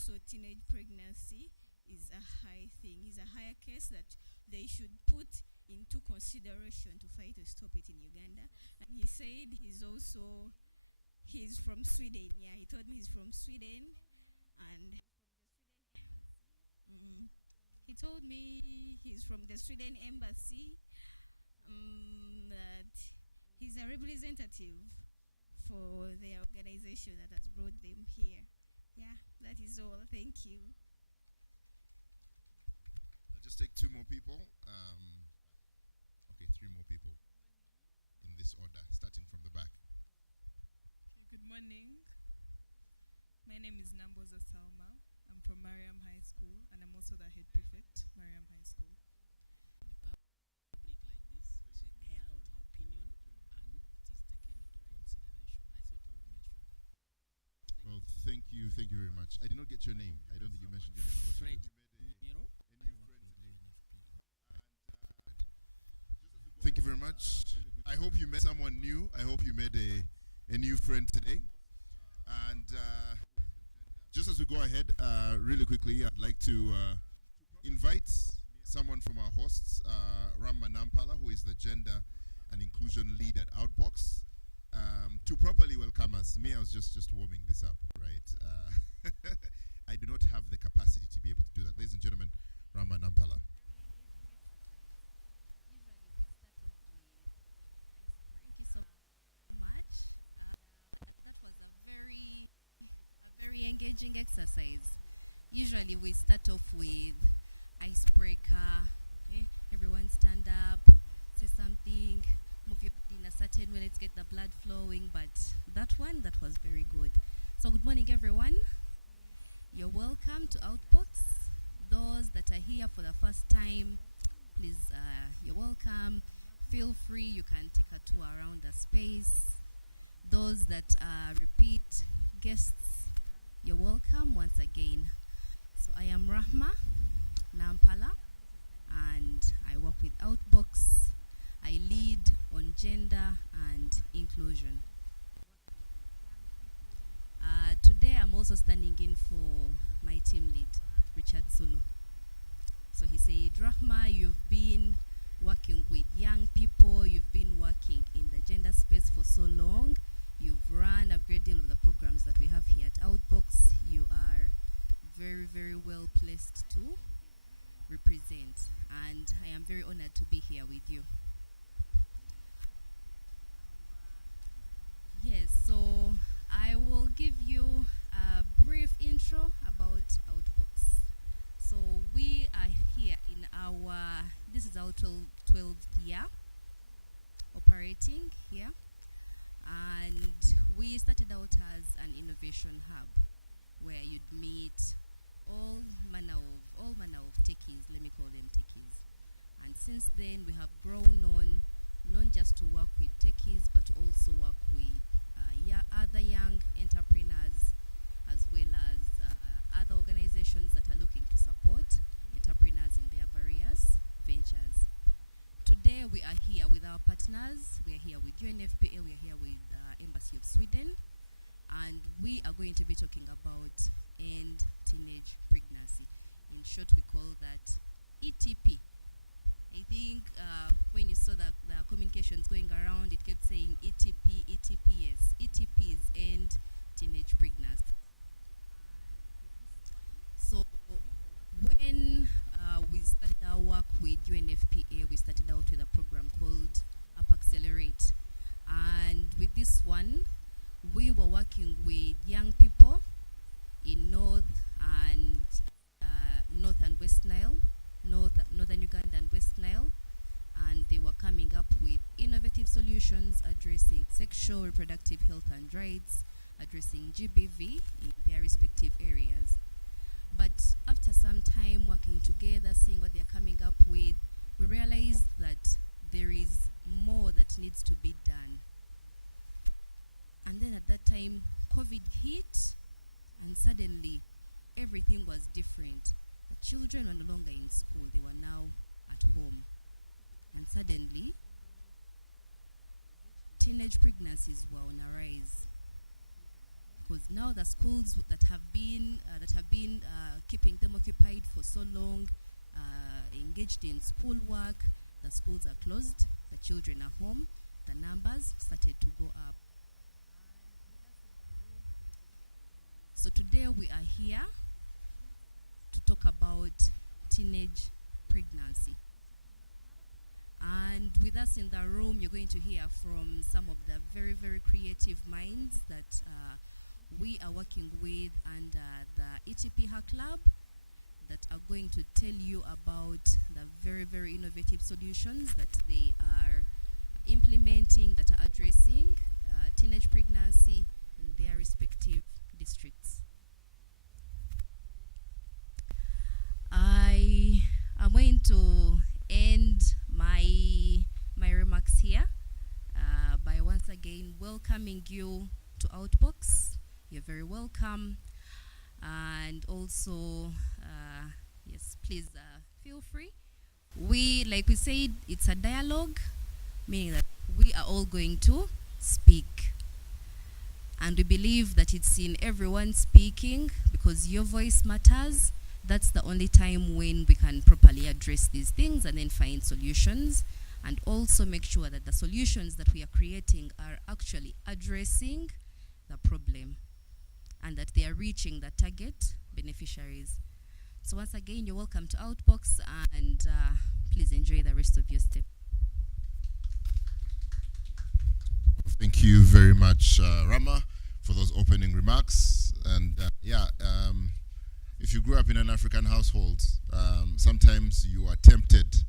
also teenage pregnancy is a high thing, is a higher case that they should put into consideration to fight to stop it in Uganda. And he said he's from Sweden. Yeah, he told me he's from Sweden, and he told me he's from the Sweden embassy, that he's a representative for the organization that has brought them here. Yeah, that is all. Thank you. I'll just take two more people. Okay, three more people in this order, starting from the back. Okay, good morning. My name is Namboza Salma. I'm from Mariam High School, and I'm also the head prefect, Mariam High School. In a public like this, she air out her opinion, and it is taken into consideration. I thought I would mention that. Thank you very much. I did not get your name. I don't think you mentioned your name. Fred Nero. I work with UNFPA. Thank you very much. I hope you met someone new. I hope you made a new friend today. And just as we go ahead, really quickly, I'd like to invite someone from our hosts, Ramma Nampala, who is the Gender and Inclusion Lead at Outbox, to properly welcome us. Me, I was just warming this up, right? I do not have the capacity to be able to do that. Ladies and gentlemen, Ramma Nampala. Thank you so much. That was a very engaging exercise. Usually we start off with icebreaker. Okay? Everyone stand up, say something, move your body in a certain way, let's get the blood flowing. But that was very good. So good morning, everyone. You're welcome to Outbox. Those that are here for the first time, please, you're welcome. Feel free, you can take a tour around the space. Those that are repeat guests, you're welcome once again. So I am Rahma Nampala, and I work with Outbox. I lead on gender and inclusion. Today I'm also standing in for my team lead, Richard Zulu. So he said, Rahma, you've been working with young people, you've been working in the gender space for so long, you've run a great deal of the programs that we have here at Outbox. You are very, very well placed to represent, and I am very honored to be here with you. Yes, so I will give you a brief intro about Outbox. So we are here in this is our 12th year operating here. And we started out as an innovation hub where you'd meet all manner of techies, let me call them techies. And since then we have grown on not just to work with techies, but also work with other young entrepreneurs, as well as other organizations that are looking to support entrepreneurs in their various ventures. Today we are here with our partners. We are here with UNFPA, we are here with Embassy of Sweden, and we are going to be talking about End Teenage Pregnancy. In short, we call that ETP. I think when you saw the communications going around, it kept saying ETP, ETPS. ETP is End Teenage Pregnancy. So when we started our work with UNFPA, we started out with a program called Up Accelerate. And with this one, we were working with young people in North and West Nile, Northern Uganda and West Nile, and they were coming up with innovative solutions addressing sexual reproductive health and rights, addressing GBV in their respective areas. But after some time working together, seeing what they're coming up with, we realized that there is more that needs to be done. And then at that time, COVID hit, and suddenly everything was different. The children were no longer in school, they were now at home. And suddenly, teenage pregnancies were on a rise. because now the schools that have been keeping them occupied for so long, engaged in schoolwork, the schools are closed, the children are home, the numbers started to go up. So today we are here to talk about teenage pregnancy. And with us in the room, you're going to hear from some of the very, very creative minds that we are working with under the ETP HackLab that are going to tell you about the very, very innovative solutions that they are implementing that are addressing teenage pregnancy in their respective districts. I am going to end my remarks here by once again welcoming you to Outbox. You're very welcome, and also yes, please feel free. Like we said, it's a dialogue, meaning that we are all going to speak, and we believe that it's in everyone speaking because your voice matters. That's the only time when we can properly address these things and then find solutions, and also make sure that the solutions that we are creating are actually addressing the problem and that they are reaching the target beneficiaries. So once again, you're welcome to Outbox, and please enjoy the rest of your stay. Thank you very much, Rama, for those opening remarks. And if you grew up in an African household, sometimes you are tempted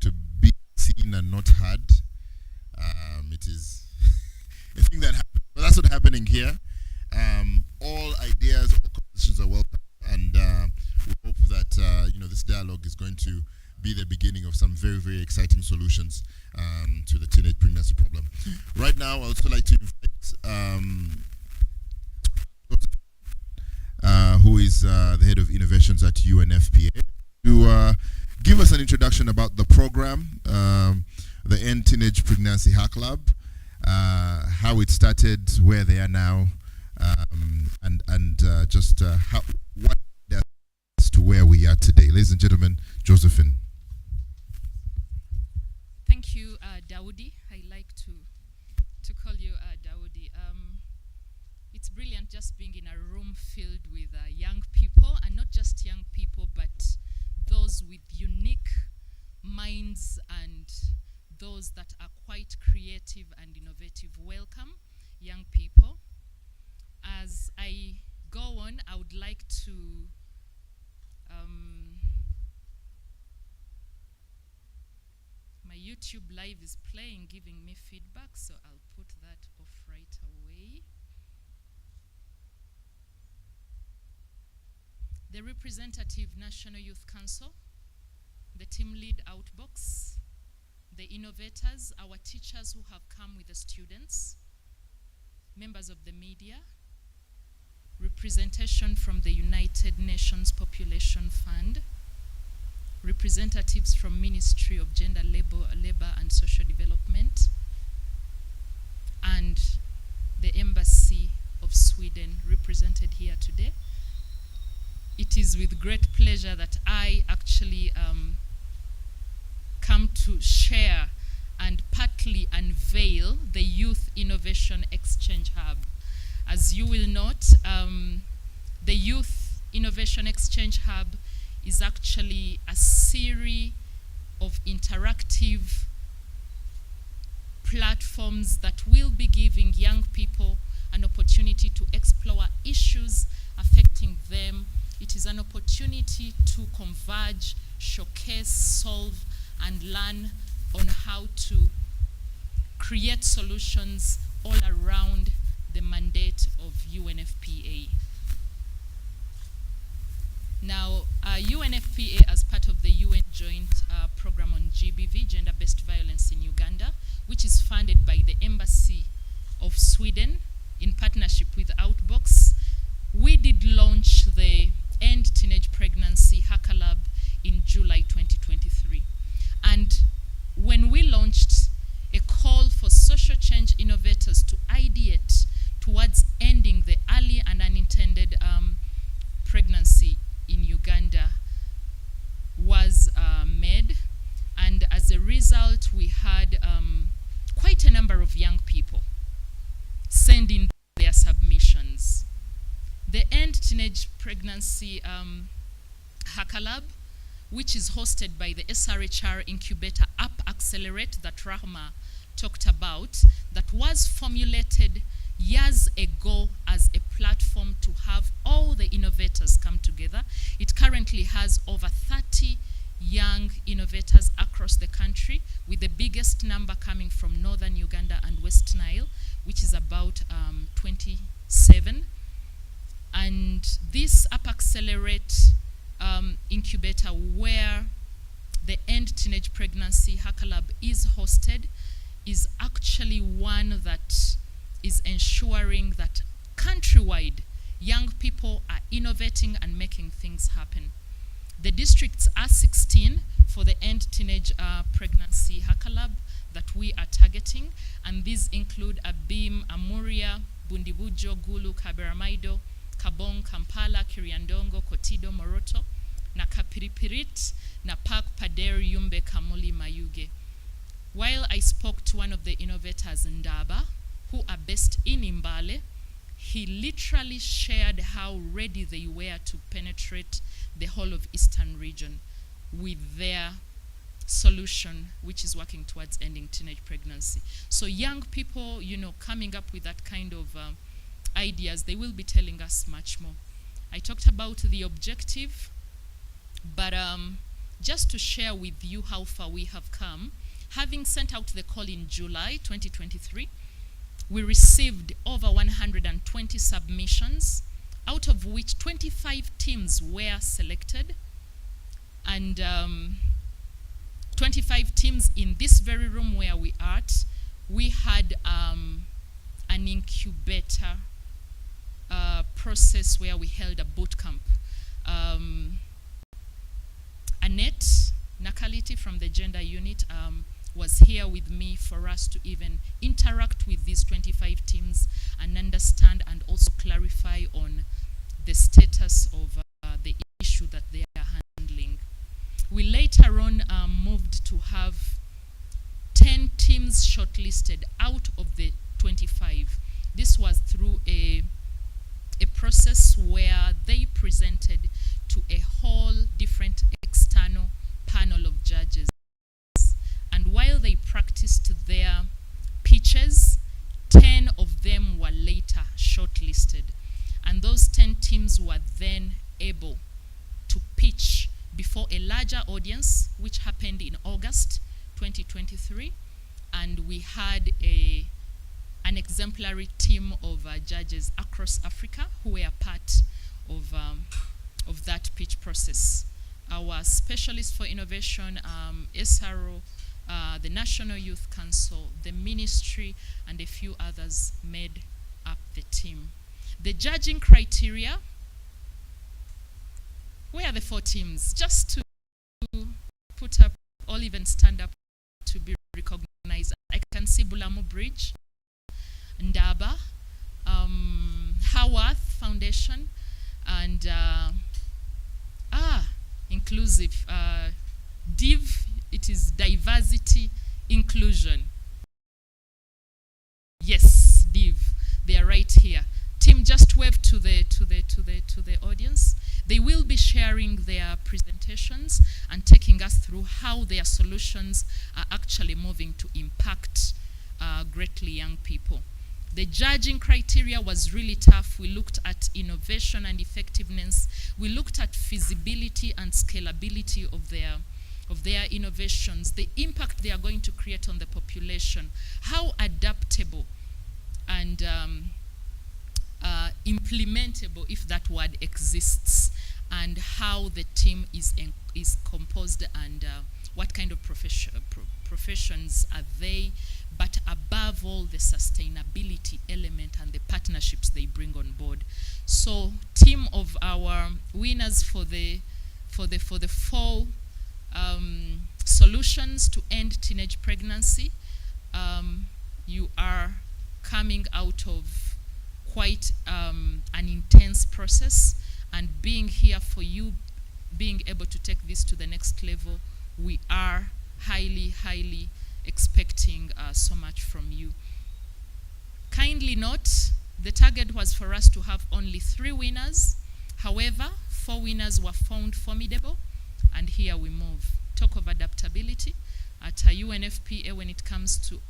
to be seen and not heard. It is a thing that happens. But that's what's happening here. All ideas, all conversations are welcome, and we hope that this dialogue is going to be the beginning of some very, very exciting solutions to the teenage pregnancy problem. Right now, I would also like to invite who is the head of innovations at UNFPA, to give us an introduction about the program, the End Teenage Pregnancy HackLab, how it started, where they are now, and just what that's to where we are today. Ladies and gentlemen, Josephine. Thank you, Daudi. I like to call you Daudi. It's brilliant just being in a room filled with young people, and not just young people, but those with unique minds and those that are quite creative and innovative. Welcome, young people. As I go on, I would like to my YouTube live is playing, giving me feedback, so I'll put that off right away. The representative National Youth Council, the team lead Outbox, the innovators, our teachers who have come with the students, members of the media, representation from the United Nations Population Fund, representatives from Ministry of Gender, Labor and Social Development, and the Embassy of Sweden represented here today. It is with great pleasure that I actually come to share and partly unveil the Youth Innovation Exchange Hub. As you will note, the Youth Innovation Exchange Hub is actually a series of interactive platforms that will be giving young people an opportunity to explore issues affecting them. It is an opportunity to converge, showcase, solve, and learn on how to create solutions all around the mandate of UNFPA. Now, UNFPA, as part of the UN Joint Program on GBV, Gender-Based Violence in Uganda, which is funded by the Embassy of Sweden in partnership with Outbox, we did launch the End Teenage Pregnancy HackLab in July 2023. And when we launched a call for social change innovators to ideate towards ending the early and Pregnancy HackLab, which is hosted by the SRHR incubator App Accelerate that Rahma talked about, that was formulated years ago as a platform to have all the innovators come together. It currently has over 30 young innovators across the country, with the biggest number coming from northern Uganda and West Nile, which is about 27. And this App Accelerate incubator, where the End Teenage Pregnancy HackLab is hosted, is actually one that is ensuring that countrywide young people are innovating and making things happen. The districts are 16 for the End Teenage Pregnancy HackLab that we are targeting, and these include Abim, Amuria, Bundibujo, Gulu, Kaberamaido, Kabong, Kampala, Kiriandongo, Kotido, Moroto, na Kapiripirit, na Park Pader, Yumbe, Kamuli, Mayuge. While I spoke to one of the innovators in Ndaba, who are based in Imbale, he literally shared how ready they were to penetrate the whole of Eastern region with their solution, which is working towards ending teenage pregnancy. So young people, you know, coming up with that kind of ideas, they will be telling us much more. I talked about the objective, but just to share with you how far we have come, having sent out the call in July 2023, we received over 120 submissions, out of which 25 teams were selected, and 25 teams in this very room where we are at. We had an incubator process where we held a boot camp. Annette Nakaliti from the gender unit was here with me for us to even interact with these 25 teams and understand and also clarify on the status of the issue that they are handling. We later on moved to have 10 teams shortlisted out of the 25. This was through a process where they presented to a whole different external panel of judges. And while they practiced their pitches, 10 of them were later shortlisted. And those 10 teams were then able to pitch before a larger audience, which happened in August 2023. And we had an exemplary team of judges across Africa who were part of that pitch process. Our specialist for innovation, SRO, the National Youth Council, the ministry, and a few others made up the team. The judging criteria, where are the 4 teams? Just to put up, all even stand up to be recognized. I can see Bulamu Bridge, Ndaba, Haworth Foundation, and inclusive, DIV, it is diversity inclusion. Yes, DIV, they are right here. Team, just wave to the audience. They will be sharing their presentations and taking us through how their solutions are actually moving to impact greatly young people. The judging criteria was really tough. We looked at innovation and effectiveness. We looked at feasibility and scalability of their innovations, the impact they are going to create on the population, how adaptable and implementable, if that word exists, and how the team is composed, and what kind of professions are they, but above all, the sustainability element and the partnerships they bring on board. So, team of our winners for the 4 solutions to end teenage pregnancy, you are coming out of quite an intense process, and being here for you, being able to take this to the next level, we are highly expecting so much from you. Kindly note, the target was for us to have only 3 winners, However, 4 winners were found formidable, and here we move. Talk of adaptability. At a UNFPA, when it comes to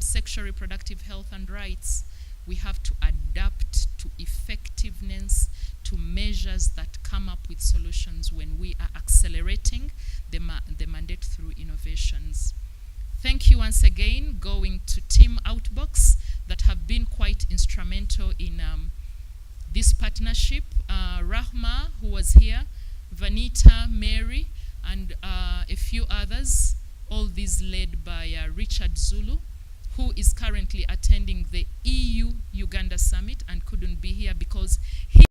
sexual reproductive health and rights, we have to adapt to effectiveness, to measures that come up with solutions when we are accelerating the mandate through innovations. Thank you once again, going to Team Outbox that have been quite instrumental in this partnership. Rahma, who was here, Vanita, Mary, and a few others, all these led by Richard Zulu, who is currently attending the EU Uganda Summit and couldn't be here because he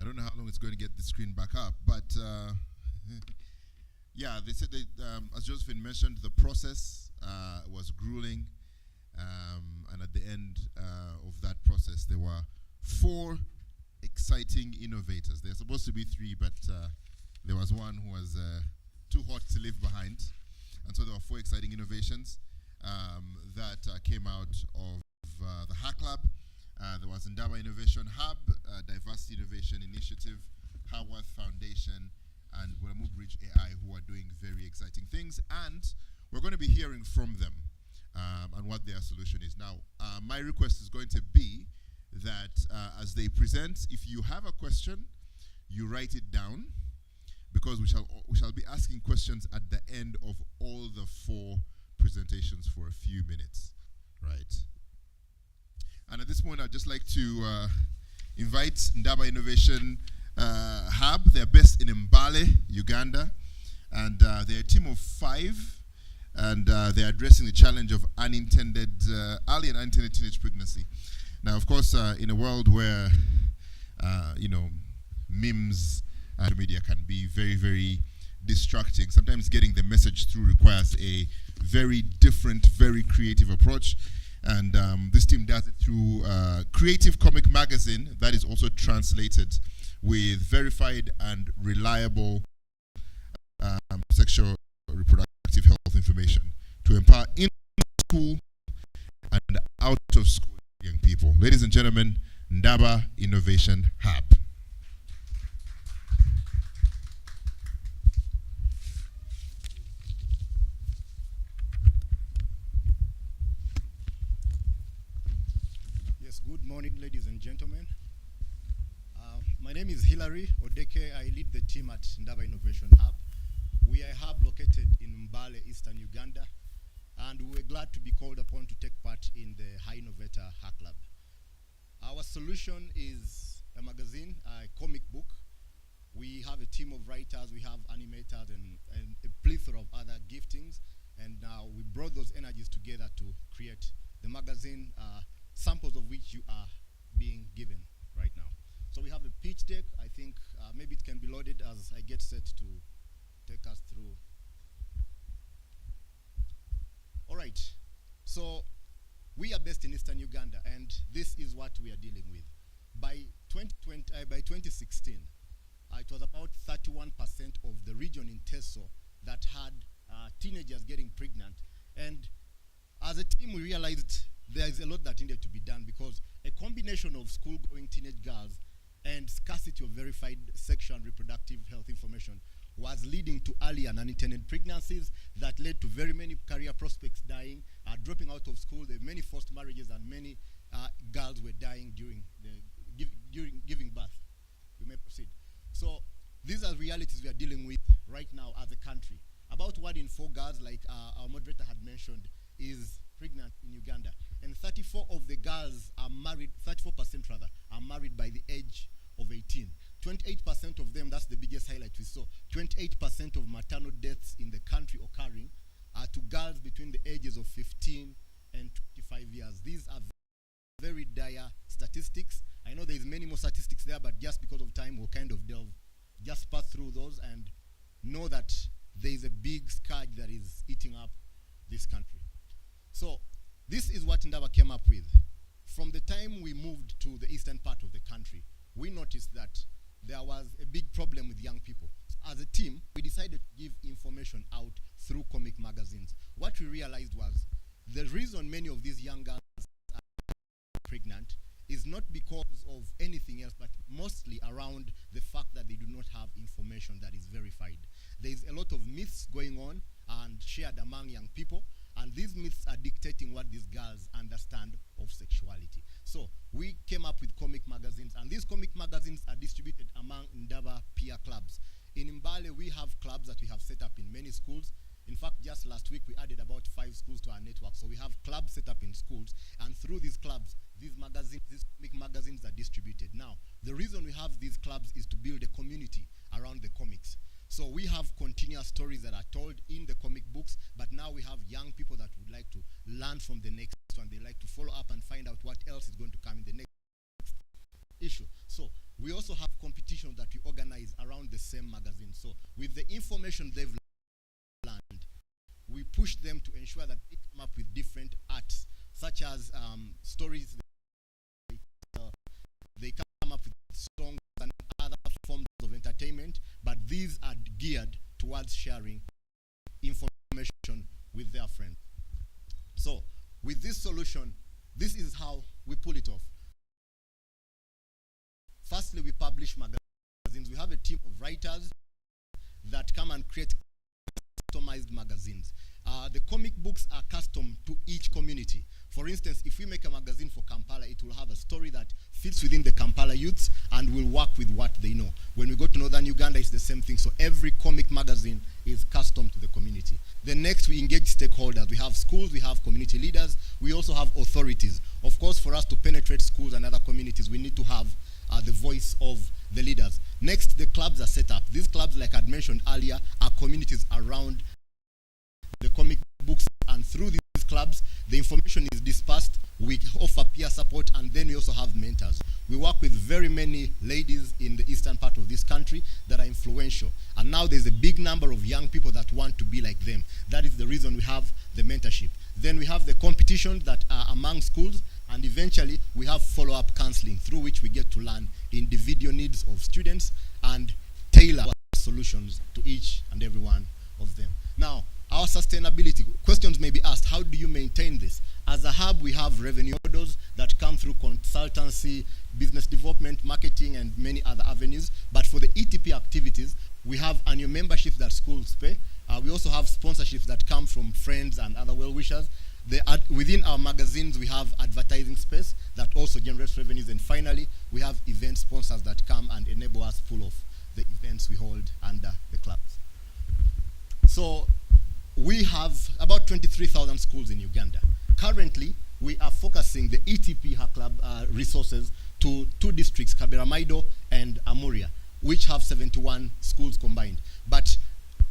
I don't know how long it's going to get the screen back up, but yeah, they said that, as Josephine mentioned, the process was grueling, and at the end of that process, there were 4 exciting innovators. There are supposed to be 3, but there was one who was too hot to leave behind, and so there were 4 exciting innovations that came out of the HackLab. There was Ndaba Innovation Hub, Diversity Innovation Initiative, Haworth Foundation, and Welamu Bridge AI, who are doing very exciting things. And we're going to be hearing from them and what their solution is. Now, my request is going to be that as they present, if you have a question, you write it down, because we shall be asking questions at the end of all the 4 presentations for a few minutes, right? And at this point, I'd just like to invite Ndaba Innovation Hub. They're based in Mbale, Uganda. And they're a team of 5. And they're addressing the challenge of early and unintended teenage pregnancy. Now, of course, in a world where, memes and media can be very, very distracting, sometimes getting the message through requires a very different, very creative approach. And this team does it through Creative Comic Magazine that is also translated with verified and reliable sexual reproductive health information to empower in-school and out-of-school young people. Ladies and gentlemen, Ndaba Innovation Hub. Good morning, ladies and gentlemen. My name is Hilary Odeke. I lead the team at Ndaba Innovation Hub. We are a hub located in Mbale, Eastern Uganda, and we're glad to be called upon to take part in the High Innovator HackLab. Our solution is a magazine, a comic book. We have a team of writers, we have animators, and a plethora of other giftings, and now we brought those energies together to create the magazine, samples of which you are being given right now. So we have a pitch deck. I think maybe it can be loaded as I get set to take us through. All right, so we are based in Eastern Uganda, and this is what we are dealing with. By 2016, it was about 31% of the region in Teso that had teenagers getting pregnant. And as a team, we realized there is a lot that needed to be done, because a combination of school-going teenage girls and scarcity of verified sexual and reproductive health information was leading to early and unintended pregnancies that led to very many career prospects dying, dropping out of school. There were many forced marriages, and many girls were dying during giving birth. We may proceed. So these are realities we are dealing with right now as a country. about 1 in 4 girls, like our moderator had mentioned, is pregnant in Uganda. And 34 of the girls are married, 34% rather, are married by the age of 18. 28% of them, that's the biggest highlight we saw, 28% of maternal deaths in the country occurring are to girls between the ages of 15 and 25 years. These are very dire statistics. I know there's many more statistics there, but just because of time, we'll kind of just pass through those and know that there is a big scourge that is eating up this country. So this is what Ndaba came up with. From the time we moved to the eastern part of the country, we noticed that there was a big problem with young people. As a team, we decided to give information out through comic magazines. What we realized was the reason many of these young girls are pregnant is not because of anything else, but mostly around the fact that they do not have information that is verified. There is a lot of myths going on and shared among young people, and these myths are dictating what these girls understand of sexuality. So we came up with comic magazines, and these comic magazines are distributed among Ndaba peer clubs. In Mbale, we have clubs that we have set up in many schools. In fact, just last week, we added about 5 schools to our network. So we have clubs set up in schools, and through these clubs, these comic magazines are distributed. Now, the reason we have these clubs is to build a community around the comics. So we have continuous stories that are told in the comic books, but now we have young people that would like to learn from the next one. They like to follow up and find out what else is going to come in the next issue. So we also have competitions that we organize around the same magazine. So with the information they've learned, we push them to ensure that they come up with different arts, such as stories. They come up with songs and other forms of entertainment, but these are geared towards sharing information with their friends. So with this solution, this is how we pull it off. Firstly, we publish magazines. We have a team of writers that come and create customized magazines. The comic books are custom to each community. For instance, if we make a magazine for Kampala, it will have a story that fits within the Kampala youths and will work with what they know. When we go to northern Uganda, it's the same thing. So every comic magazine is custom to the community. Then next, we engage stakeholders. We have schools, we have community leaders, we also have authorities. Of course, for us to penetrate schools and other communities, we need to have the voice of the leaders. Next, the clubs are set up. These clubs, like I mentioned earlier, are communities around the comic books, and through these clubs, the information is dispersed. We offer peer support, and then we also have mentors. We work with very many ladies in the eastern part of this country that are influential, and now there's a big number of young people that want to be like them. That is the reason we have the mentorship. Then we have the competitions that are among schools, and eventually we have follow-up counseling through which we get to learn individual needs of students and tailor solutions to each and every one of them. Now, our sustainability questions may be asked: how do you maintain this? As a hub, we have revenue models that come through consultancy, business development, marketing, and many other avenues. But for the ETP activities, we have annual memberships that schools pay. We also have sponsorships that come from friends and other well-wishers. Within our magazines, we have advertising space that also generates revenues. And finally, we have event sponsors that come and enable us pull off the events we hold under the clubs. So we have about 23,000 schools in Uganda. Currently, we are focusing the ETP HackLab resources to 2 districts, Kaberamaido and Amuria, which have 71 schools combined. But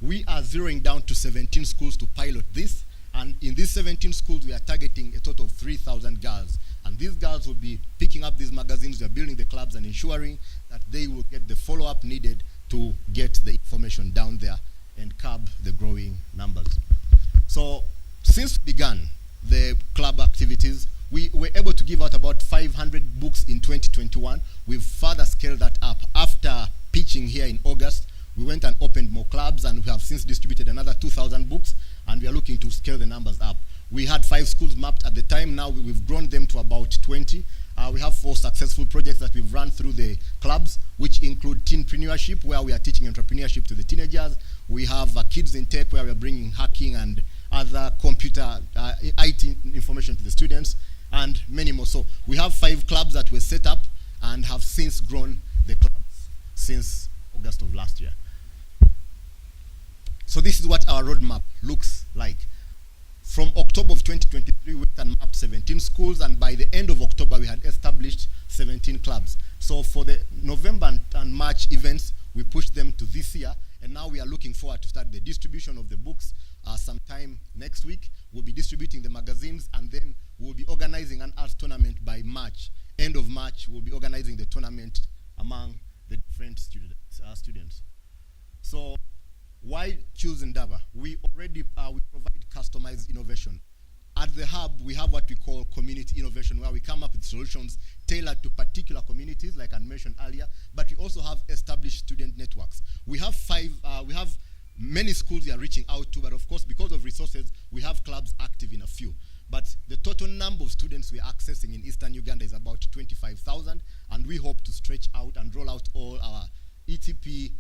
we are zeroing down to 17 schools to pilot this. And in these 17 schools, we are targeting a total of 3,000 girls. And these girls will be picking up these magazines, we are building the clubs and ensuring that they will get the follow-up needed to get the information down there and curb the growing numbers. So since we began the club activities, we were able to give out about 500 books in 2021. We've further scaled that up. After pitching here in August, we went and opened more clubs, and we have since distributed another 2,000 books, and we are looking to scale the numbers up. We had 5 schools mapped at the time. Now we've grown them to about 20. We have 4 successful projects that we've run through the clubs, which include teenpreneurship, where we are teaching entrepreneurship to the teenagers. We have Kids in Tech, where we are bringing hacking and other computer IT information to the students, and many more. So we have 5 clubs that were set up and have since grown the clubs since August of last year. So this is what our roadmap 2023, we can map 17 schools, and by the end of October, we had established 17 clubs. So for the November and March events, we pushed them to this year, and now we are looking forward to start the distribution of the books sometime next week. We'll be distributing the magazines, and then we'll be organizing an arts tournament by March. End of March, we'll be organizing the tournament among the different students. So why choose Ndaba? We already we provide customized innovation. At the hub, we have what we call community innovation, where we come up with solutions tailored to particular communities, like I mentioned earlier, but we also have established student networks. We have many schools we are reaching out to, but of course, because of resources, we have clubs active in a few. But the total number of students we are accessing in Eastern Uganda is about 25,000, and we hope to stretch out and roll out all our ETP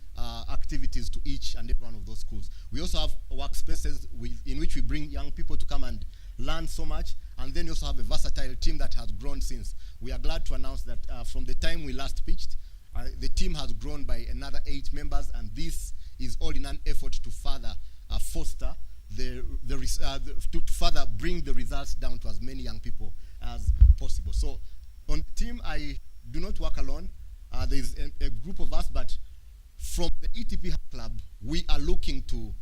activities to each and every one of those schools. We also have workspaces in which we bring young people to come and learn so much, and then we also have a versatile team that has grown since. We are glad to announce that from the time we last pitched, the team has grown by another 8 members, and this is all in an effort to further foster to further bring the results down to as many young people as possible. So on the team, I do not work alone. There's a group of us, but from the ETP HackLab, we are looking to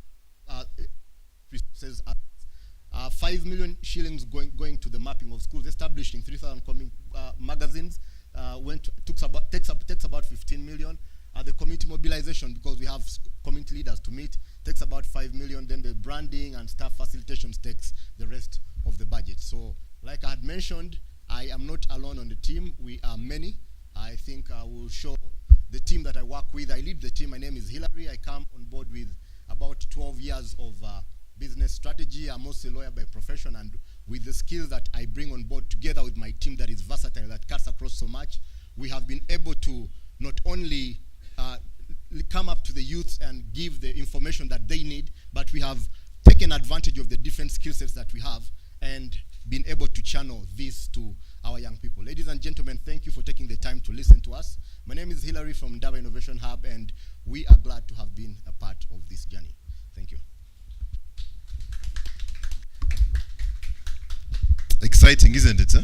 resources 5 million shillings going to the mapping of schools, establishing 3,000 magazines, takes about 15 million. The community mobilization, because we have community leaders to meet, takes about 5 million. Then the branding and staff facilitations takes the rest of the budget. So like I had mentioned, I am not alone on the team. We are many. I think I will show the team that I work with. I lead the team. My name is Hillary. I come on board with about 12 years of business strategy. I'm also a lawyer by profession, and with the skills that I bring on board together with my team that is versatile, that cuts across so much, we have been able to not only come up to the youths and give the information that they need, but we have taken advantage of the different skill sets that we have and been able to channel this to our young people. Ladies and gentlemen, thank you for taking the time to listen to us. My name is Hillary from Ndaba Innovation Hub, and we are glad to have been a part of this journey. Thank you. Exciting, isn't it? Huh?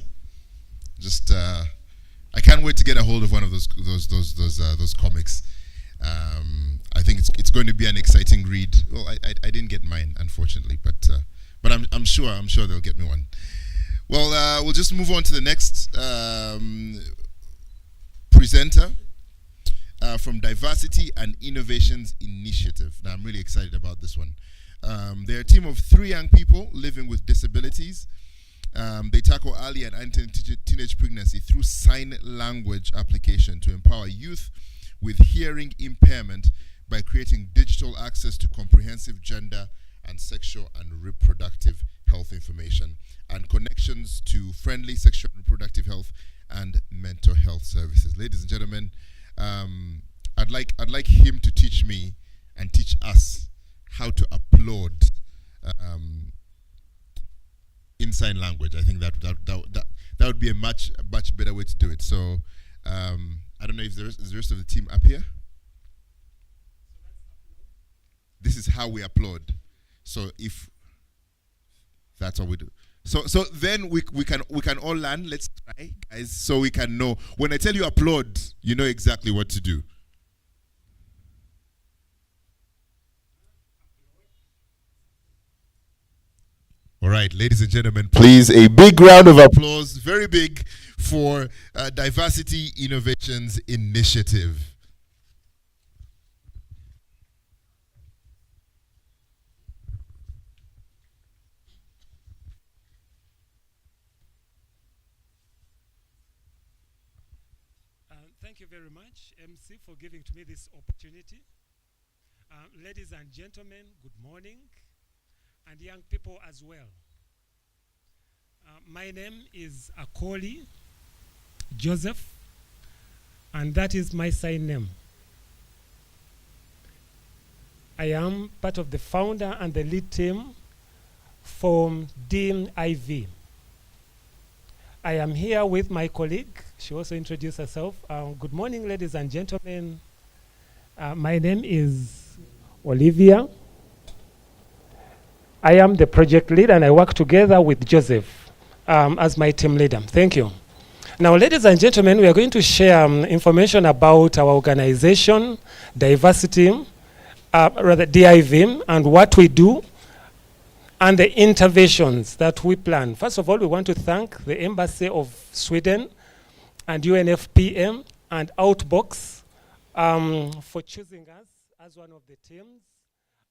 Just I can't wait to get a hold of one of those comics. I think it's going to be an exciting read. Well, I didn't get mine, unfortunately, but I'm sure they'll get me one. Well, we'll just move on to the next presenter from Diversity and Innovations Initiative. Now, I'm really excited about this one. They're a team of 3 young people living with disabilities. They tackle early and teenage pregnancy through sign language application to empower youth with hearing impairment by creating digital access to comprehensive gender and sexual and reproductive health information and connections to friendly sexual and reproductive health and mental health services. Ladies and gentlemen, I'd like him to teach me and teach us how to applaud in sign language. I think that would be a much better way to do it. So I don't know if is the rest of the team up here. This is how we applaud. So if that's what we do. So then we can all learn. Let's try, guys, so we can know. When I tell you applaud, you know exactly what to do. All right, ladies and gentlemen, please, a big round of applause, very big, for Diversity Innovations Initiative. Thank you very much, MC, for giving to me this opportunity. Ladies and gentlemen, good morning, and young people as well. My name is Akoli Joseph, and that is my sign name. I am part of the founder and the lead team from DIV. I am here with my colleague. She also introduced herself. Good morning, ladies and gentlemen. My name is Olivia. I am the project lead, and I work together with Joseph as my team leader. Thank you. Now, ladies and gentlemen, we are going to share information about our organization, diversity, rather DIV, and what we do, and the interventions that we plan. First of all, we want to thank the Embassy of Sweden and UNFPA and Outbox for choosing us as one of the teams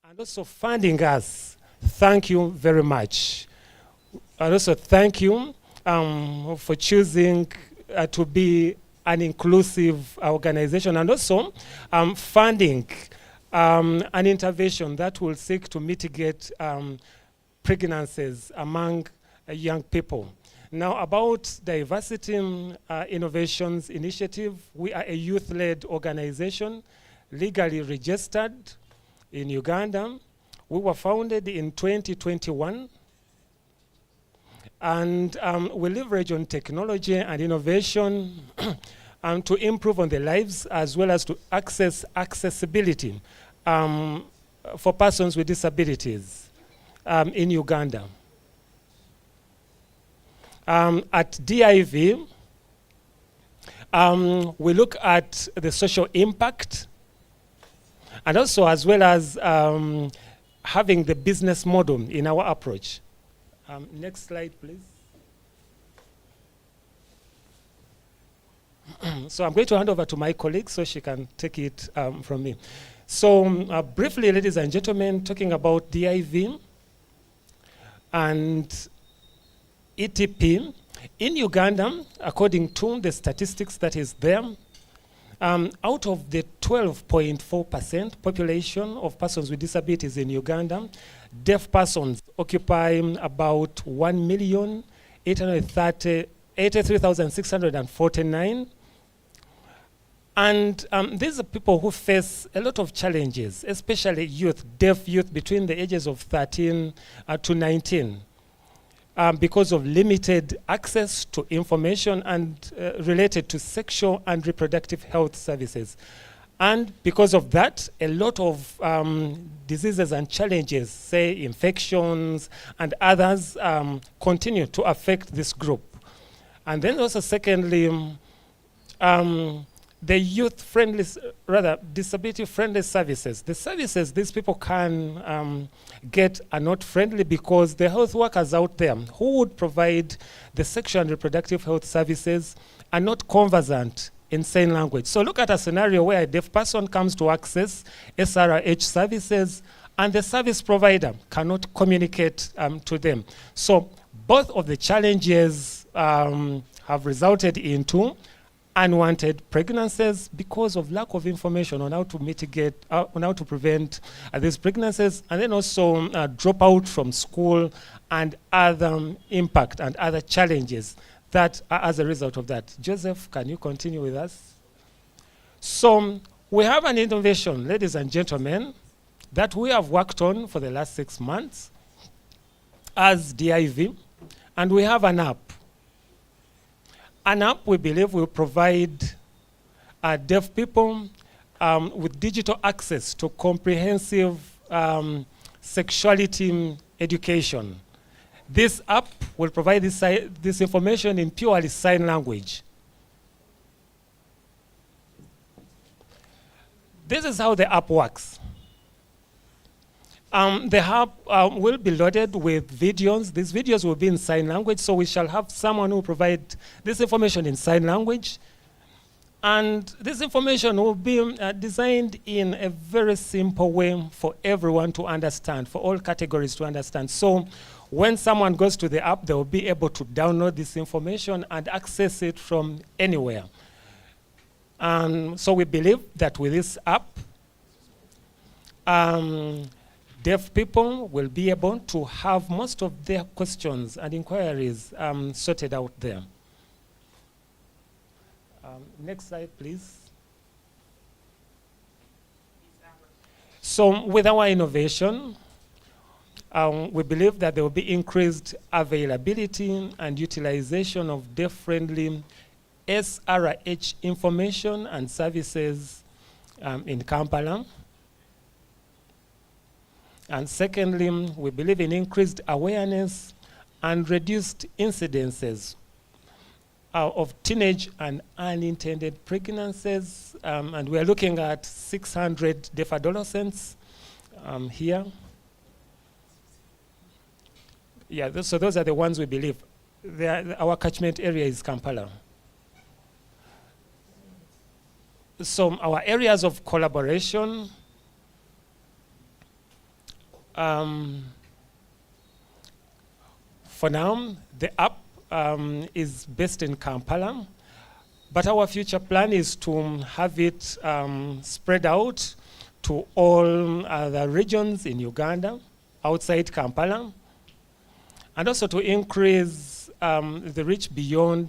and also funding us. Thank you very much. And also thank you for choosing to be an inclusive organization and also funding an intervention that will seek to mitigate pregnancies among young people. Now, about Diversity Innovations Initiative, we are a youth-led organization, legally registered in Uganda. We were founded in 2021, and we leverage on technology and innovation to improve on the lives as well as to accessibility for persons with disabilities in Uganda. At DIV, we look at the social impact and also as well as having the business model in our approach. Next slide, please. So I'm going to hand over to my colleague so she can take it from me. So briefly, ladies and gentlemen, talking about DIV and ETP. In Uganda, according to the statistics that is there, out of the 12.4% population of persons with disabilities in Uganda, deaf persons occupy about 1,883,649. And these are people who face a lot of challenges, especially youth, deaf youth between the ages of 13 to 19. Because of limited access to information and related to sexual and reproductive health services. And because of that, a lot of diseases and challenges, say infections and others, continue to affect this group. And then also secondly, the youth-friendly, rather disability-friendly services. The services these people can get are not friendly because the health workers out there who would provide the sexual and reproductive health services are not conversant in sign language. So look at a scenario where a deaf person comes to access SRH services and the service provider cannot communicate to them. So both of the challenges have resulted into unwanted pregnancies because of lack of information on how to mitigate, on how to prevent these pregnancies, and then also drop out from school and other impact and other challenges that are as a result of that. Joseph, can you continue with us? So we have an innovation, ladies and gentlemen, that we have worked on for the last 6 months as DIV, and we have an app. An app we believe will provide deaf people with digital access to comprehensive sexuality education. This app will provide this information in purely sign language. This is how the app works. The app will be loaded with videos. These videos will be in sign language, so we shall have someone who will provide this information in sign language. And this information will be designed in a very simple way for everyone to understand, for all categories to understand. So when someone goes to the app, they will be able to download this information and access it from anywhere. So we believe that with this app, deaf people will be able to have most of their questions and inquiries sorted out there. Next slide, please. So with our innovation, we believe that there will be increased availability and utilization of deaf-friendly SRH information and services in Kampala. And secondly, we believe in increased awareness and reduced incidences of teenage and unintended pregnancies. And we are looking at 600 deaf adolescents here. Yeah, so those are the ones we believe. Our catchment area is Kampala. So our areas of collaboration, for now, the app is based in Kampala, but our future plan is to have it spread out to all other regions in Uganda, outside Kampala, and also to increase the reach beyond,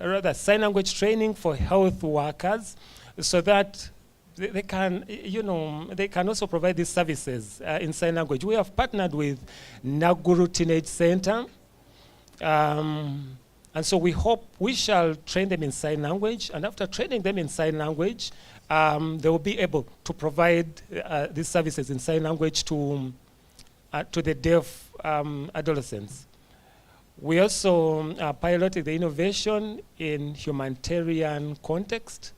rather sign language training for health workers, so that they can, they can also provide these services in sign language. We have partnered with Naguru Teenage Center, and so we hope we shall train them in sign language, and after training them in sign language, they will be able to provide these services in sign language to the deaf adolescents. We also piloted the innovation in humanitarian context.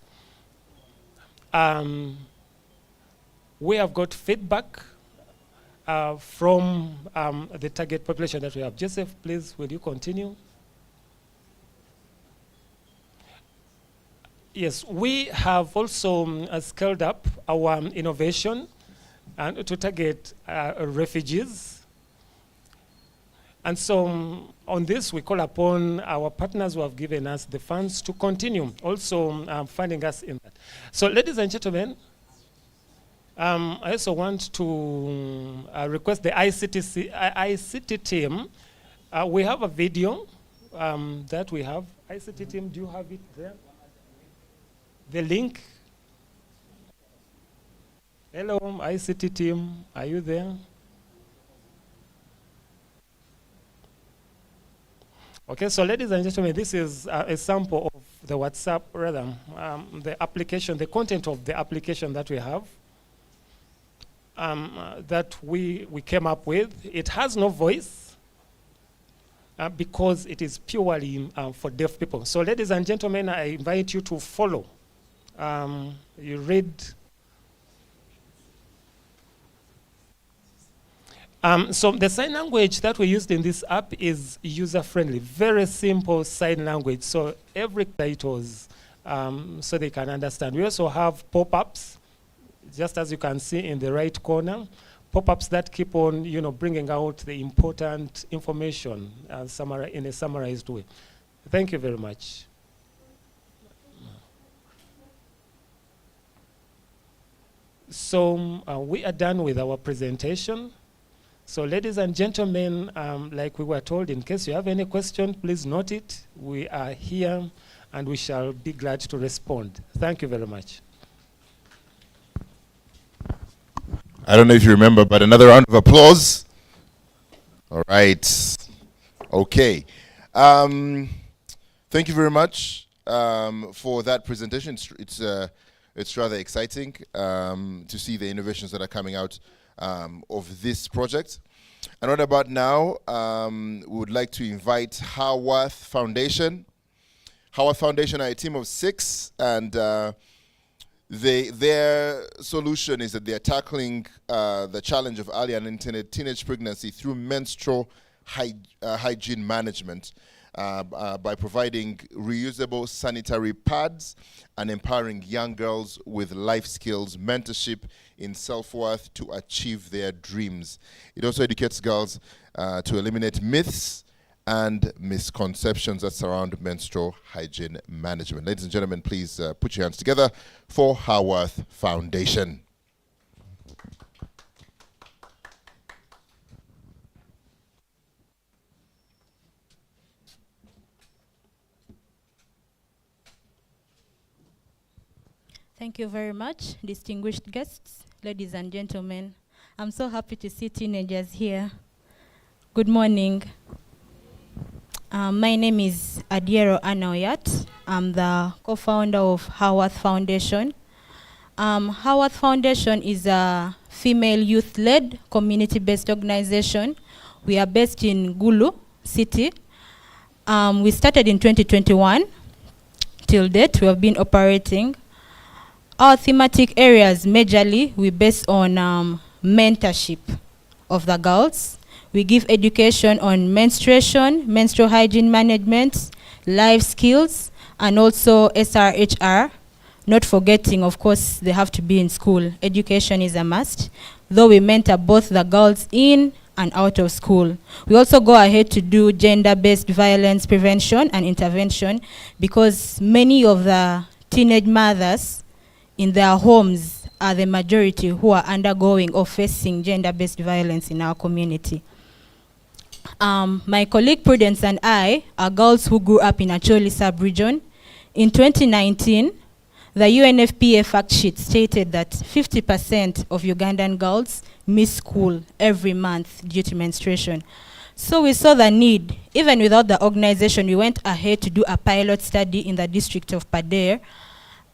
We have got feedback from the target population that we have. Joseph, please, will you continue? Yes, we have also scaled up our innovation to target refugees. And so on this, we call upon our partners who have given us the funds to continue also funding us in that. So ladies and gentlemen, I also want to request the ICT team. We have a video that we have. ICT team, do you have it there? The link. Hello, ICT team, are you there? Okay, so ladies and gentlemen, this is a sample of the WhatsApp, rather, the application, the content of the application that we have, that we came up with. It has no voice because it is purely for deaf people. So ladies and gentlemen, I invite you to follow. You read. So the sign language that we used in this app is user-friendly, very simple sign language. So every titles, so they can understand. We also have pop-ups, just as you can see in the right corner, pop-ups that keep on, bringing out the important information in a summarized way. Thank you very much. So we are done with our presentation. So ladies and gentlemen, like we were told, in case you have any question, please note it. We are here and we shall be glad to respond. Thank you very much. I don't know if you remember, but another round of applause. All right. Okay. Thank you very much for that presentation. It's rather exciting to see the innovations that are coming out of this project. And right about now, we would like to invite Haworth Foundation. Haworth Foundation are a team of 6, and their solution is that they are tackling the challenge of early and unintended teenage pregnancy through menstrual hygiene management by providing reusable sanitary pads and empowering young girls with life skills, mentorship in self-worth to achieve their dreams. It also educates girls to eliminate myths and misconceptions that surround menstrual hygiene management. Ladies and gentlemen, please put your hands together for Haworth Foundation. Thank you very much, distinguished guests, ladies and gentlemen. I'm so happy to see teenagers here. Good morning. My name is Adiero Anaoyat. I'm the co-founder of Haworth Foundation. Haworth Foundation is a female youth-led, community-based organization. We are based in Gulu City. We started in 2021. Till date, we have been operating. Our thematic areas, majorly, we base on mentorship of the girls. We give education on menstruation, menstrual hygiene management, life skills, and also SRHR. Not forgetting, of course, they have to be in school. Education is a must, though we mentor both the girls in and out of school. We also go ahead to do gender-based violence prevention and intervention, because many of the teenage mothers in their homes are the majority who are undergoing or facing gender-based violence in our community. My colleague Prudence and I are girls who grew up in Acholi sub-region. In 2019, the UNFPA fact sheet stated that 50% of Ugandan girls miss school every month due to menstruation. So we saw the need. Even without the organization, we went ahead to do a pilot study in the district of Padere,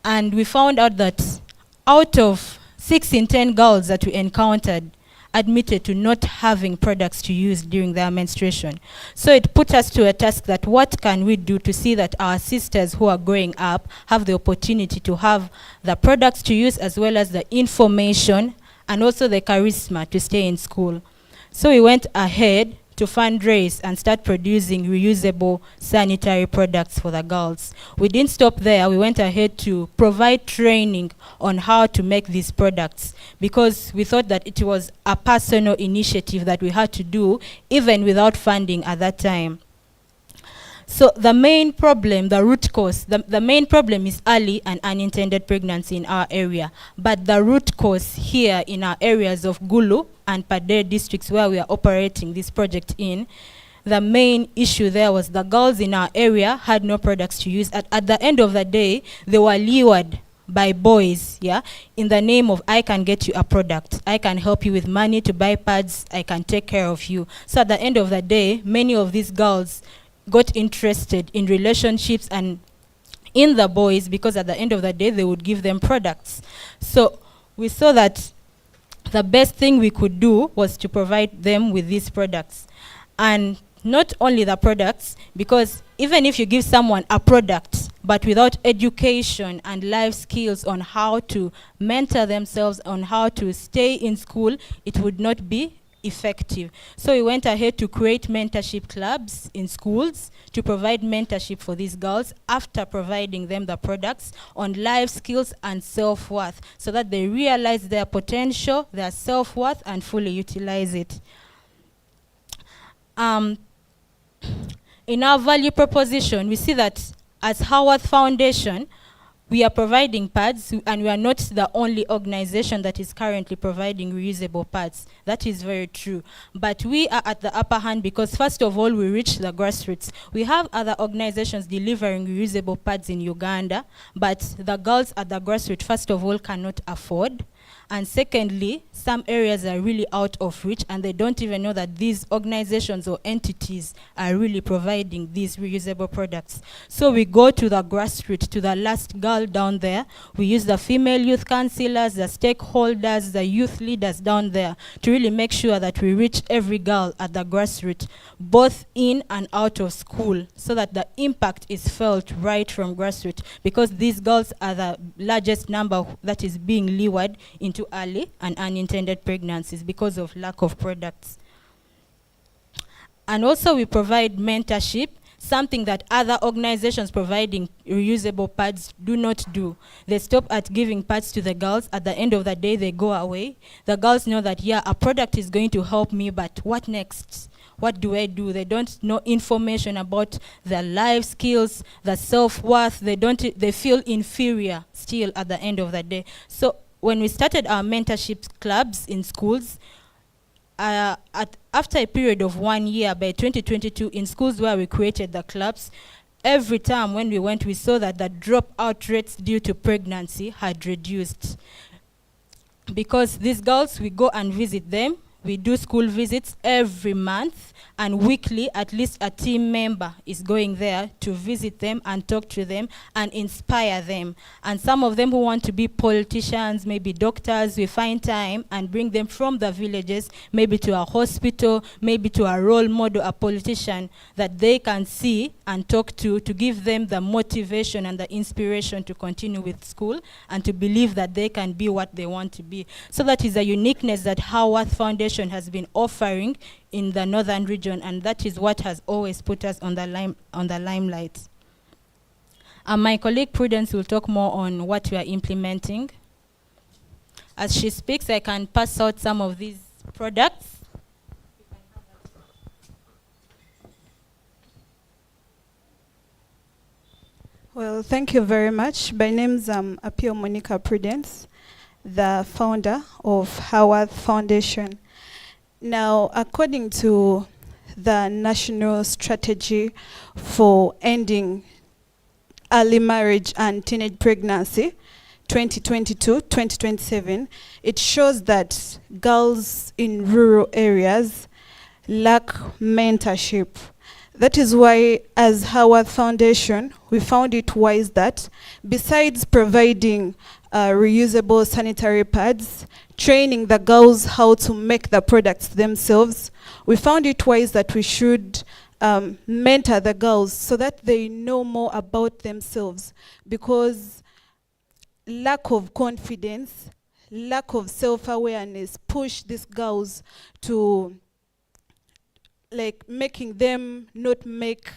and we found out that out of 6 in 10 girls that we encountered admitted to not having products to use during their menstruation. So it put us to a task that what can we do to see that our sisters who are growing up have the opportunity to have the products to use, as well as the information and also the charisma to stay in school. So we went ahead to fundraise and start producing reusable sanitary products for the girls. We didn't stop there. We went ahead to provide training on how to make these products, because we thought that it was a personal initiative that we had to do even without funding at that time. So the main problem, the root cause, the main problem is early and unintended pregnancy in our area. But the root cause here in our areas of Gulu and Padere districts where we are operating this project in, the main issue there was the girls in our area had no products to use. At the end of the day, they were lured by boys, yeah, in the name of, I can get you a product, I can help you with money to buy pads, I can take care of you. So at the end of the day, many of these girls got interested in relationships and in the boys, because at the end of the day, they would give them products. So we saw that the best thing we could do was to provide them with these products. And not only the products, because even if you give someone a product, but without education and life skills on how to mentor themselves, on how to stay in school, it would not be effective. So we went ahead to create mentorship clubs in schools to provide mentorship for these girls after providing them the products on life skills and self-worth, so that they realize their potential, their self-worth, and fully utilize it. In our value proposition, we see that as Howard Foundation, we are providing pads, and we are not the only organization that is currently providing reusable pads. That is very true. But we are at the upper hand because, first of all, we reach the grassroots. We have other organizations delivering reusable pads in Uganda, but the girls at the grassroots, first of all, cannot afford. And secondly, some areas are really out of reach, and they don't even know that these organizations or entities are really providing these reusable products. So we go to the grassroots, to the last girl down there. We use the female youth councillors, the stakeholders, the youth leaders down there to really make sure that we reach every girl at the grassroots, both in and out of school, so that the impact is felt right from grassroots, because these girls are the largest number that is being lured into early and unintended pregnancies because of lack of products. And also we provide mentorship, something that other organizations providing reusable pads do not do. They stop at giving pads to the girls. At the end of the day, they go away. The girls know that, yeah, a product is going to help me, but what next? What do I do? They don't know information about their life skills, the self-worth. They feel inferior still at the end of the day. So when we started our mentorship clubs in schools, after a period of 1 year, by 2022, in schools where we created the clubs, every time when we went, we saw that the dropout rates due to pregnancy had reduced. Because these girls, we go and visit them, We do school visits every month, and weekly at least a team member is going there to visit them and talk to them and inspire them. And some of them who want to be politicians, maybe doctors, we find time and bring them from the villages, maybe to a hospital, maybe to a role model, a politician that they can see and talk to give them the motivation and the inspiration to continue with school and to believe that they can be what they want to be. So that is a uniqueness that Howarth Foundation has been offering in the northern region, and that is what has always put us on the limelight. My colleague Prudence will talk more on what we are implementing. As she speaks, I can pass out some of these products. Well, thank you very much. My name is Apio Monica Prudence, the founder of Howarth Foundation. Now, according to the National Strategy for Ending Early Marriage and Teenage Pregnancy, 2022-2027, it shows that girls in rural areas lack mentorship. That is why, as Howarth Foundation, we found it wise that besides providing reusable sanitary pads, training the girls how to make the products themselves, we found it wise that we should mentor the girls so that they know more about themselves, because lack of confidence, lack of self-awareness push these girls to making them not make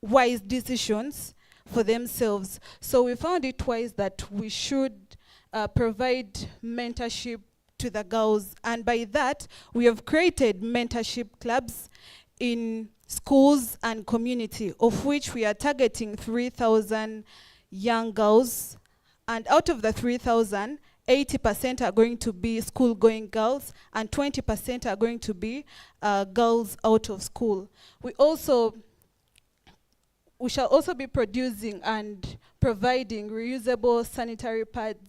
wise decisions for themselves. So we found it wise that we should provide mentorship to the girls, and by that we have created mentorship clubs in schools and community, of which we are targeting 3,000 young girls, and out of the 3,000, 80% are going to be school-going girls, and 20% are going to be girls out of school. We shall also be producing and providing reusable sanitary pads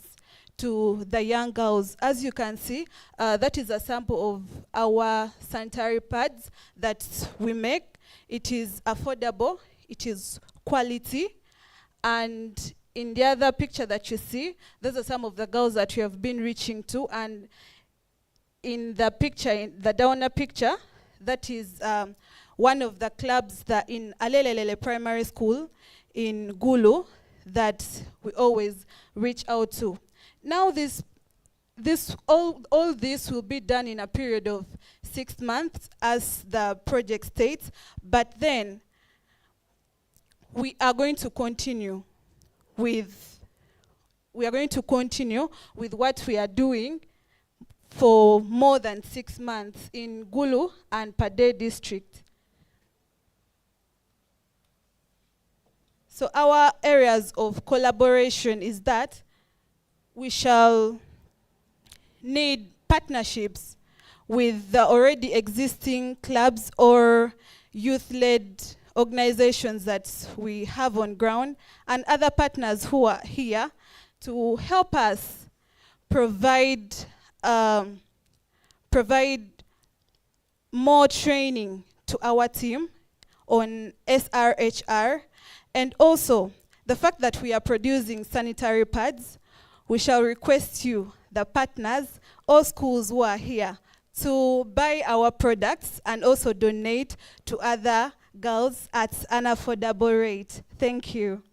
to the young girls. As you can see, that is a sample of our sanitary pads that we make. It is affordable, it is quality, and in the other picture that you see, those are some of the girls that we have been reaching to, and in the picture, in the downer picture, that is one of the clubs that in Alelelele Primary School in Gulu that we always reach out to. Now all this will be done in a period of 6 months as the project states, but then we are going to continue with what we are doing for more than 6 months in Gulu and Pade district. So our areas of collaboration is that we shall need partnerships with the already existing clubs or youth-led organizations that we have on ground, and other partners who are here to help us provide more training to our team on SRHR, and also the fact that we are producing sanitary pads. We shall request you, the partners, all schools who are here, to buy our products and also donate to other girls at an affordable rate. Thank you.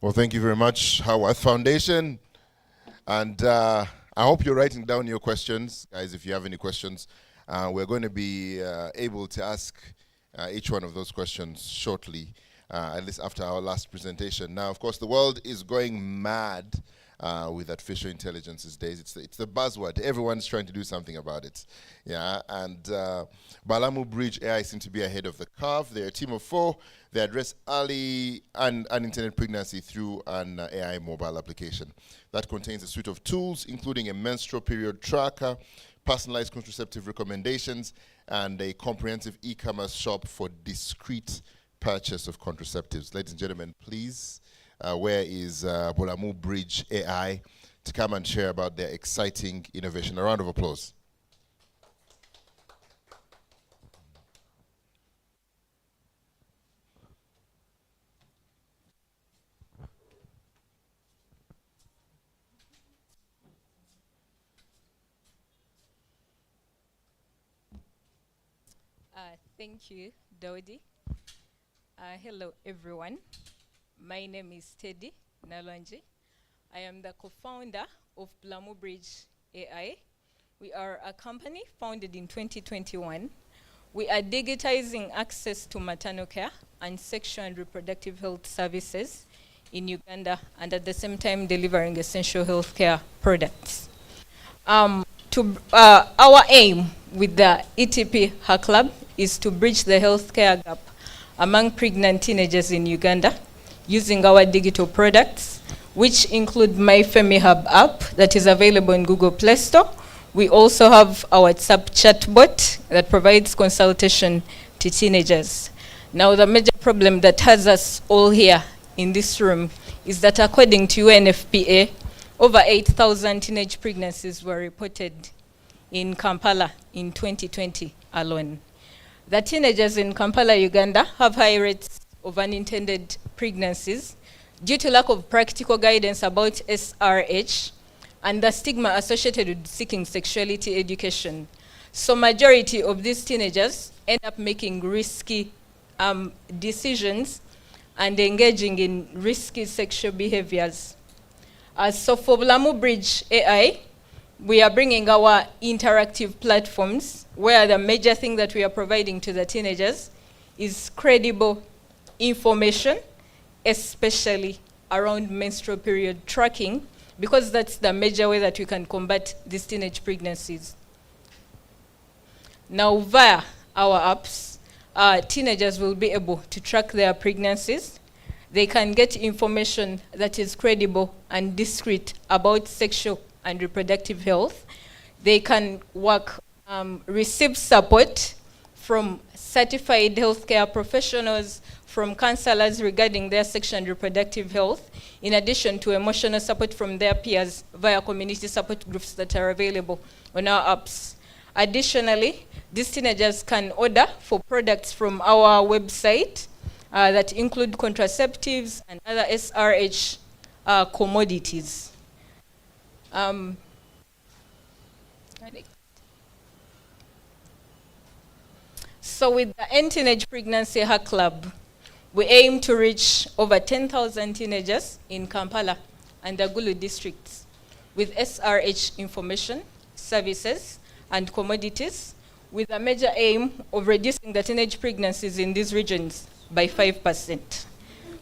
Well, thank you very much, Howarth Foundation. And I hope you're writing down your questions. Guys, if you have any questions, we're going to be able to ask each one of those questions shortly, at least after our last presentation. Now, of course, the world is going mad with artificial intelligence these days. It's the buzzword. Everyone's trying to do something about it. Yeah, and Balamu Bridge AI seem to be ahead of the curve. They're a team of 4. They address early and unintended pregnancy through an AI mobile application that contains a suite of tools, including a menstrual period tracker, personalized contraceptive recommendations, and a comprehensive e-commerce shop for discrete purchase of contraceptives. Ladies and gentlemen, please, where is Bolamu Bridge AI to come and share about their exciting innovation? A round of applause. Thank you, Dodi. Hello, everyone. My name is Teddy Nalwanji. I am the co-founder of Bolamu Bridge AI. We are a company founded in 2021. We are digitizing access to maternal care and sexual and reproductive health services in Uganda, and at the same time delivering essential healthcare products. Our aim with the ETP HackLab is to bridge the healthcare gap among pregnant teenagers in Uganda using our digital products, which include My Femi Hub app that is available in Google Play Store. We also have our WhatsApp chatbot that provides consultation to teenagers. Now, the major problem that has us all here in this room is that according to UNFPA, over 8,000 teenage pregnancies were reported in Kampala in 2020 alone. The teenagers in Kampala, Uganda, have high rates of unintended pregnancies due to lack of practical guidance about SRH and the stigma associated with seeking sexuality education. So majority of these teenagers end up making risky decisions and engaging in risky sexual behaviors. So for Bolamu Bridge AI, we are bringing our interactive platforms where the major thing that we are providing to the teenagers is credible information, especially around menstrual period tracking, because that's the major way that we can combat these teenage pregnancies. Now, via our apps, teenagers will be able to track their pregnancies. They can get information that is credible and discreet about sexual and reproductive health. They can receive support from certified healthcare professionals, from counselors regarding their sexual and reproductive health, in addition to emotional support from their peers via community support groups that are available on our apps. Additionally, these teenagers can order for products from our website that include contraceptives and other SRH commodities. So with the End Teenage Pregnancy HackLab, we aim to reach over 10,000 teenagers in Kampala and the Gulu districts with SRH information, services, and commodities, with a major aim of reducing the teenage pregnancies in these regions by 5%.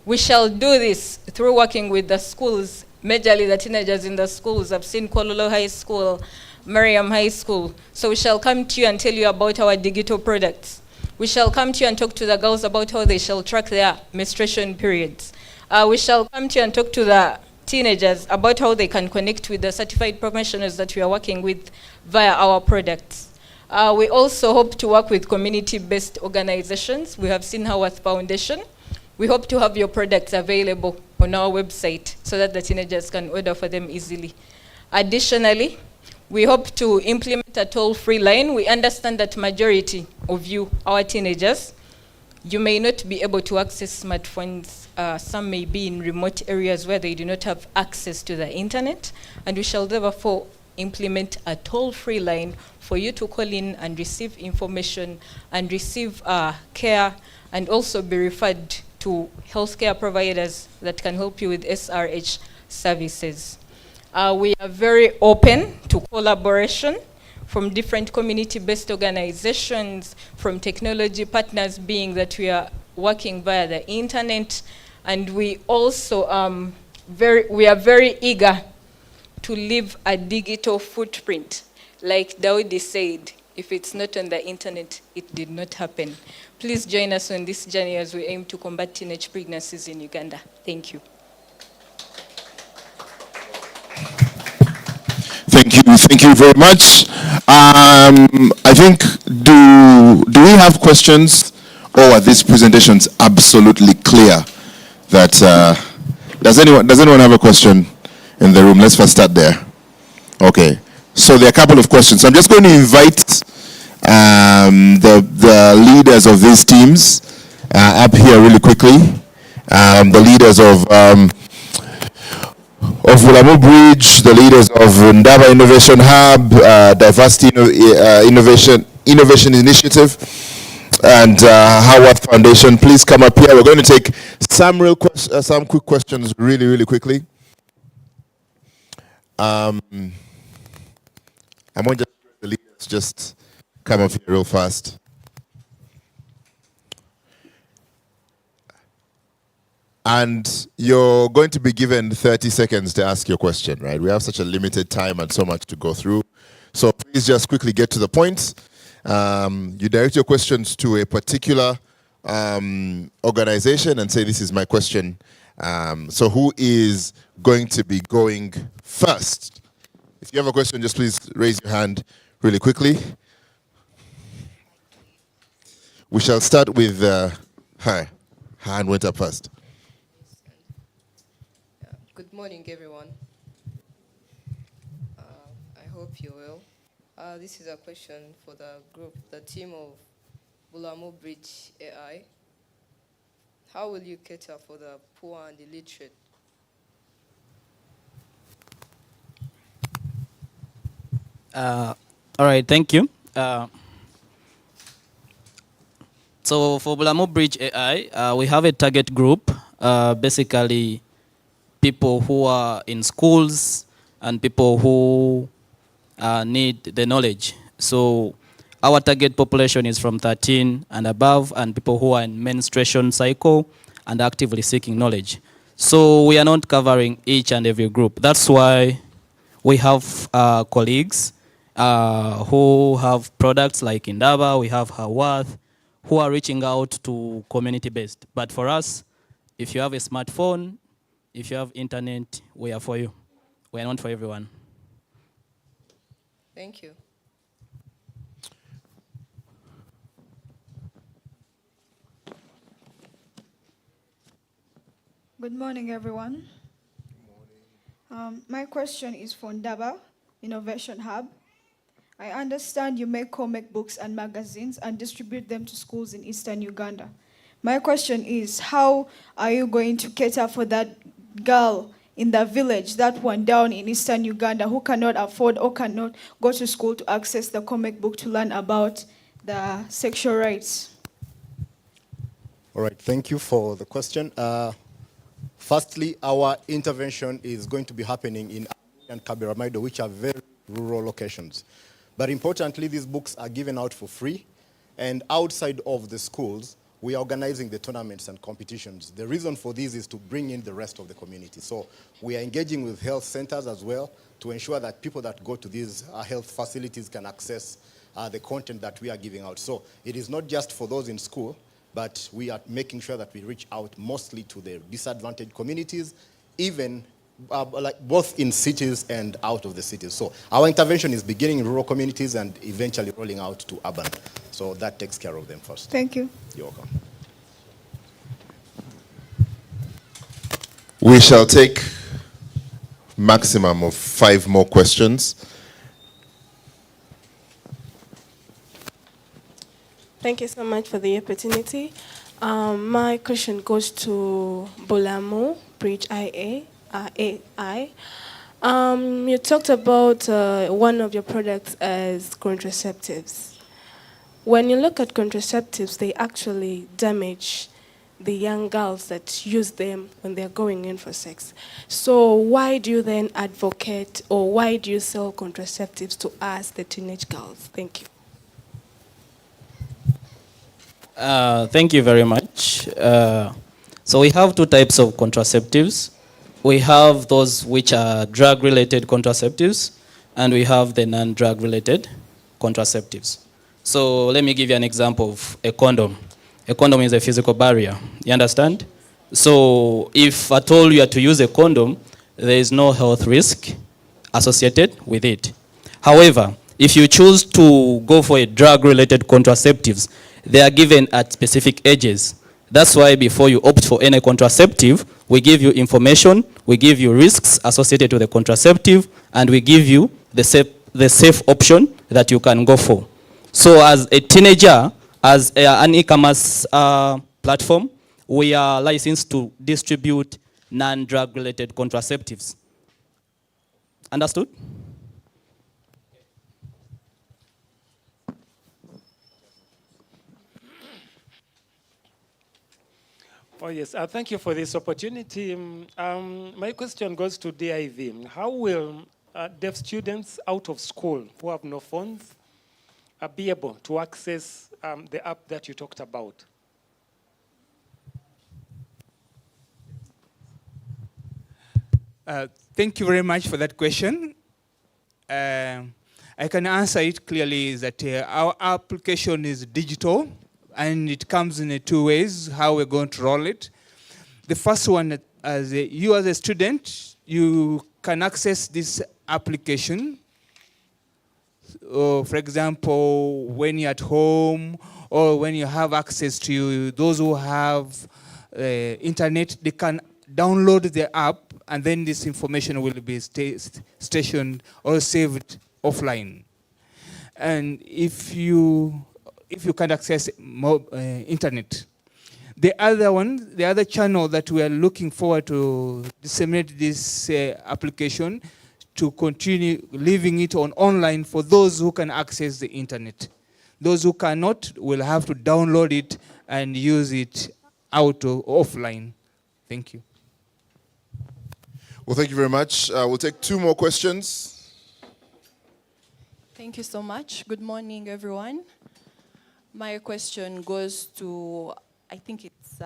We shall do this through working with the schools, majorly the teenagers in the schools. I've seen Kololo High School, Mariam High School. So we shall come to you and tell you about our digital products. We shall come to you and talk to the girls about how they shall track their menstruation periods. We shall come to you and talk to the teenagers about how they can connect with the certified professionals that we are working with via our products. We also hope to work with community-based organizations. We have seen Howard Foundation. We hope to have your products available on our website so that the teenagers can order for them easily. Additionally, we hope to implement a toll-free line. We understand that majority of you, our teenagers, you may not be able to access smartphones. Some may be in remote areas where they do not have access to the internet, and we shall therefore implement a toll-free line for you to call in and receive information and receive care, and also be referred to healthcare providers that can help you with SRH services. We are very open to collaboration from different community-based organizations, from technology partners, being that we are working via the internet, and we also we are very eager to leave a digital footprint. Like Daudi said, if it's not on the internet, it did not happen. Please join us on this journey as we aim to combat teenage pregnancies in Uganda. Thank you. Thank you very much. I think, do we have questions or are these presentations absolutely clear? That does anyone have a question in the room? Let's first start there. Okay. So there are a couple of questions. I'm just going to invite the leaders of these teams up here really quickly. The leaders of Bulamo Bridge, the leaders of Ndaba Innovation Hub, Diversity Innovation Initiative, and Howard Foundation. Please come up here. We're going to take some quick questions really quickly. I want just the leaders just come up here real fast. And you're going to be given 30 seconds to ask your question, right? We have such a limited time and so much to go through. So please just quickly get to the point. You direct your questions to a particular organization and say, this is my question. So who is going to be going first? If you have a question, just please raise your hand really quickly. We shall start with her. Her hand went up first. Good morning, everyone. I hope you're well. This is a question for the group, the team of Bulamo Bridge AI. How will you cater for the poor and illiterate? All right, thank you. So for Bulamo Bridge AI, we have a target group, basically people who are in schools and people who need the knowledge. So our target population is from 13 and above, and people who are in menstruation cycle and actively seeking knowledge. So we are not covering each and every group. That's why we have colleagues who have products like Indaba, we have Hawath, who are reaching out to community-based. But for us, if you have a smartphone, if you have internet, we are for you. We are not for everyone. Thank you. Good morning, everyone. Good morning. My question is for Ndaba Innovation Hub. I understand you make comic books and magazines and distribute them to schools in Eastern Uganda. My question is, how are you going to cater for that girl in the village, that one down in Eastern Uganda, who cannot afford or cannot go to school to access the comic book to learn about the sexual rights? All right, thank you for the question. Firstly, our intervention is going to be happening in and Kabiramaido, which are very rural locations. But importantly, these books are given out for free, and outside of the schools, we are organizing the tournaments and competitions. The reason for this is to bring in the rest of the community. So we are engaging with health centers as well to ensure that people that go to these health facilities can access the content that we are giving out. So it is not just for those in school, but we are making sure that we reach out mostly to the disadvantaged communities, even like both in cities and out of the cities. So our intervention is beginning in rural communities and eventually rolling out to urban. So that takes care of them first. Thank you. You're welcome. We shall take maximum of 5 more questions. Thank you so much for the opportunity. My question goes to Bulamo Bridge AI. You talked about one of your products as contraceptives. When you look at contraceptives, they actually damage the young girls that use them when they're going in for sex. So why do you then advocate, or why do you sell contraceptives to us, the teenage girls? Thank you. Thank you very much. So we have 2 types of contraceptives. We have those which are drug-related contraceptives, and we have the non-drug-related contraceptives. So let me give you an example of a condom. A condom is a physical barrier, you understand? So if at all you are to use a condom, there is no health risk associated with it. However, if you choose to go for a drug-related contraceptives, they are given at specific ages. That's why before you opt for any contraceptive, we give you information, we give you risks associated with the contraceptive, and we give you the safe option that you can go for. So as a teenager, as an e-commerce platform, we are licensed to distribute non-drug related contraceptives. Understood? Oh, yes. Thank you for this opportunity. My question goes to DIV. How will deaf students out of school who have no phones be able to access the app that you talked about? Thank you very much for that question. I can answer it clearly is that our application is digital, and it comes in two ways, how we're going to roll it. The first one, you as a student, you can access this application. For example, when you're at home or when you have access to those who have internet, they can download the app, and then this information will be stationed or saved offline. And if you can't access internet, the other channel that we are looking forward to disseminate this application to continue leaving it online for those who can access the internet. Those who cannot will have to download it and use it offline. Thank you. Well, thank you very much. We'll take two more questions. Thank you so much. Good morning, everyone. My question goes to, I think it's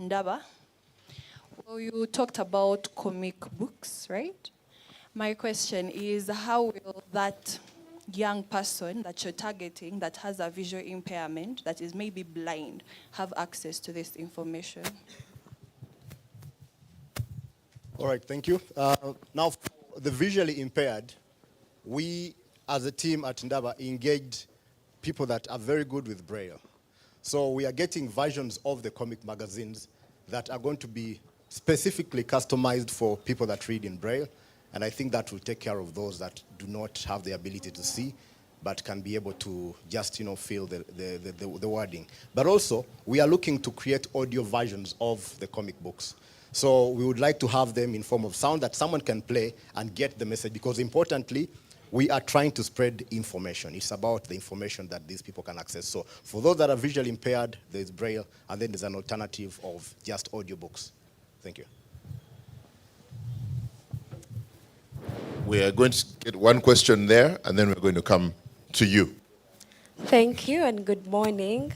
Ndaba. Well, you talked about comic books, right? My question is, how will that young person that you're targeting that has a visual impairment, that is maybe blind, have access to this information? All right, thank you. Now, for the visually impaired, we as a team at Ndaba engaged people that are very good with Braille. So we are getting versions of the comic magazines that are going to be specifically customized for people that read in Braille. And I think that will take care of those that do not have the ability to see, but can be able to just, feel the wording. But also, we are looking to create audio versions of the comic books. So we would like to have them in form of sound that someone can play and get the message, because importantly, we are trying to spread information. It's about the information that these people can access. So for those that are visually impaired, there's Braille, and then there's an alternative of just audiobooks. Thank you. We are going to get one question there, and then we're going to come to you. Thank you, and good morning.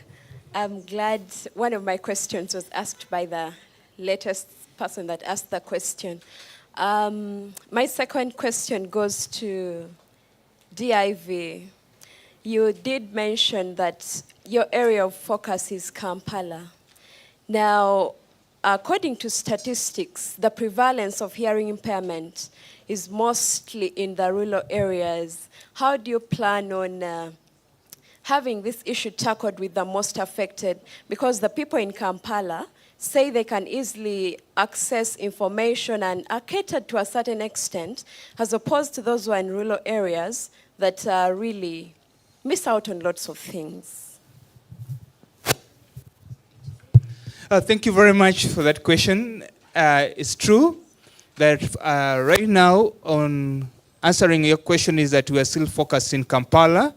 I'm glad one of my questions was asked by the latest person that asked the question. My second question goes to DIV. You did mention that your area of focus is Kampala. Now, according to statistics, the prevalence of hearing impairment is mostly in the rural areas. How do you plan on having this issue tackled with the most affected? Because the people in Kampala say they can easily access information and are catered to a certain extent, as opposed to those who are in rural areas that really miss out on lots of things. Thank you very much for that question. It's true that right now on answering your question is that we are still focused in Kampala,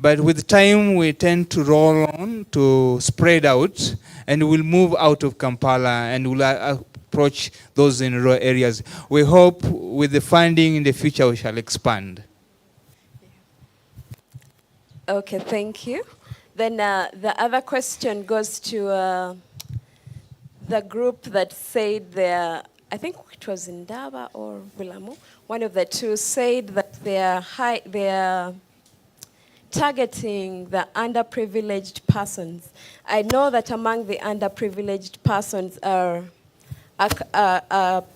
but with time we tend to roll on to spread out, and we'll move out of Kampala and we'll approach those in rural areas. We hope with the funding in the future we shall expand. Okay, thank you. Then the other question goes to the group that said I think it was Ndaba or Bulamo, one of the two said that they're targeting the underprivileged persons. I know that among the underprivileged persons are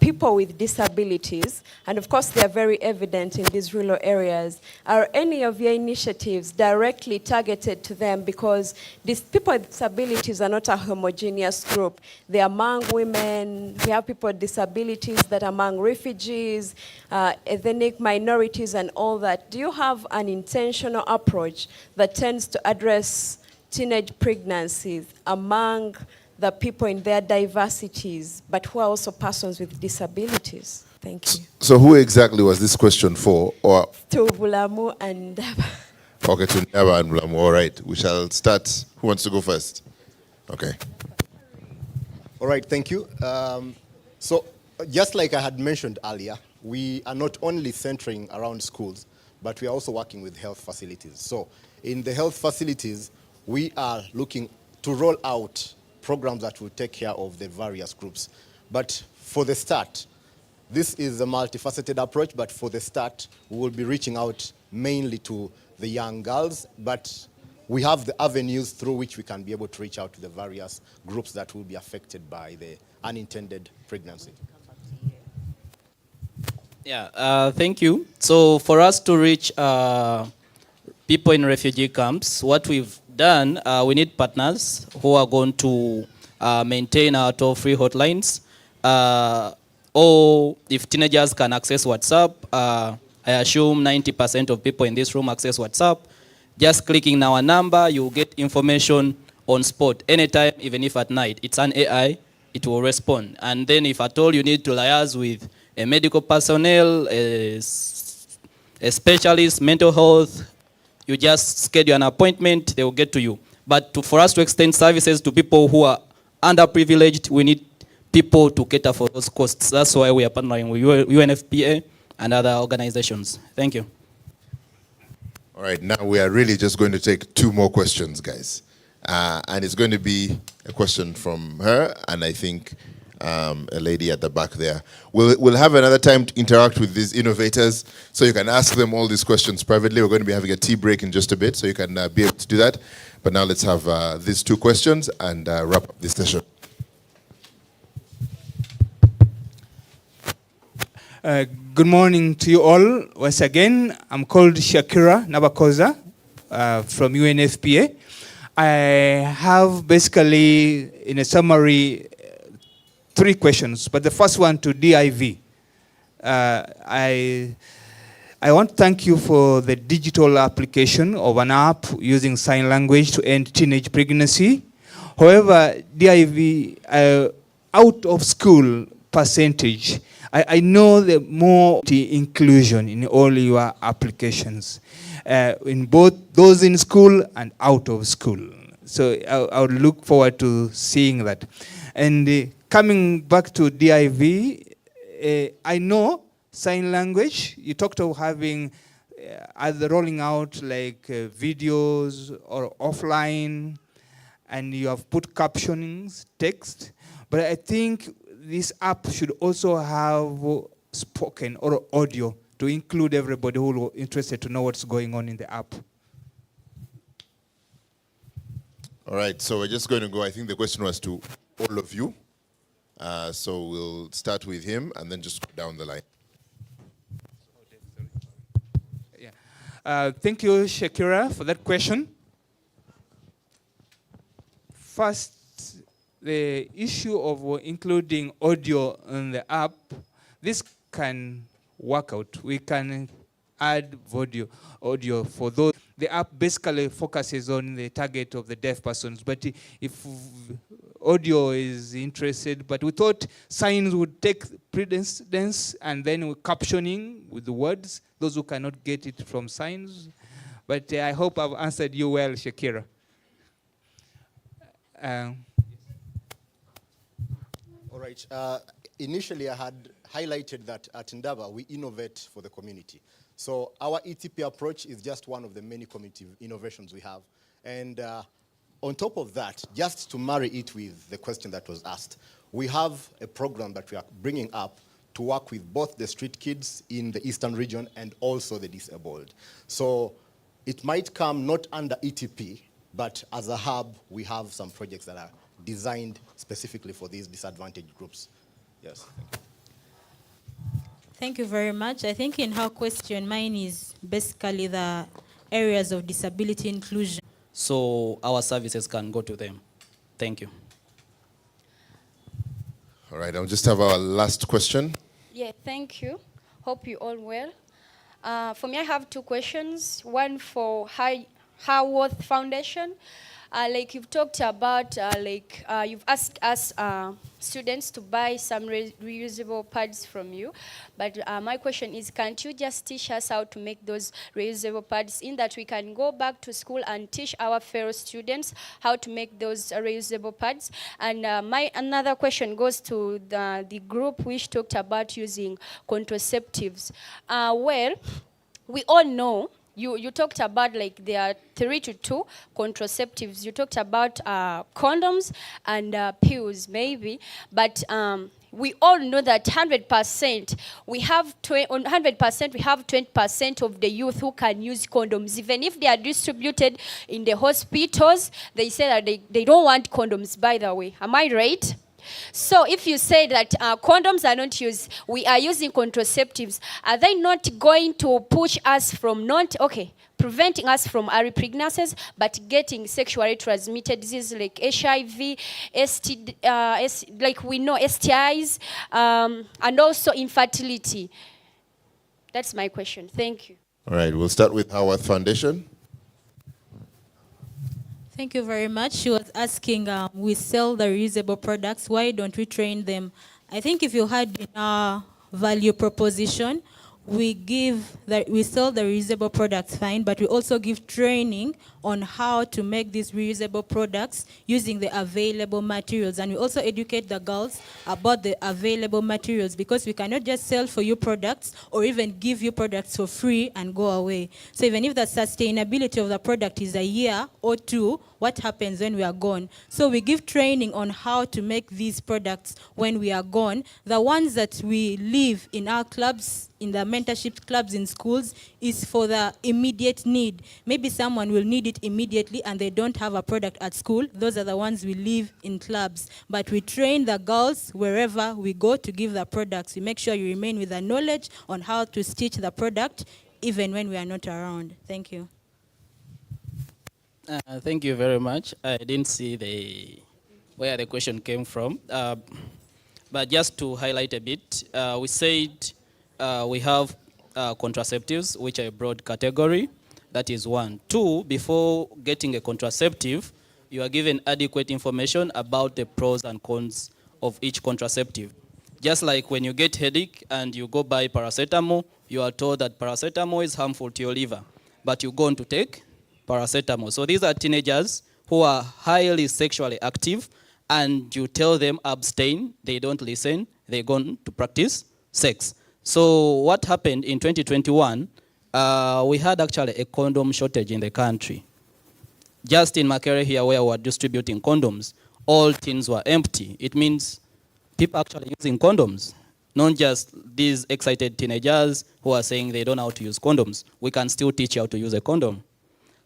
people with disabilities, and of course they are very evident in these rural areas. Are any of your initiatives directly targeted to them? Because these people with disabilities are not a homogeneous group. They are among women, we have people with disabilities that are among refugees, ethnic minorities and all that. Do you have an intentional approach that tends to address teenage pregnancies among the people in their diversities, but who are also persons with disabilities? Thank you. So who exactly was this question for? Or To Bulamu and Ndaba. okay, to Ndaba and Bulamu. All right, we shall start. Who wants to go first? Okay. All right, thank you. So just like I had mentioned earlier, we are not only centering around schools, but we are also working with health facilities. So in the health facilities, we are looking to roll out programs that will take care of the various groups. But for the start, this is a multifaceted approach, but for the start, we will be reaching out mainly to the young girls, but we have the avenues through which we can be able to reach out to the various groups that will be affected by the unintended pregnancy. Yeah, thank you. So for us to reach people in refugee camps, what we've done, we need partners who are going to maintain our toll-free hotlines. Or if teenagers can access WhatsApp, I assume 90% of people in this room access WhatsApp. Just clicking our number, you'll get information on spot, anytime, even if at night. It's an AI, it will respond. And then if at all you need to liaise with a medical personnel, a specialist, mental health, you just schedule an appointment, they will get to you. But for us to extend services to people who are underprivileged, we need people to cater for those costs. That's why we are partnering with UNFPA and other organizations. Thank you. All right, now we are really just going to take 2 more questions, guys. And it's going to be a question from her, and I think a lady at the back there. We'll have another time to interact with these innovators, so you can ask them all these questions privately. We're going to be having a tea break in just a bit, so you can be able to do that. But now let's have these 2 questions and wrap up this session. Good morning to you all. Once again, I'm called Shakira Nabakoza from UNFPA. I have basically, in a summary, 3 questions, but the first one to DIV. I want to thank you for the digital application of an app using sign language to end teenage pregnancy. However, DIV, out of school percentage, I know the more the inclusion in all your applications, in both those in school and out of school. So I would look forward to seeing that. And coming back to DIV, I know sign language, you talked of having either rolling out like videos or offline, and you have put captionings, text, but I think this app should also have spoken or audio to include everybody who is interested to know what's going on in the app. All right, so we're just going to go. I think the question was to all of you. So we'll start with him and then just go down the line. Yeah. Thank you, Shakira, for that question. First, the issue of including audio in the app, this can work out. We can add audio for those. The app basically focuses on the target of the deaf persons, but if audio is interested, but we thought signs would take precedence and then we're captioning with the words, those who cannot get it from signs. But I hope I've answered you well, Shakira. All right. Initially, I had highlighted that at Ndaba, we innovate for the community. So our ETP approach is just one of the many community innovations we have. And on top of that, just to marry it with the question that was asked, we have a program that we are bringing up to work with both the street kids in the eastern region and also the disabled. So it might come not under ETP, but as a hub, we have some projects that are designed specifically for these disadvantaged groups. Yes. Thank you very much. I think in her question, mine is basically the areas of disability inclusion. So our services can go to them. Thank you. All right, I'll just have our last question. Yeah, thank you. Hope you all well. For me, I have two questions. One for High Worth Foundation. Like you've talked about, you've asked us students to buy some reusable pads from you. But my question is, can't you just teach us how to make those reusable pads in that we can go back to school and teach our fellow students how to make those reusable pads? And my another question goes to the group which talked about using contraceptives. Well, we all know you talked about like there are 3 to 2 contraceptives. You talked about condoms and pills maybe, but we all know that 100% we have 100% we have 20% of the youth who can use condoms. Even if they are distributed in the hospitals, they say that they don't want condoms, by the way. Am I right? So if you say that condoms are not used, we are using contraceptives, are they not going to push us from preventing us from early pregnancies, but getting sexually transmitted diseases like HIV, like we know STIs, and also infertility? That's my question. Thank you. All right, we'll start with Howard Foundation. Thank you very much. She was asking, we sell the reusable products, why don't we train them? I think if you had in our value proposition, we sell the reusable products, fine, but we also give training on how to make these reusable products using the available materials. And we also educate the girls about the available materials, because we cannot just sell for you products or even give you products for free and go away. So even if the sustainability of the product is a year or 2, what happens when we are gone? So we give training on how to make these products when we are gone. The ones that we leave in our clubs, in the mentorship clubs in schools, is for the immediate need. Maybe someone will need it immediately and they don't have a product at school. Those are the ones we leave in clubs. But we train the girls wherever we go to give the products. We make sure you remain with the knowledge on how to stitch the product even when we are not around. Thank you. Thank you very much. I didn't see where the question came from. But just to highlight a bit, we said we have contraceptives, which are a broad category. That is 1. 2, before getting a contraceptive, you are given adequate information about the pros and cons of each contraceptive. Just like when you get headache and you go buy paracetamol, you are told that paracetamol is harmful to your liver, but you go on to take paracetamol. So these are teenagers who are highly sexually active, and you tell them abstain, they don't listen, they go on to practice sex. So what happened in 2021, we had actually a condom shortage in the country. Just in Makere here, where we're distributing condoms, all tins were empty. It means people actually using condoms, not just these excited teenagers who are saying they don't know how to use condoms. We can still teach you how to use a condom.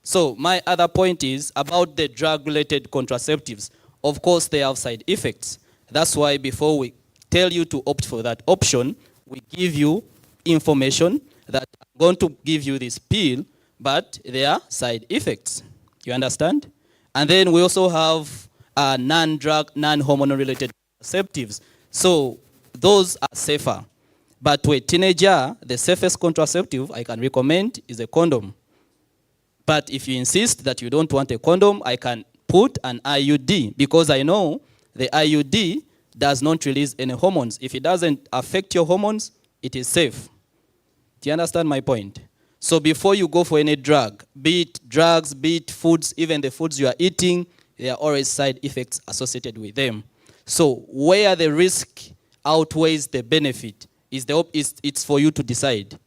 So my other point is about the drug-related contraceptives. Of course, they have side effects. That's why before we tell you to opt for that option, we give you information that I'm going to give you this pill, but there are side effects. You understand? And then we also have non-drug, non-hormonal related contraceptives. So those are safer. But to a teenager, the safest contraceptive I can recommend is a condom. But if you insist that you don't want a condom, I can put an IUD, because I know the IUD does not release any hormones. If it doesn't affect your hormones, it is safe. Do you understand my point? So before you go for any drug, be it drugs, be it foods, even the foods you are eating, there are always side effects associated with them. So where the risk outweighs the benefit, it's for you to decide.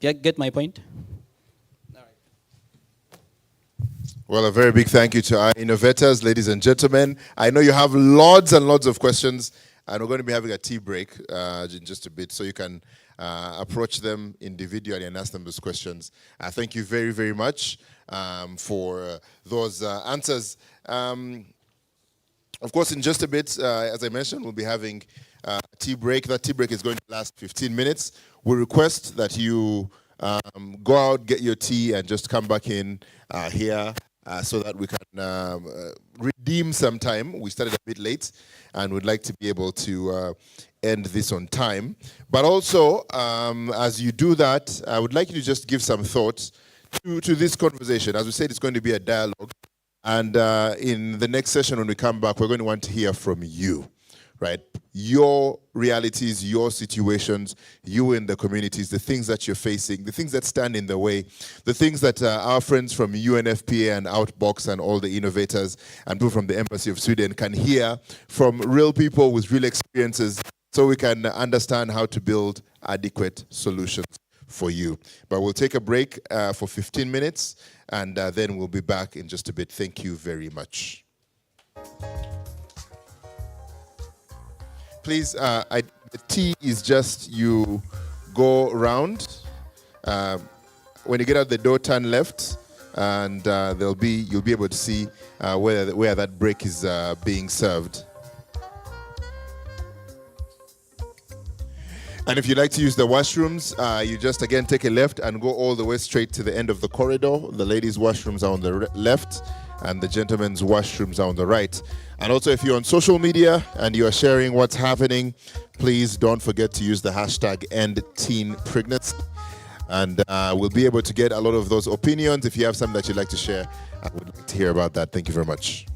Get my point? Well, a very big thank you to our innovators, ladies and gentlemen. I know you have lots and lots of questions, and we're going to be having a tea break in just a bit, so you can approach them individually and ask them those questions. Thank you very, very much for those answers. Of course, in just a bit, as I mentioned, we'll be having tea break. That tea break is going to last 15 minutes. We request that you go out, get your tea, and just come back in here so that we can redeem some time. We started a bit late, and we'd like to be able to end this on time. But also, as you do that, I would like you to just give some thoughts to this conversation. As we said, it's going to be a dialogue. And in the next session, when we come back, we're going to want to hear from you, right? Your realities, your situations, you in the communities, the things that you're facing, the things that stand in the way, the things that our friends from UNFPA and Outbox and all the innovators and people from the Embassy of Sweden can hear from real people with real experiences, so we can understand how to build adequate solutions for you. But we'll take a break for 15 minutes, and then we'll be back in just a bit. Thank you very much. Please, the tea is just, you go around. When you get out the door, turn left, and you'll be able to see where that break is being served. And if you'd like to use the washrooms, you just again take a left and go all the way straight to the end of the corridor. The ladies' washrooms are on the left, and the gentlemen's washrooms are on the right. And also, if you're on social media and you are sharing what's happening, please don't forget to use the hashtag End Teenage Pregnancy. And we'll be able to get a lot of those opinions. If you have something that you'd like to share, I would like to hear about that. Thank you very much.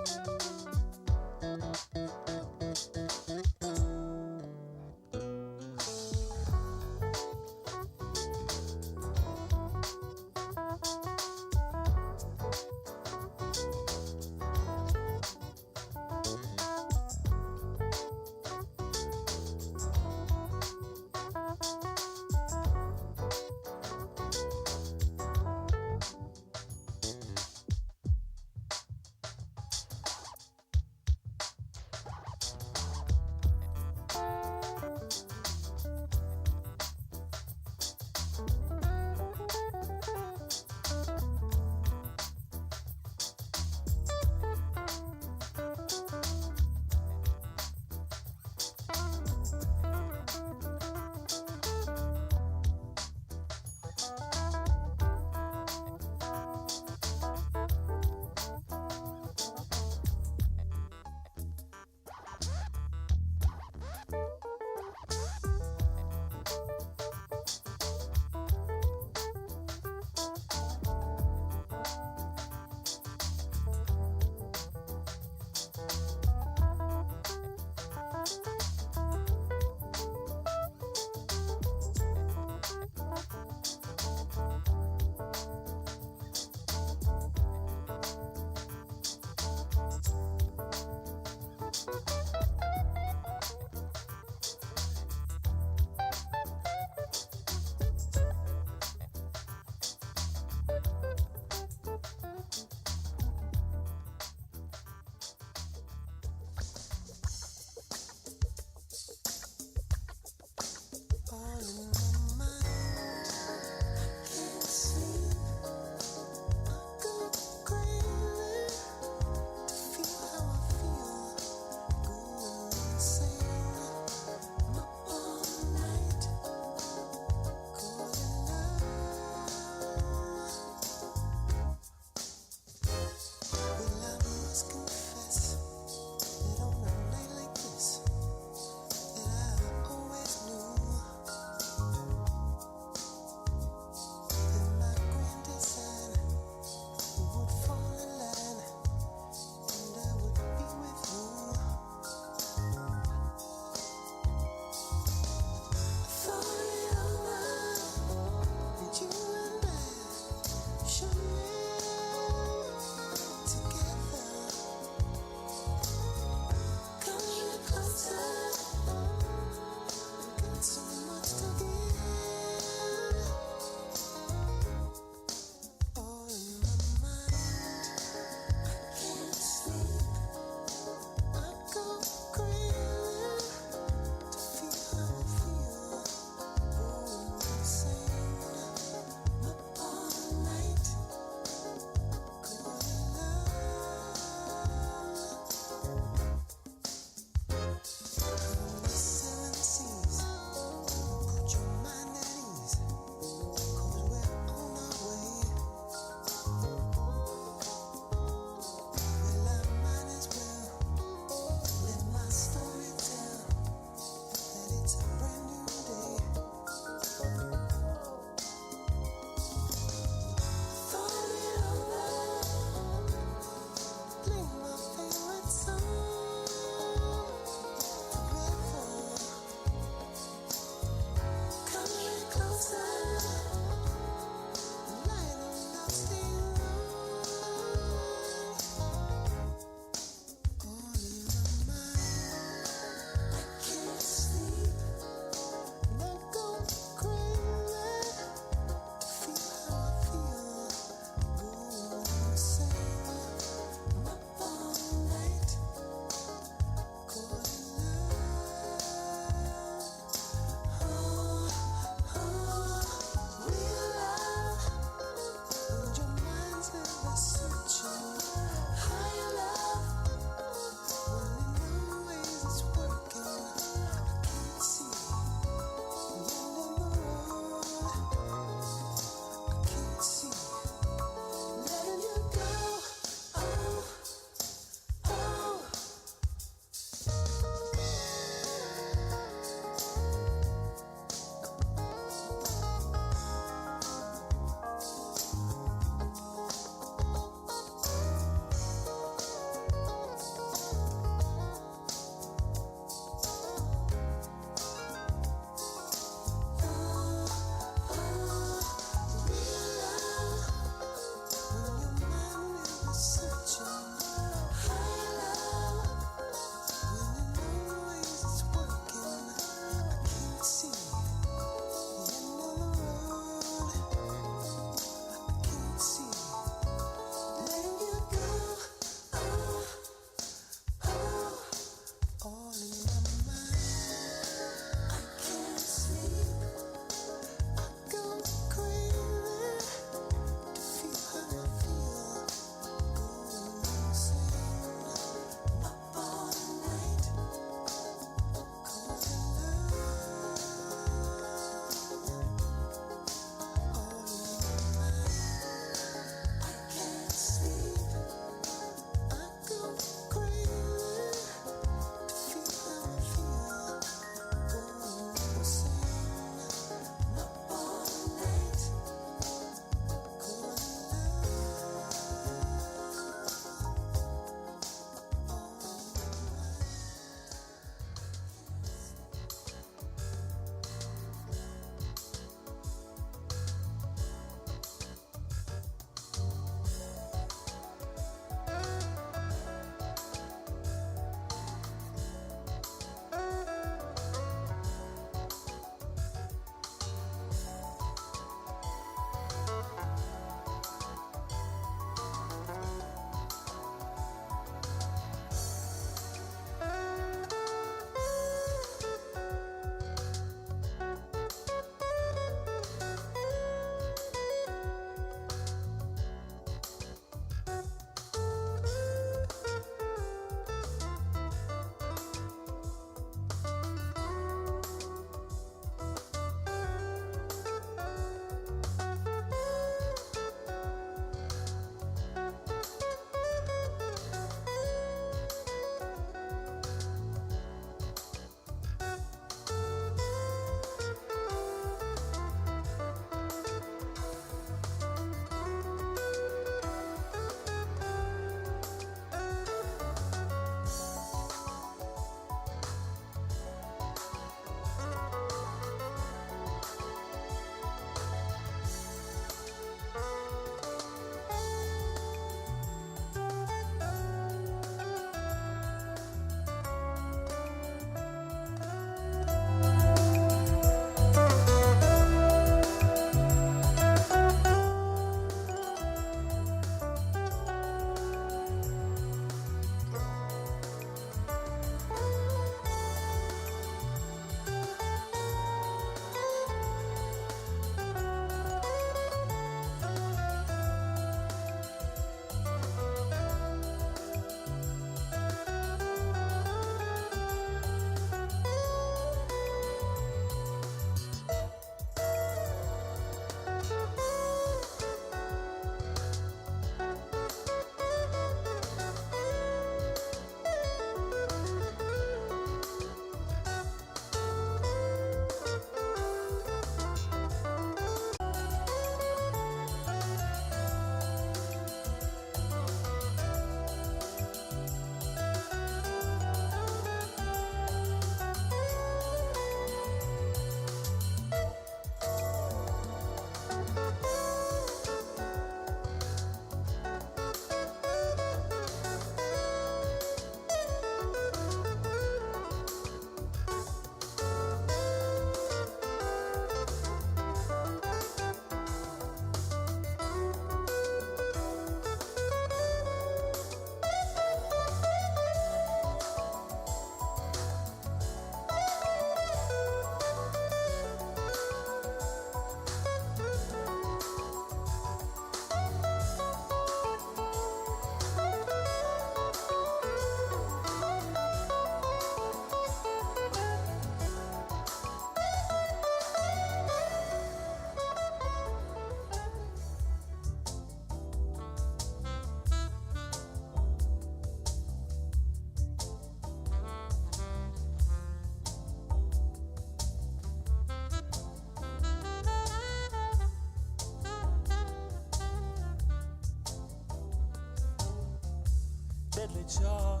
deadly charm.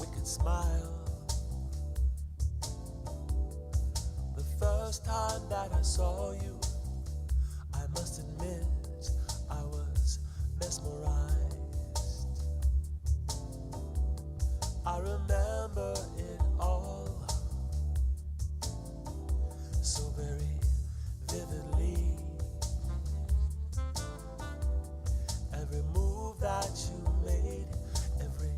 Wicked smile. The first time that I saw you, I must admit I was mesmerized. I remember it all so very vividly. Every move that you made, every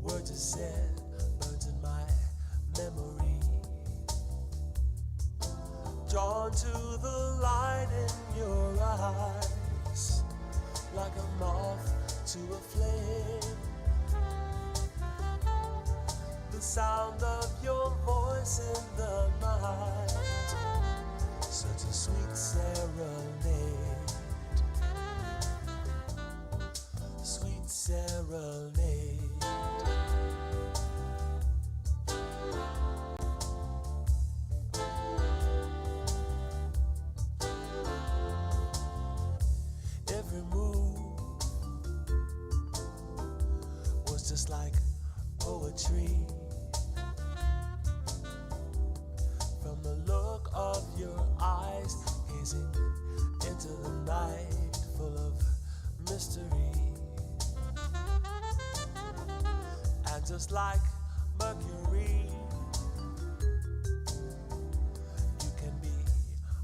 word you said burnt in my memory. Drawn to the light in your eyes, like a moth to a flame. The sound of your voice in the night, such a sweet serenade. Sweet serenade. Every move was just like poetry. From the look of your eyes, gazing into the night full of mystery. And just like Mercury, you can be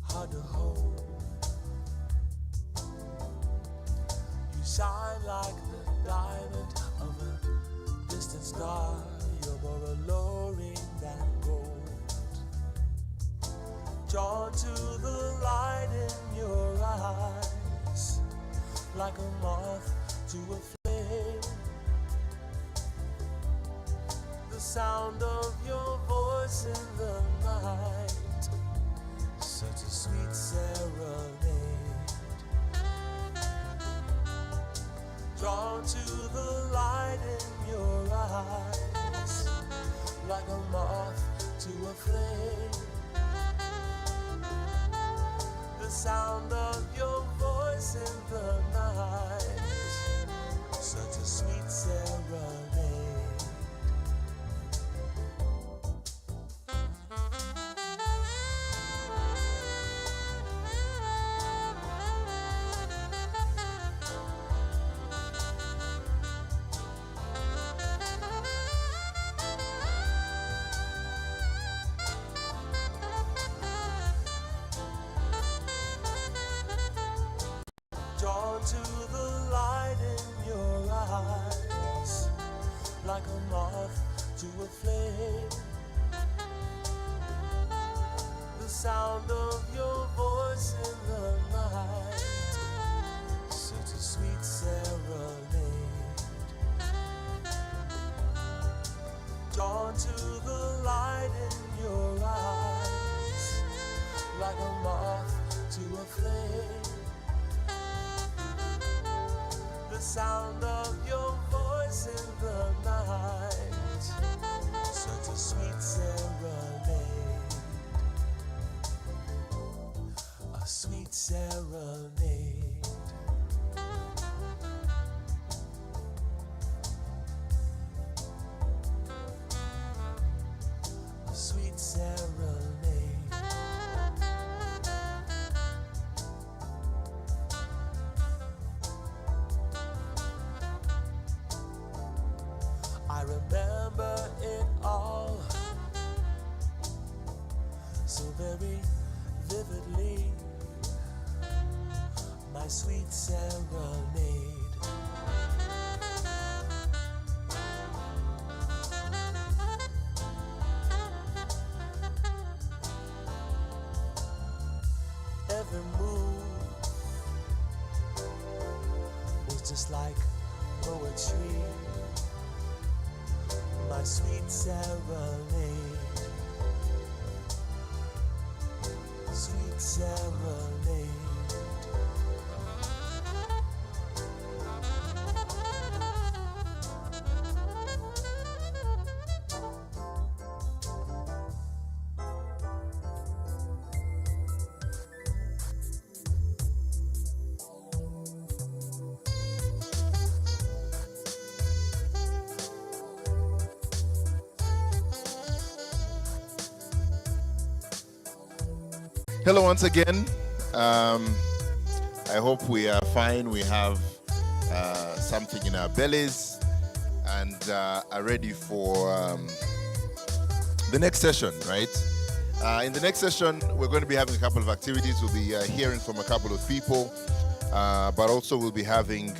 hard to hold. You shine like the diamond of a distant star. You're more alluring than gold. Drawn to the light in your eyes, like a moth to a flame. The sound of your voice in the night, such a sweet serenade. Drawn to the light in your eyes, like a moth to a flame. The sound of your voice in the night, such a sweet serenade. Drawn to the light in your eyes, like a moth to a flame. The sound of your voice in the night, such a sweet serenade. Drawn to the light in your eyes, like a moth to a flame. The sound of your voice in the night, such a sweet serenade. A sweet serenade. A sweet serenade. I remember it all so very vividly. My sweet serenade. Every move was just like poetry. My sweet serenade. Sweet serenade. Hello once again. I hope we are fine. We have something in our bellies and are ready for the next session, right? In the next session, we're going to be having a couple of activities. We'll be hearing from a couple of people, but also we'll be having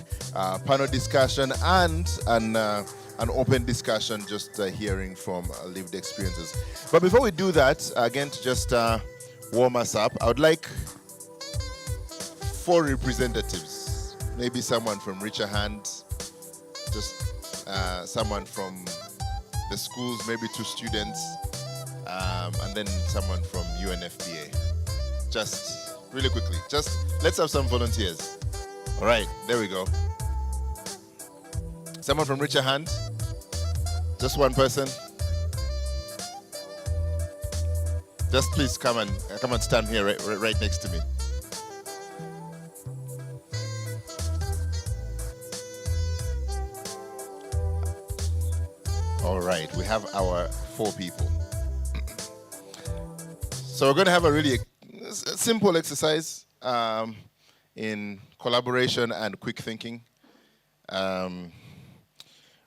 panel discussion and an open discussion, just hearing from lived experiences. But before we do that, again, to just warm us up, I would like 4 representatives, maybe someone from Richer Hand, just someone from the schools, maybe 2 students, and then someone from UNFPA. Just really quickly, just let's have some volunteers. All right, there we go. Someone from Richer Hand, just one person. Just please come and stand here right next to me. All right, we have our 4 people. So we're going to have a really simple exercise in collaboration and quick thinking. We're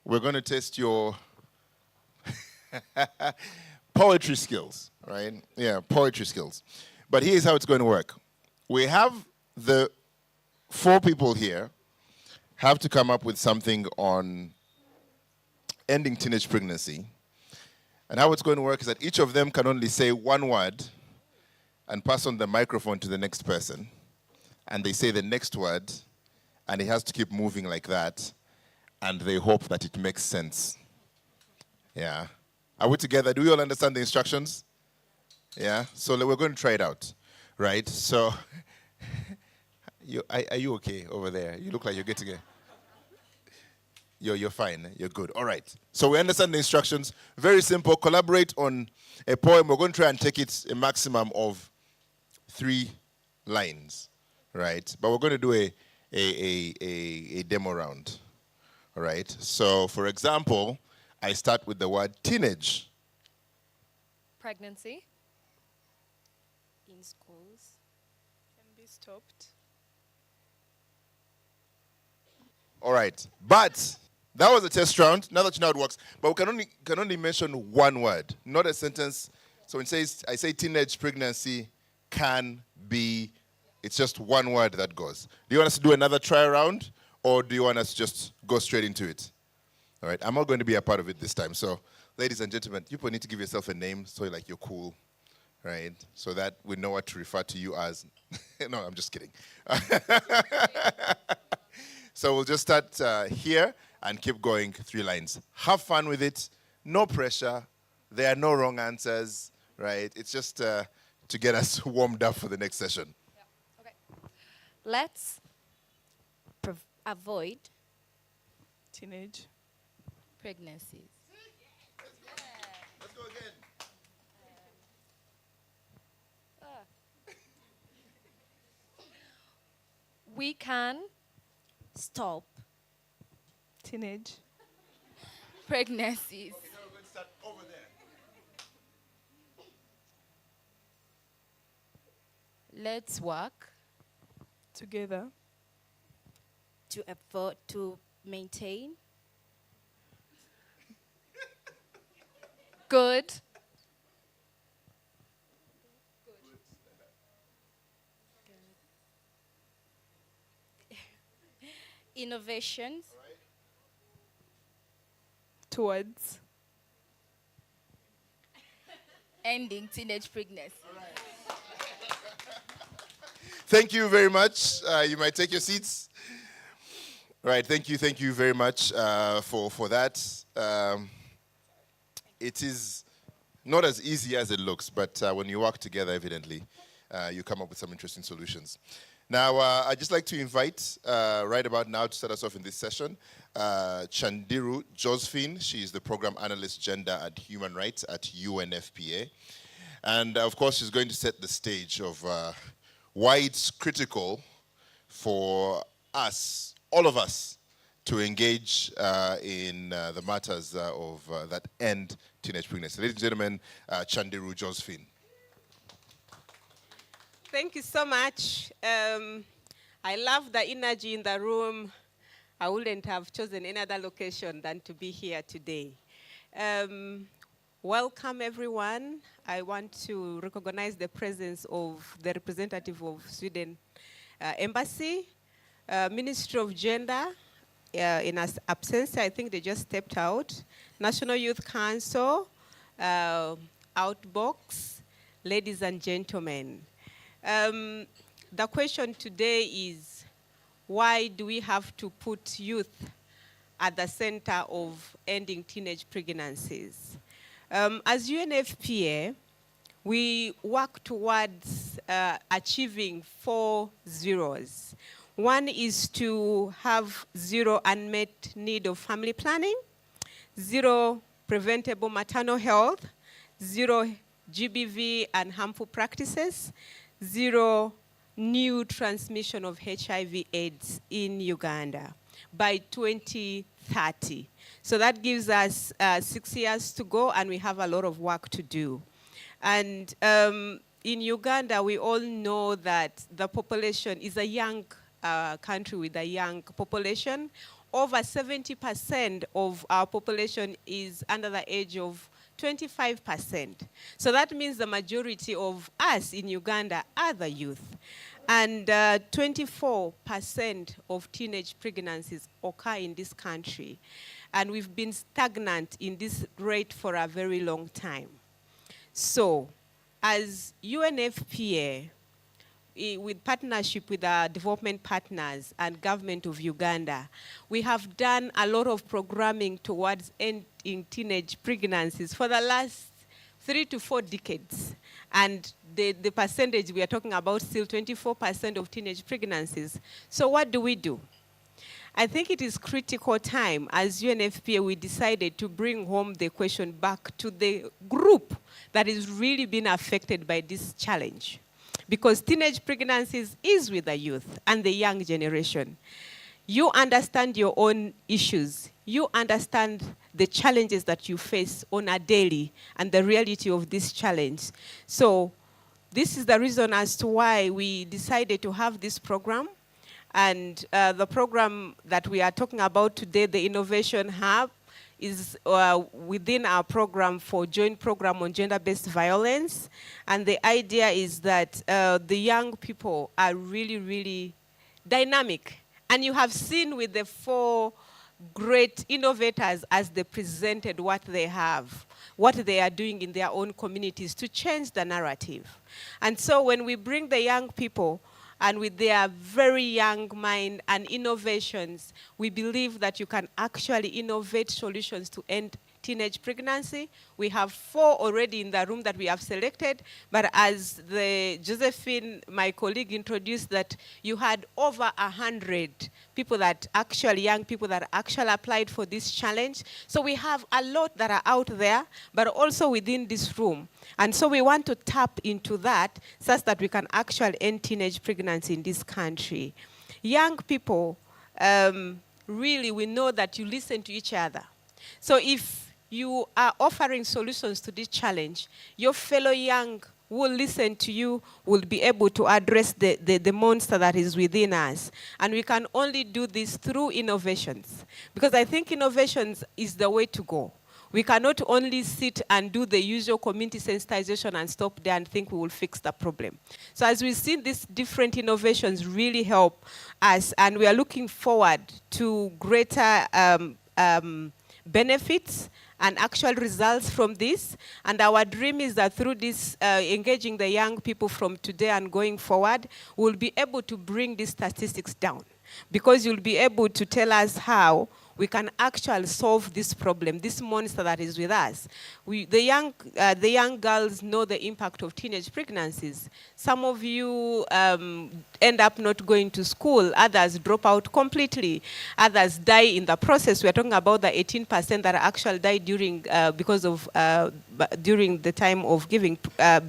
going to test your poetry skills, right? Yeah, poetry skills. But here's how it's going to work. We have the 4 people here have to come up with something on ending teenage pregnancy. And how it's going to work is that each of them can only say one word and pass on the microphone to the next person. And they say the next word, and it has to keep moving like that. And they hope that it makes sense. Yeah. Are we together? Do we all understand the instructions? Yeah? So we're going to try it out, right? So, are you okay over there? You look like you're getting it. You're fine. You're good. All right. So we understand the instructions. Very simple. Collaborate on a poem. We're going to try and take it a maximum of 3 lines, right? But we're going to do a demo round. All right. So, for example, I start with the word teenage. Pregnancy in schools can be stopped. All right. But that was a test round. Now that you know how it works. But we can only mention one word, not a sentence. So when I say teenage pregnancy can be, it's just one word that goes. Do you want us to do another try round, or do you want us to just go straight into it? All right. I'm not going to be a part of it this time. So, ladies and gentlemen, you need to give yourself a name so like you're cool, right? So that we know what to refer to you as. No, I'm just kidding. So we'll just start here and keep going 3 lines. Have fun with it. No pressure. There are no wrong answers, right? It's just to get us warmed up for the next session. Yeah. Okay. Let's avoid teenage pregnancies. Let's go again. We can stop teenage pregnancies. Okay, now we're going to start over there. Let's work together to maintain good innovations towards ending teenage pregnancy. Thank you very much. You might take your seats. Right, thank you very much for that. It is not as easy as it looks, but when you work together, evidently, you come up with some interesting solutions. Now, I'd just like to invite, right about now, to start us off in this session, Chandiru Josephine. She is the Program Analyst Gender and Human Rights at UNFPA. And, of course, she's going to set the stage of why it's critical for us, all of us, to engage in the matters of that end teenage pregnancy. Ladies and gentlemen, Chandiru Josephine. Thank you so much. I love the energy in the room. I wouldn't have chosen any other location than to be here today. Welcome, everyone. I want to recognize the presence of the representative of Sweden Embassy, Ministry of Gender, in absence, I think they just stepped out, National Youth Council, Outbox, ladies and gentlemen. The question today is, why do we have to put youth at the center of ending teenage pregnancies? As UNFPA, we work towards achieving 4 zeros. One is to have 0 unmet need of family planning, 0 preventable maternal health, 0 GBV and harmful practices, 0 new transmission of HIV/AIDS in Uganda by 2030. So that gives us 6 years to go, and we have a lot of work to do. And in Uganda, we all know that the population is a young country with a young population. Over 70% of our population is under the age of 25%. So that means the majority of us in Uganda are the youth. And 24% of teenage pregnancies occur in this country. And we've been stagnant in this rate for a very long time. So, as UNFPA, with partnership with our development partners and government of Uganda, we have done a lot of programming towards ending teenage pregnancies for the last 3 to 4 decades. And the percentage we are talking about, still 24% of teenage pregnancies. So what do? I think it is critical time, as UNFPA, we decided to bring home the question back to the group that is really being affected by this challenge. Because teenage pregnancies is with the youth and the young generation. You understand your own issues. You understand the challenges that you face on a daily and the reality of this challenge. So this is the reason as to why we decided to have this program. And the program that we are talking about today, the Innovation Hub, is within our program for joint program on gender-based violence. And the idea is that the young people are really, really dynamic. And you have seen with the 4 great innovators as they presented what they have, what they are doing in their own communities to change the narrative. And so when we bring the young people, and with their very young mind and innovations, we believe that you can actually innovate solutions to end teenage pregnancy. We have 4 already in the room that we have selected, but as Josephine, my colleague, introduced, that you had over 100 people that actually, young people that actually applied for this challenge. So we have a lot that are out there, but also within this room. And so we want to tap into that such that we can actually end teenage pregnancy in this country. Young people, really, we know that you listen to each other. So if you are offering solutions to this challenge, your fellow young will listen to you, will be able to address the monster that is within us. And we can only do this through innovations. Because I think innovations is the way to go. We cannot only sit and do the usual community sensitization and stop there and think we will fix the problem. So as we've seen, these different innovations really help us, and we are looking forward to greater benefits and actual results from this. And our dream is that through this, engaging the young people from today and going forward, we'll be able to bring these statistics down. Because you'll be able to tell us how we can actually solve this problem, this monster that is with us. The young girls know the impact of teenage pregnancies. Some of you end up not going to school. Others drop out completely. Others die in the process. We're talking about the 18% that actually die during during the time of giving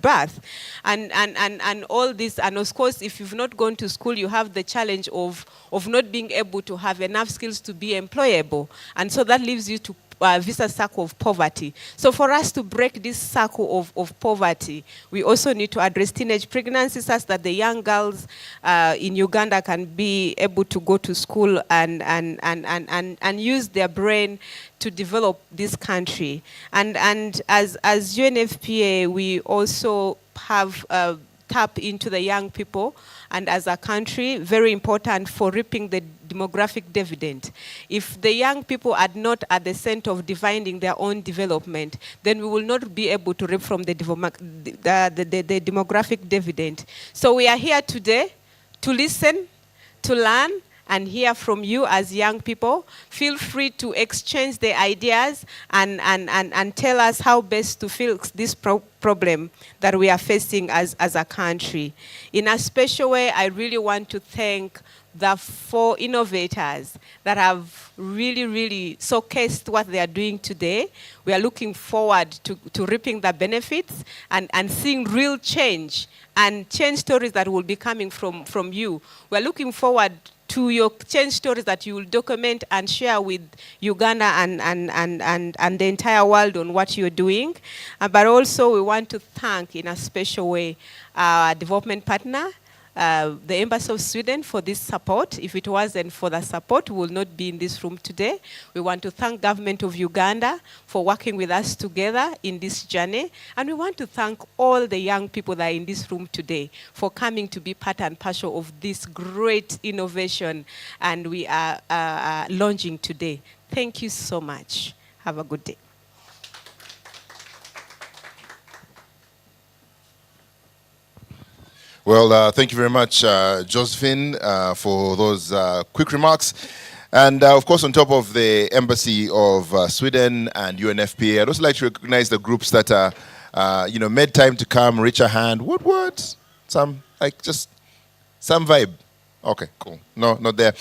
birth, and all this. And of course, if you've not gone to school, you have the challenge of not being able to have enough skills to be employable, and so that leaves you to vicious circle of poverty. So for us to break this circle of poverty, we also need to address teenage pregnancy such that the young girls in Uganda can be able to go to school and use their brain to develop this country. And as UNFPA, we also have tap into the young people, and as a country, very important for reaping the demographic dividend. If the young people are not at the center of defining their own development, then we will not be able to reap from the demographic dividend. So we are here today to listen, to learn, and hear from you as young people. Feel free to exchange the ideas and tell us how best to fix this problem that we are facing as a country. In a special way, I really want to thank the 4 innovators that have really showcased what they are doing today. We are looking forward to reaping the benefits and seeing real change and change stories that will be coming from you. We are looking forward to your change stories that you will document and share with Uganda and the entire world on what you're doing. But also we want to thank in a special way our development partner, the Embassy of Sweden, for this support. If it wasn't for the support, we will not be in this room today. We want to thank government of Uganda for working with us together in this journey. And we want to thank all the young people that are in this room today for coming to be part and parcel of this great innovation and we are launching today. Thank you so much. Have a good day. Well, thank you very much, Josephine, for those quick remarks. And of course, on top of the Embassy of Sweden and UNFPA, I'd also like to recognize the groups that made time to come, reach a hand. What? Some, like, just some vibe. Okay, cool. No, not there.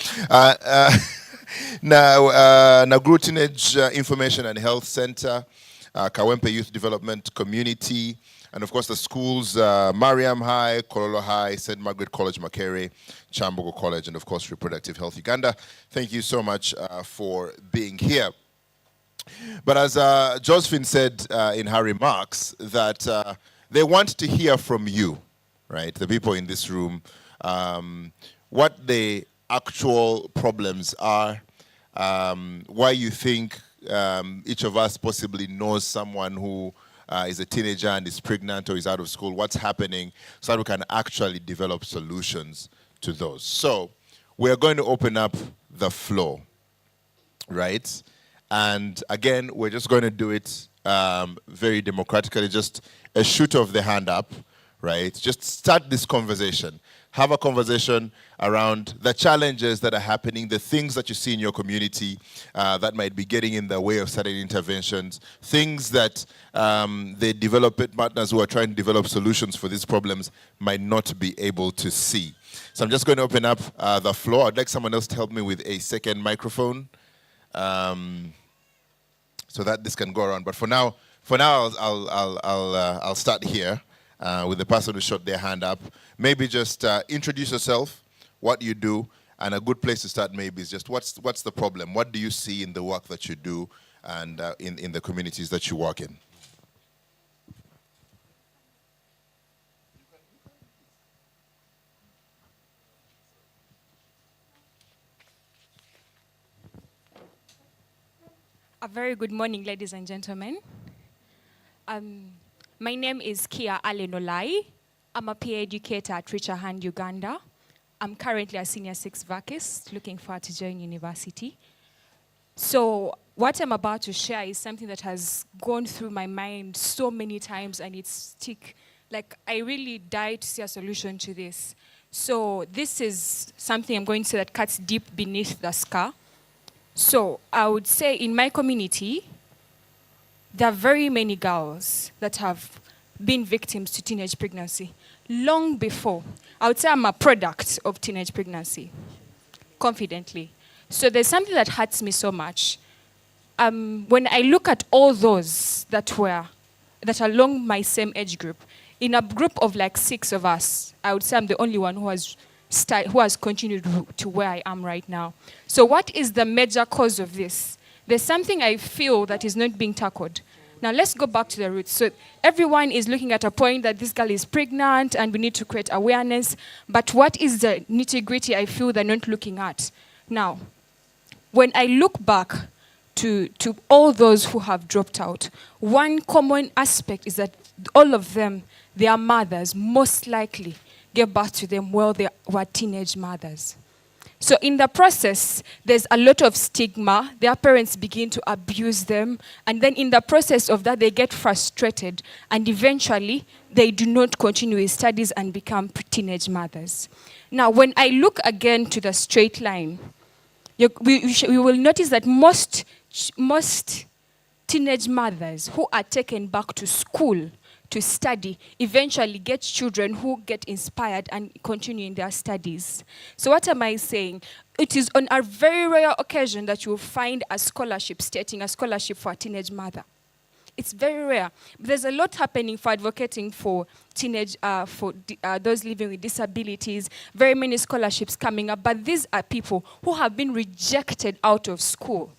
Naguru Teenage Information and Health Center, Kawempe Youth Development Community, and of course the schools, Mariam High, Kololo High, St. Margaret College, Makere, Chambogo College, and of course Reproductive Health Uganda. Thank you so much for being here. But as Josephine said in her remarks, that they want to hear from you, right? The people in this room, what the actual problems are, why you think each of us possibly knows someone who is a teenager and is pregnant or is out of school, what's happening, so that we can actually develop solutions to those. So we're going to open up the floor, right? And again, we're just going to do it very democratically, just a shoot of the hand up, right? Just start this conversation. Have a conversation around the challenges that are happening, the things that you see in your community that might be getting in the way of certain interventions, things that the development partners who are trying to develop solutions for these problems might not be able to see. So I'm just going to open up the floor. I'd like someone else to help me with a second microphone so that this can go around. But for now, I'll start here. With the person who shot their hand up. Maybe just introduce yourself, what you do, and a good place to start maybe is just what's the problem? What do you see in the work that you do and in the communities that you work in? A very good morning, ladies and gentlemen. My name is Kia Alenolai. I'm a peer educator at Richerhand, Uganda. I'm currently a senior 6 vacist, looking forward to join university. So what I'm about to share is something that has gone through my mind so many times, and it's like I really died to see a solution to this. So this is something I'm going to say that cuts deep beneath the scar. So I would say in my community, there are very many girls that have been victims to teenage pregnancy long before. I would say I'm a product of teenage pregnancy, confidently. So there's something that hurts me so much. When I look at all those that are along my same age group, in a group of like 6 of us, I would say I'm the only one who has continued to where I am right now. So what is the major cause of this? there's something I feel that is not being tackled. Now let's go back to the roots. So everyone is looking at a point that this girl is pregnant and we need to create awareness. But what is the nitty-gritty I feel they're not looking at? Now, when I look back to all those who have dropped out, one common aspect is that all of them, their mothers, most likely gave birth to them while they were teenage mothers. So in the process, there's a lot of stigma. Their parents begin to abuse them. And then in the process of that, they get frustrated. And eventually, they do not continue with studies and become teenage mothers. Now, when I look again to the straight line, we will notice that most teenage mothers who are taken back to school to study eventually get children who get inspired and continue in their studies. So what am I saying? It is on a very rare occasion that you will find a scholarship stating a scholarship for a teenage mother. It's very rare. There's a lot happening for advocating for teenage, those living with disabilities, very many scholarships coming up, but these are people who have been rejected out of school.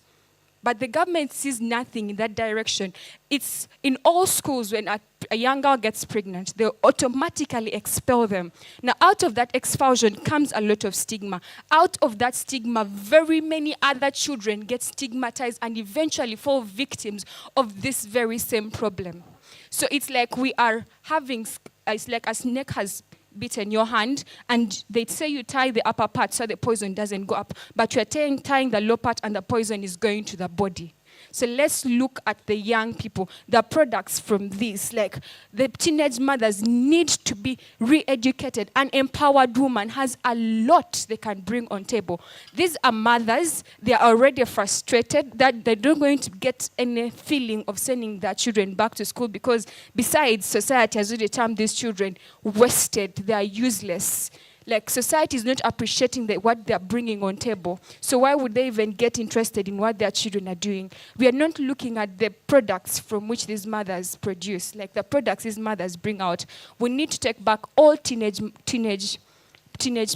But the government sees nothing in that direction. It's in all schools when a young girl gets pregnant, they automatically expel them. Now, out of that expulsion comes a lot of stigma. Out of that stigma, very many other children get stigmatized and eventually fall victims of this very same problem. So it's like we are having, it's like a snake has bitten your hand, and they say you tie the upper part so the poison doesn't go up, but you're tying the low part and the poison is going to the body. So let's look at the young people, the products from this. Like the teenage mothers need to be re-educated. An empowered woman has a lot they can bring on table. These are mothers, they are already frustrated that they're not going to get any feeling of sending their children back to school because besides society has already termed these children wasted, they are useless. Like society is not appreciating what they're bringing on table. So why would they even get interested in what their children are doing? We are not looking at the products from which these mothers produce, like the products these mothers bring out. We need to take back all teenage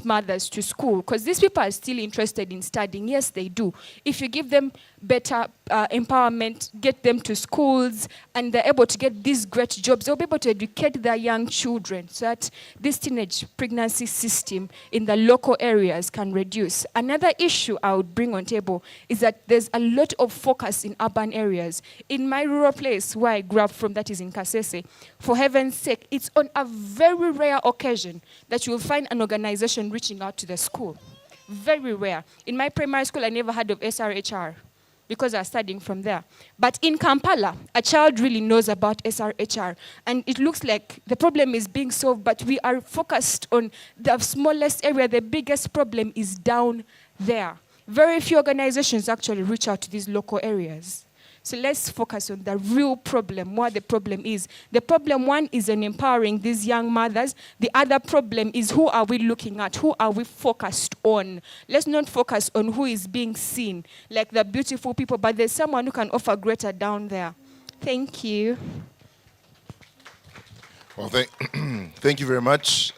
mothers to school because these people are still interested in studying. Yes, they do. If you give them better empowerment, get them to schools, and they're able to get these great jobs, they'll be able to educate their young children so that this teenage pregnancy system in the local areas can reduce. Another issue I would bring on table is that there's a lot of focus in urban areas. In my rural place where I grew up from, that is in Kasese, for heaven's sake, it's on a very rare occasion that you will find an organization reaching out to the school. Very rare. In my primary school, I never heard of SRHR because I was studying from there. But in Kampala, a child really knows about SRHR. And it looks like the problem is being solved, but we are focused on the smallest area. The biggest problem is down there. Very few organizations actually reach out to these local areas. So let's focus on the real problem, what the problem is. The problem one is in empowering these young mothers. The other problem is who are we looking at? Who are we focused on? Let's not focus on who is being seen, like the beautiful people, but there's someone who can offer greater down there. Thank you. Well, thank you very much.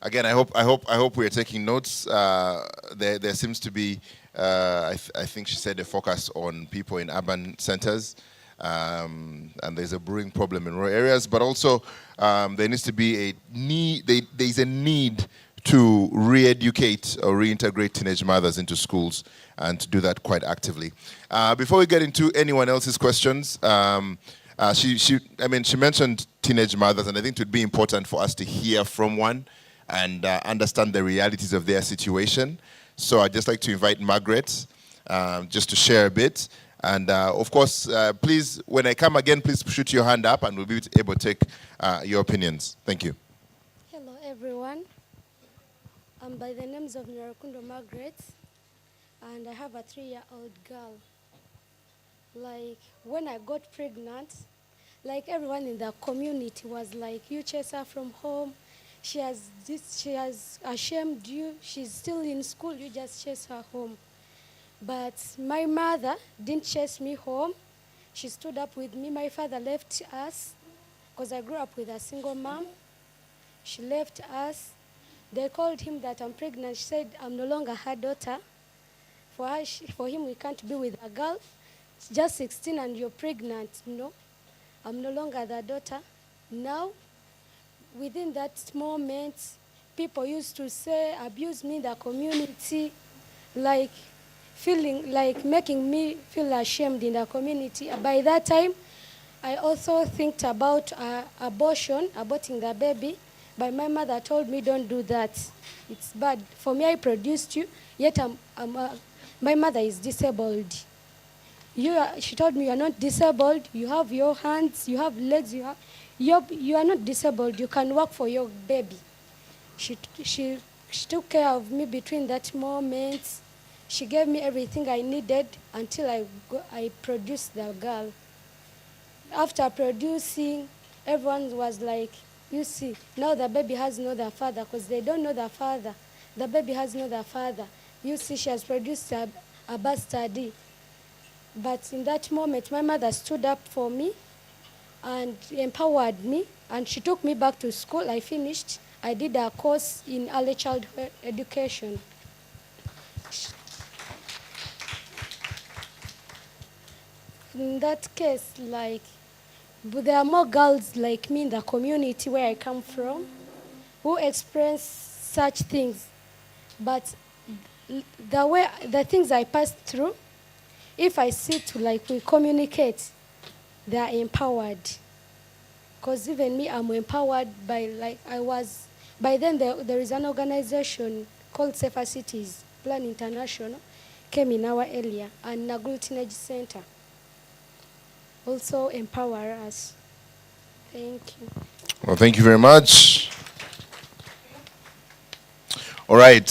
Again, I hope we are taking notes. There seems to be, I think she said, a focus on people in urban centers, and there's a brewing problem in rural areas. But also, there needs to be a need. There's a need to re-educate or reintegrate teenage mothers into schools, and to do that quite actively. Before we get into anyone else's questions, she mentioned teenage mothers, and I think it would be important for us to hear from one and understand the realities of their situation. So I'd just like to invite Margaret just to share a bit. And of course, please, when I come again, please shoot your hand up and we'll be able to take your opinions. Thank you. Hello, everyone. I'm by the names of Narakundo Margaret, and I have a 3-year-old girl. Like, when I got pregnant, like everyone in the community was like, you chase her from home. She has ashamed you. She's still in school. You just chase her home. But my mother didn't chase me home. She stood up with me. My father left us because I grew up with a single mom. She left us. They called him that I'm pregnant. She said, I'm no longer her daughter. for him, we can't be with a girl. It's just 16 and you're pregnant. No, I'm no longer the daughter. Now, within that moment, people used to say, abuse me in the community, like making me feel ashamed in the community. By that time, I also think about aborting the baby, but my mother told me, don't do that. It's bad. For me, I produced you, yet my mother is disabled. She told me, you are not disabled, you have your hands, you have legs, you are not disabled, you can work for your baby. She took care of me between that moment. She gave me everything I needed until I produced the girl. After producing, everyone was like, you see, now the baby has no other father, because they don't know the father. The baby has no other father. You see, she has produced a bastard. But in that moment, my mother stood up for me and empowered me, and she took me back to school. I finished. I did a course in early childhood education. In that case, but there are more girls like me in the community where I come from who experience such things. But the things I passed through, if I sit we communicate, they are empowered. Because even me, I'm empowered by by then there is an organization called Safer Cities Plan International, came in our area, and Nagul Teenage Center also empower us. Thank you. Well, thank you very much. All right.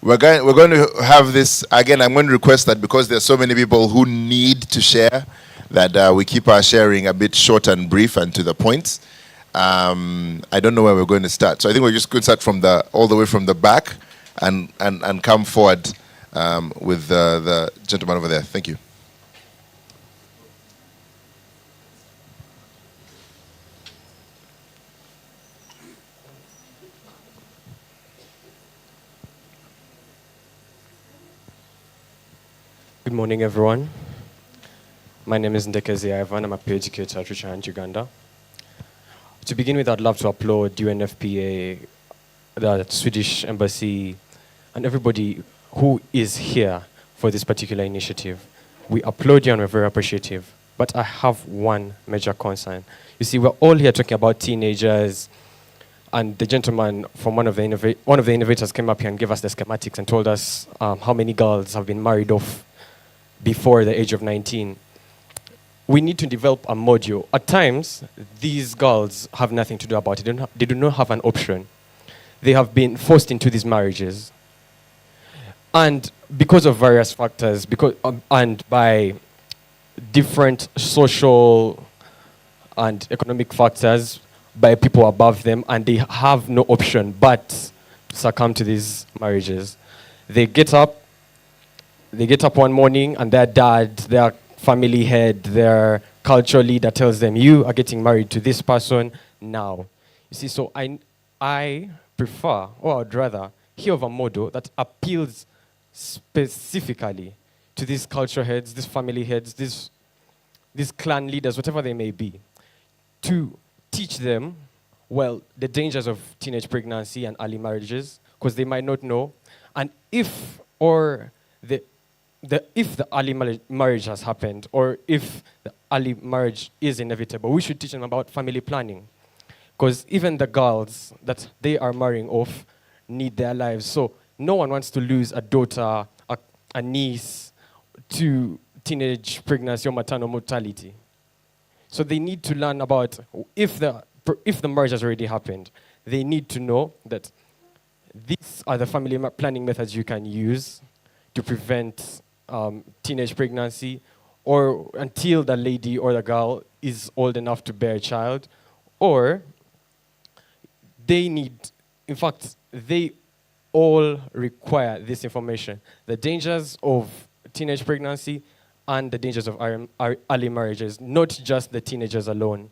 We're going to have this, again, I'm going to request that because there's so many people who need to share, that we keep our sharing a bit short and brief and to the point. I don't know where we're going to start. So I think we're just going to start all the way from the back and come forward with the gentleman over there. Thank you. Good morning, everyone. My name is Ndekezi Ivan. I'm a peer educator at Richard, Uganda. To begin with, I'd love to applaud UNFPA, the Swedish Embassy, and everybody who is here for this particular initiative. We applaud you and we're very appreciative. But I have one major concern. You see, we're all here talking about teenagers, and the gentleman from one of the innovators came up here and gave us the schematics and told us how many girls have been married off before the age of 19. We need to develop a module. At times, these girls have nothing to do about it. They do not have an option. They have been forced into these marriages. And because of various factors, and by different social and economic factors, by people above them, and they have no option but to succumb to these marriages. They get up one morning and their dad, their family head, their cultural leader tells them, you are getting married to this person now. You see, so I prefer, or I'd rather, hear of a model that appeals specifically to these cultural heads, these family heads, these clan leaders, whatever they may be, to teach them, well, the dangers of teenage pregnancy and early marriages, because they might not know. And if the early marriage has happened, or if the early marriage is inevitable, we should teach them about family planning. Because even the girls that they are marrying off need their lives. So no one wants to lose a daughter, a niece, to teenage pregnancy or maternal mortality. So they need to learn about, if the marriage has already happened, they need to know that these are the family planning methods you can use to prevent teenage pregnancy, or until the lady or the girl is old enough to bear a child, or they all require this information. The dangers of teenage pregnancy and the dangers of early marriages, not just the teenagers alone.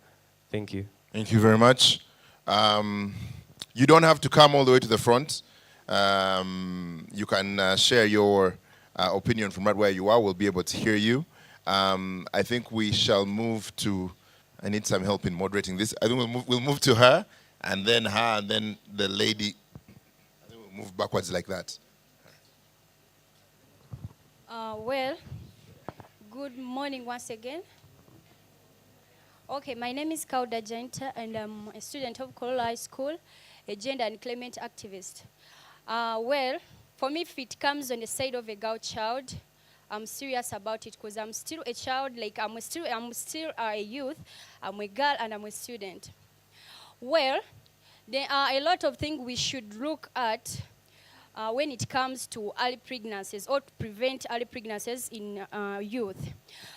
Thank you. Thank you very much. You don't have to come all the way to the front. You can share your opinion from right where you are. We'll be able to hear you. I think we shall move to, I need some help in moderating this. I think we'll move to her, and then the lady. I think we'll move backwards like that. Well, good morning once again. Okay, my name is Kauda Jainta, and I'm a student of Kololo High School, a gender and climate activist. Well, for me, if it comes on the side of a girl child, I'm serious about it because I'm still a child, like I'm still a youth, I'm a girl, and I'm a student. Well, there are a lot of things we should look at when it comes to early pregnancies or to prevent early pregnancies in youth.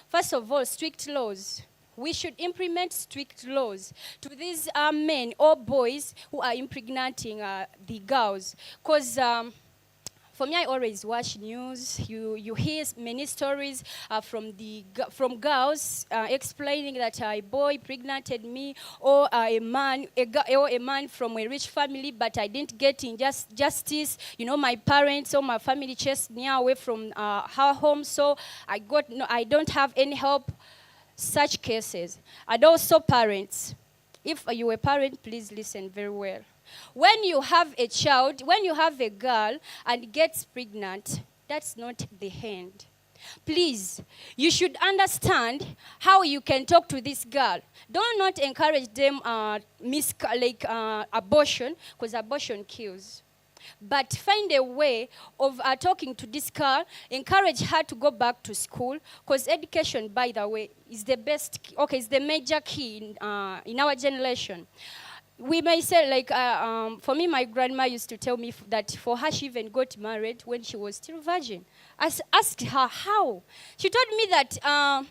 First of all, strict laws. We should implement strict laws to these men or boys who are impregnating the girls. Because for me, I always watch news. You hear many stories from girls explaining that a boy impregnated me, or a man from a rich family, but I didn't get justice. You know, my parents or my family chased me away from her home, so I don't have any help. Such cases. And also parents. If you're a parent, please listen very well. When you have a child, when you have a girl and gets pregnant, that's not the end. Please, you should understand how you can talk to this girl. Do not encourage them abortion, because abortion kills. But find a way of talking to this girl, encourage her to go back to school, because education, by the way, is the best, is the major key in our generation. We may say, for me, my grandma used to tell me that for her, she even got married when she was still virgin. I asked her how. She told me that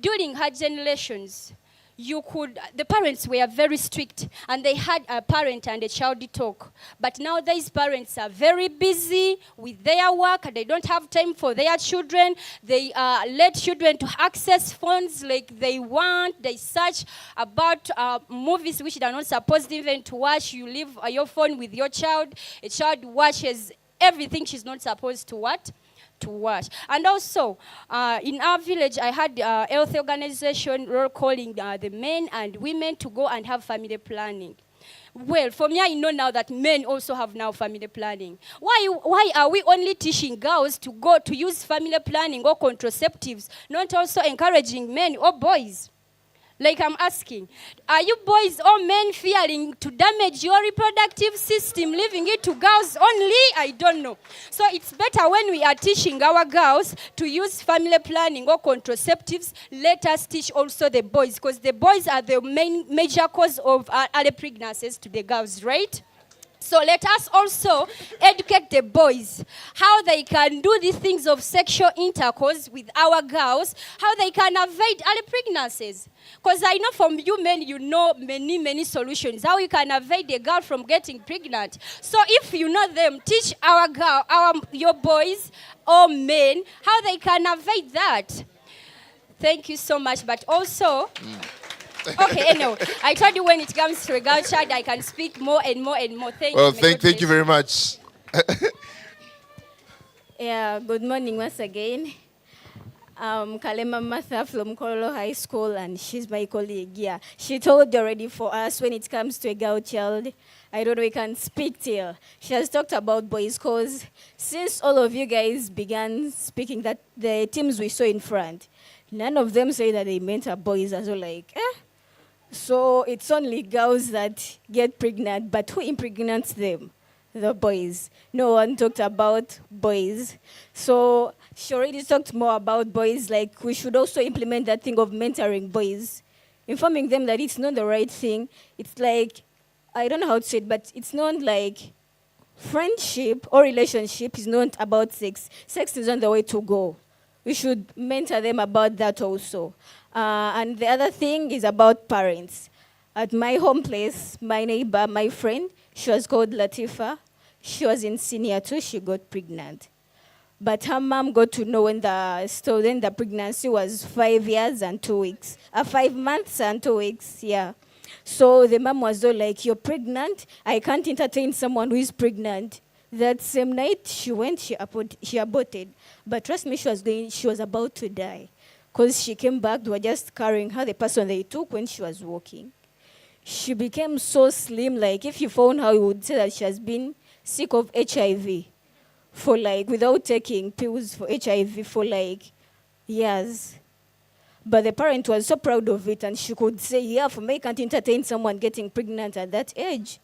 during her generations, the parents were very strict, and they had a parent and a child talk. But now these parents are very busy with their work, and they don't have time for their children. They let children to access phones like they want. They search about movies which they are not supposed even to watch. You leave your phone with your child. A child watches everything she's not supposed to watch. And also, in our village, I had a health organization calling the men and women to go and have family planning. Well, for me, I know now that men also have now family planning. Why are we only teaching girls to go to use family planning or contraceptives, not also encouraging men or boys? Like I'm asking, are you boys or men fearing to damage your reproductive system, leaving it to girls only? I don't know. So it's better when we are teaching our girls to use family planning or contraceptives, let us teach also the boys, because the boys are the major cause of early pregnancies to the girls, right? So let us also educate the boys how they can do these things of sexual intercourse with our girls, how they can avoid early pregnancies. Because I know from you men, you know many solutions, how you can avoid a girl from getting pregnant. So if you know them, teach your boys or men how they can avoid that. Thank you so much. But also... Okay, anyway, I told you when it comes to a girl child, I can speak more and more and more. Thank you. Well, thank you very much. Yeah, good morning once again. I'm Kalema Martha from Kololo High School, and she's my colleague. Yeah, she told already for us when it comes to a girl child, I don't know, we can speak till. She has talked about boys, because since all of you guys began speaking, that the teams we saw in front, none of them say that they meant a boys as well, So it's only girls that get pregnant, but who impregnates them? The boys. No one talked about boys. So she already talked more about boys, like we should also implement that thing of mentoring boys, informing them that it's not the right thing. It's like, I don't know how to say it, but it's not like friendship or relationship is not about sex. Sex is not the way to go. We should mentor them about that also. And the other thing is about parents. At my home place, my neighbor, my friend, she was called Latifa. She was in senior 2, she got pregnant. But her mom got to know when the pregnancy was 5 years and 2 weeks. 5 months and 2 weeks, yeah. So the mom was all like, you're pregnant? I can't entertain someone who is pregnant. That same night she went, she aborted. But trust me, she was about to die. Because she came back, they were just carrying her, the person they took when she was walking. She became so slim, like if you found her, you would say that she has been sick of HIV for like, without taking pills for HIV for like years. But the parent was so proud of it, and she could say, yeah, for me, I can't entertain someone getting pregnant at that age.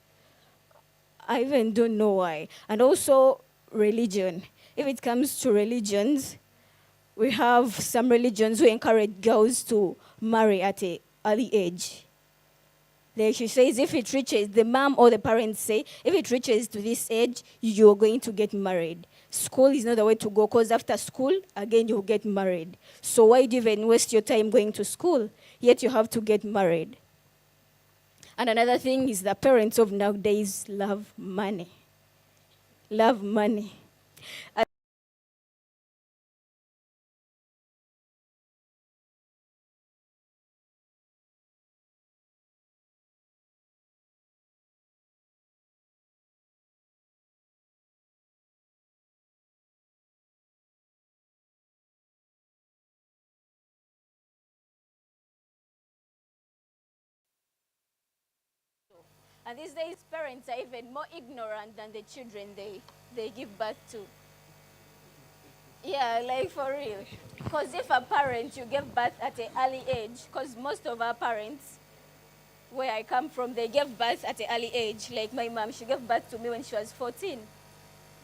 I even don't know why. And also religion. If it comes to religions, we have some religions who encourage girls to marry at an early age. Like she says, if it reaches, the mom or the parents say, if it reaches to this age, you're going to get married. School is not the way to go, because after school, again, you'll get married. So why do you even waste your time going to school? Yet you have to get married. And another thing is the parents of nowadays love money. Love money. And these days, parents are even more ignorant than the children they give birth to. Yeah, like for real. Because if a parent, you give birth at an early age, because most of our parents, where I come from, they gave birth at an early age. Like my mom, she gave birth to me when she was 14.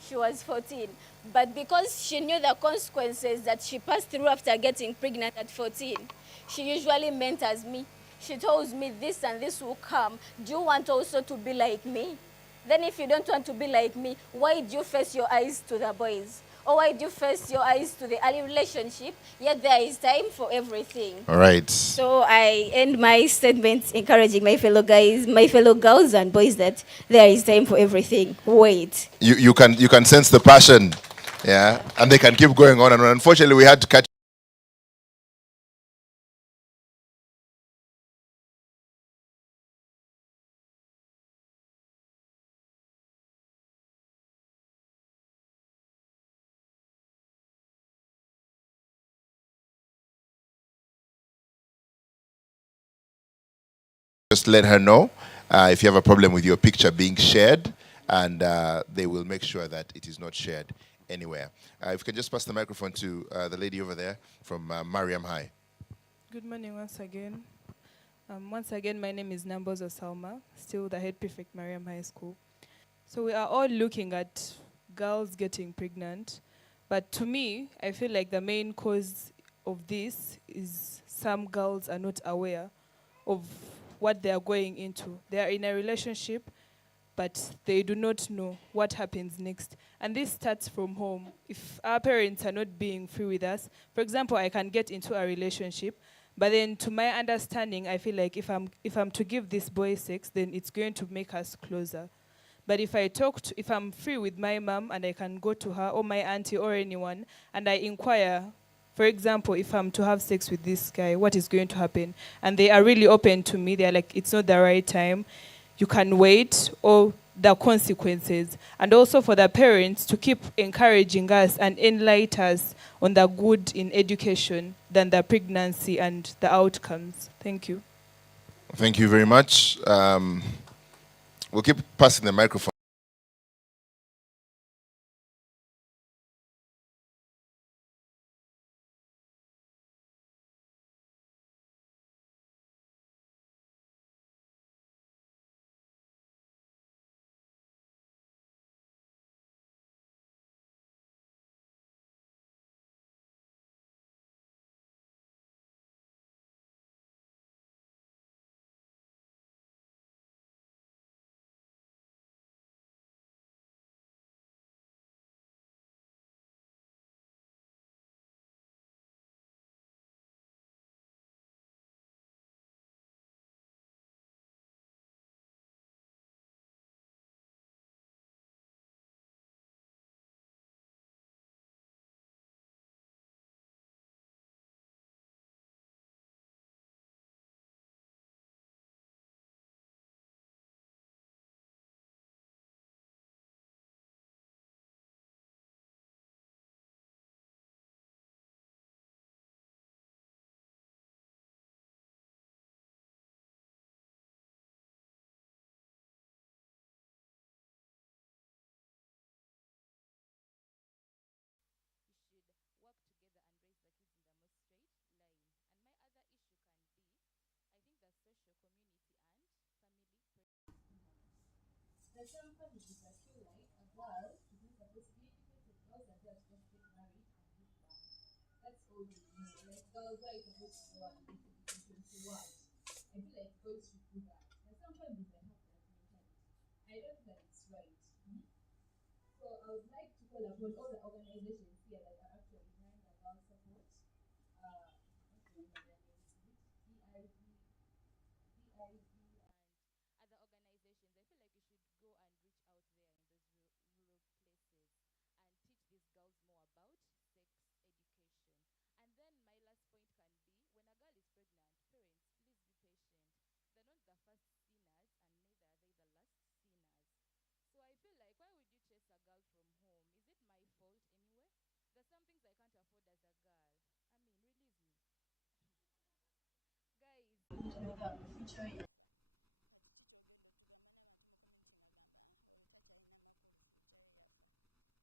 She was 14. But because she knew the consequences that she passed through after getting pregnant at 14, she usually mentors me. She tells me this and this will come. Do you want also to be like me? Then if you don't want to be like me, why do you face your eyes to the boys? Or why do you face your eyes to the early relationship? Yet there is time for everything. All right. So I end my statement encouraging my fellow guys, my fellow girls and boys that there is time for everything. Wait. You can sense the passion, yeah, and they can keep going on and on. Unfortunately, we had to cut. Just let her know if you have a problem with your picture being shared, and they will make sure that it is not shared anywhere. If you can just pass the microphone to the lady over there from Mariam High. Good morning once again. Once again, my name is Nambozo Salma, still the head prefect, Mariam High School. So we are all looking at girls getting pregnant, but to me, I feel like the main cause of this is some girls are not aware of what they are going into. They are in a relationship, but they do not know what happens next. And this starts from home. If our parents are not being free with us, for example, I can get into a relationship, but then to my understanding, I feel like if I'm to give this boy sex, then it's going to make us closer. But if if I'm free with my mom and I can go to her or my auntie or anyone and I inquire, for example, if I'm to have sex with this guy, what is going to happen? And they are really open to me. They're like, it's not the right time. You can wait, or the consequences. And also for the parents to keep encouraging us and enlighten us on the good in education than the pregnancy and the outcomes. Thank you. Thank you very much. We'll keep passing the microphone. some families that feel like a girl is not supposed to be educated. Girls are just get married and give birth. That's all they know. Like girls are supposed to go and get education. So what? I feel like girls should do that. But some families that have that mentality. I don't think that it's right. So I would like to call upon all the organizations here that are actually behind the girl support. What's the name of their names? DIV, and other organizations, I feel like you should go and reach out there in those rural places and teach these girls more about sex education. And then my last point can be, when a girl is pregnant, parents, please be patient. They're not the first sinners, and neither are they the last sinners. So I feel like, why would you chase a girl from home? Is it my fault anyway? There's some things I can't afford as a girl. I mean, release me. Guys. kati kikyogenda otugamba n'abantu mu community nga gamba oyo takyalina makulu future ye yafa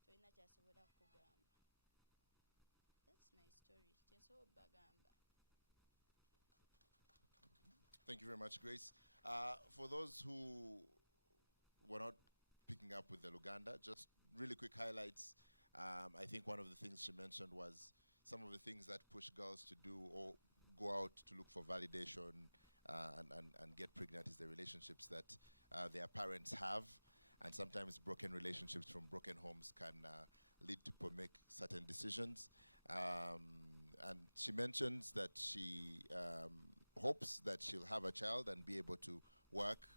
tolina kyasobola kukugamba. That's my story. Kyensobola bagamba. Thank you very much, Grace. For those who were not picking up with the Uganda, just really quick highlights. I think one of the things she mentioned was some of the things that push girls to do or go out to look for validation and get pregnant is the relationships that their parents have. And sometimes broken relationships from broken homes can lead to make certain decisions. And she mentions that she hopes that she'll have a child and be able to work,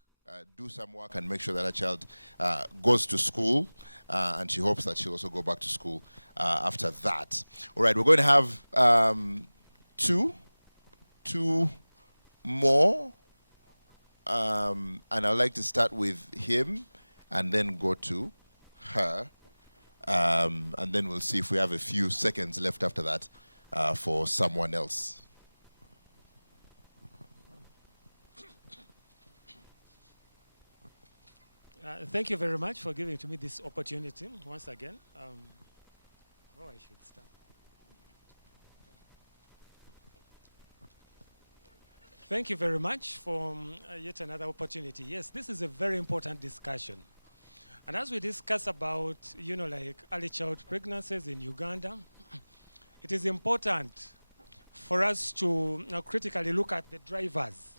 do some work and make sure that her child goes to school. And she hopes that she'll also go back to school after that. All right, we're going to have two more. And I'd like to start with him and then go to her. And then we'll see if we have a few seconds left after that for someone else. Thank you very much for giving to me this opportunity once again. I should start. Thank you very much for yet another opportunity. Yes, this is a very important discussion. And as we discuss about, like early child pregnancies in Uganda, it is important for us to critically look at the drivers.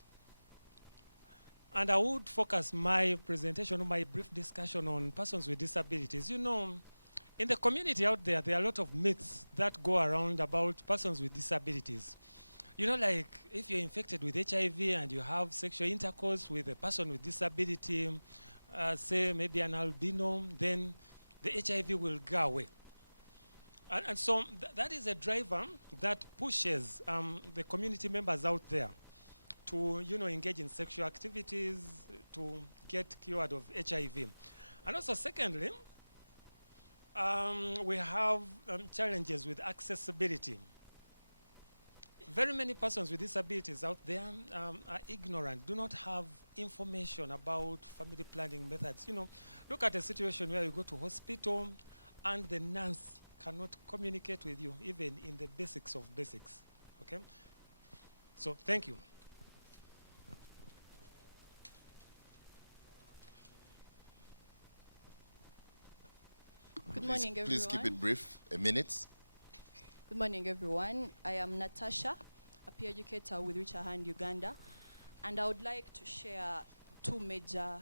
And I would focus my presentation, my brief discussion on persons with disabilities. In the community out there, there are a lot of myths that go around about persons with disabilities. Like if you're infected with HIV and you have sexual intercourse with a person with disability, say maybe an albino, then the HIV will go away. And so that is a driver that pushes the community members out there to engage in sexual activities to get cured of HIV. And also secondly, we have challenges with accessibility. Very many persons with disabilities out there are ignorant, do not have information about family planning methods. Look at a situation where you go to hospital and the nurse cannot communicate with you, even in the basics of basics, okay? So, thank you. Good morning, everyone. Please keep it brief, a minute. Good morning, everyone. I am Natasha, a peer educator with Reach a Hand Uganda, and I would like to share two major,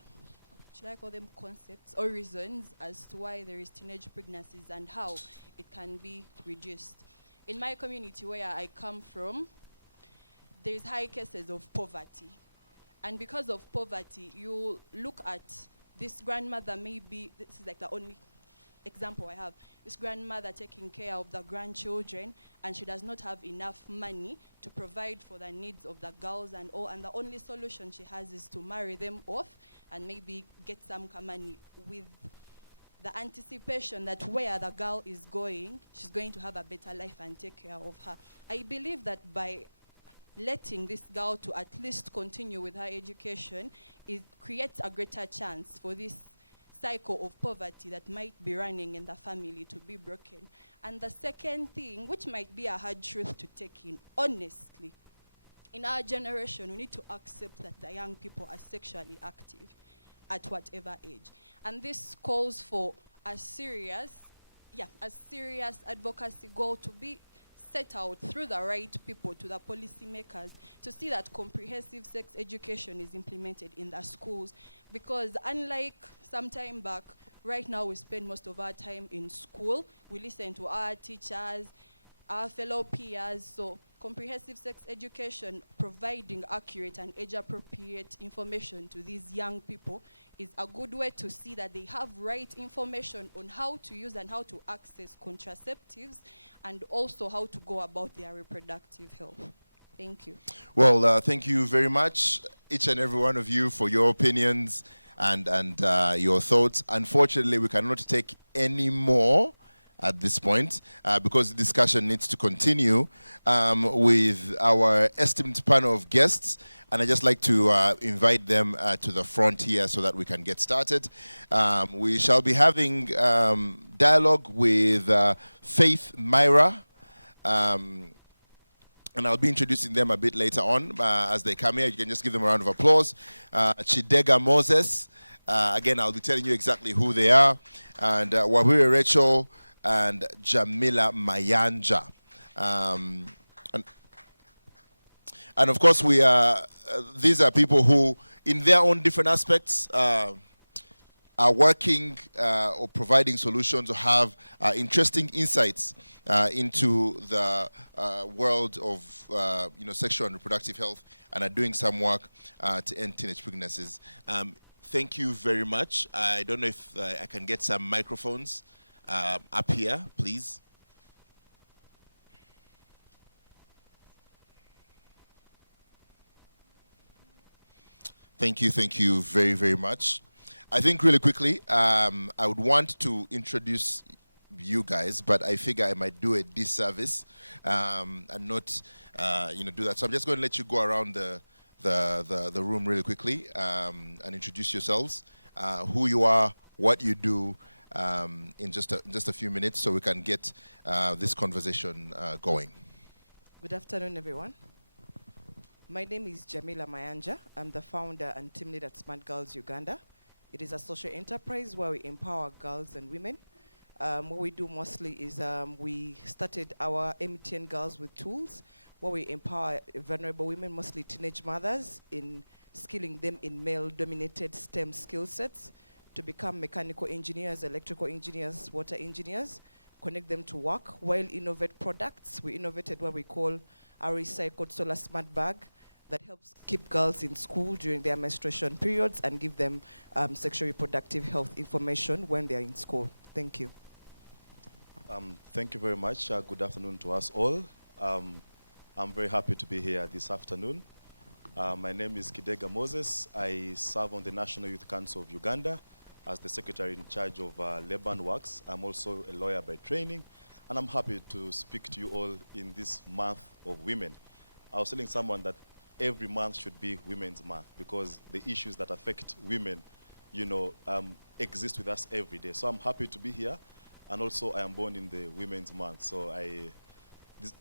should I call them concepts or reasons as to why there is teenage pregnancies and how it can be reduced. In my community where I come from, there is high cases of poverty. And because of poverty, you look at this grandmother, maybe, this is like the only example I have, this grandmother taking care of the grandchildren, and she does not have enough money to provide for the needs of the girls and all, and the only solution she has is to marry them off and maybe get some money with the anticipation that where the girl is going, she's going to have a better life and take care of her. I believe that by letting this girl to at least continue with her education, it creates a greater chance for this cycle of poverty that might be running in the family to be broken. And the second thing, which might be a hard truth to take in, honestly, in our generation, we need to accept that the young people are sexually active. at whatever age. And this calls for a serious advocacy goal to be set out through the right people to the policymakers to see that comprehensive sex education is implemented in the schools. Because unlike some time back, right now we spend most of our time in school. We listen to our teachers, our fellow peers. So comprehensive sex education, providing accurate and age-appropriate information to these young people, is a good way to see that they have right information on how to use and how to access contraceptives, and also how to go about their reproductive health. Thank you. Well, thank you very much, each and every one of you, for your opinions and your thoughts. Unfortunately, we cannot take any more at this point because the discussion needs to continue with our esteemed panel of guests. And I'd just like to invite them to the front here so that we can get started. We shall be having dialogue with Faith Myra. And I'll be introducing them a bit later on as they come here. You can just give them a round of applause. Chidega Moses. Again, I'll be telling you exactly who they are. And Wabire Rachel and Jamila Mayanja. And of course, we are. These are people who, in their own different aspects, are working or providing solutions or have interesting insights into the world of sexual and reproductive health, and are doing some work to end teenage pregnancies. Thank you very much. I don't know if I can get some microphones up here, please. Thank you very, very much. I think really quickly, I would want to introduce you guys, but I figure I might do a disservice and not, do that. So I'm just going to let you go around the room really quickly and introduce yourselves, who you are, what you do, in just a few minutes, so we can get this conversation going. Good afternoon, everyone. My name is Jamila Mayanja. I'm the founder and team leader at Smart Girls Uganda. It is a social enterprise where we empower girls and women. What we do mostly is we started our MTN Girls with Tools, where we empower vulnerable women, mostly teenage mothers, in skilling them in male-dominated STEM skill sets to become mechanical engineers, electrical engineers, water engineers, connect them to work, while innovate products. We innovated what we call a recycled solar smart bag that helps keep girls in school during their menstruation periods and give them sexual reproductive health information when they're in school. Thank you. Thank you very much. Good afternoon to us all. I'm very happy to be here this afternoon. My name is Kidega Moses. I serve on the National Youth Council of Uganda as the secretary in charge of Labor and Works. I'm also a lawyer by training, and I'm happy to speak to you all in this month of women. I was telling someone that every month should be Women's Month because the issues that affect women, exist with us every day. So I'm happy to be here, and also I am born in the Women's Month. So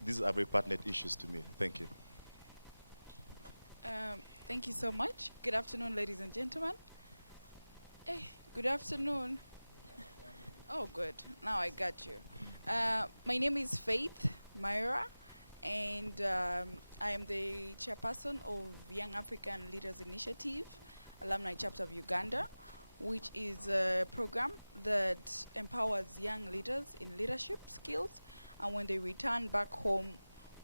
these are very pertinent issues to me. Thank you. Thank you so much. Good afternoon, ladies and gentlemen. Hey, good afternoon. Oh, good. Now I got you. My name is Faith Myra, and I am the chairperson of Young African Leaders Initiative, Alumni Chapter of Uganda, which is a program that empowers young leaders in leadership skills. And when they return back home,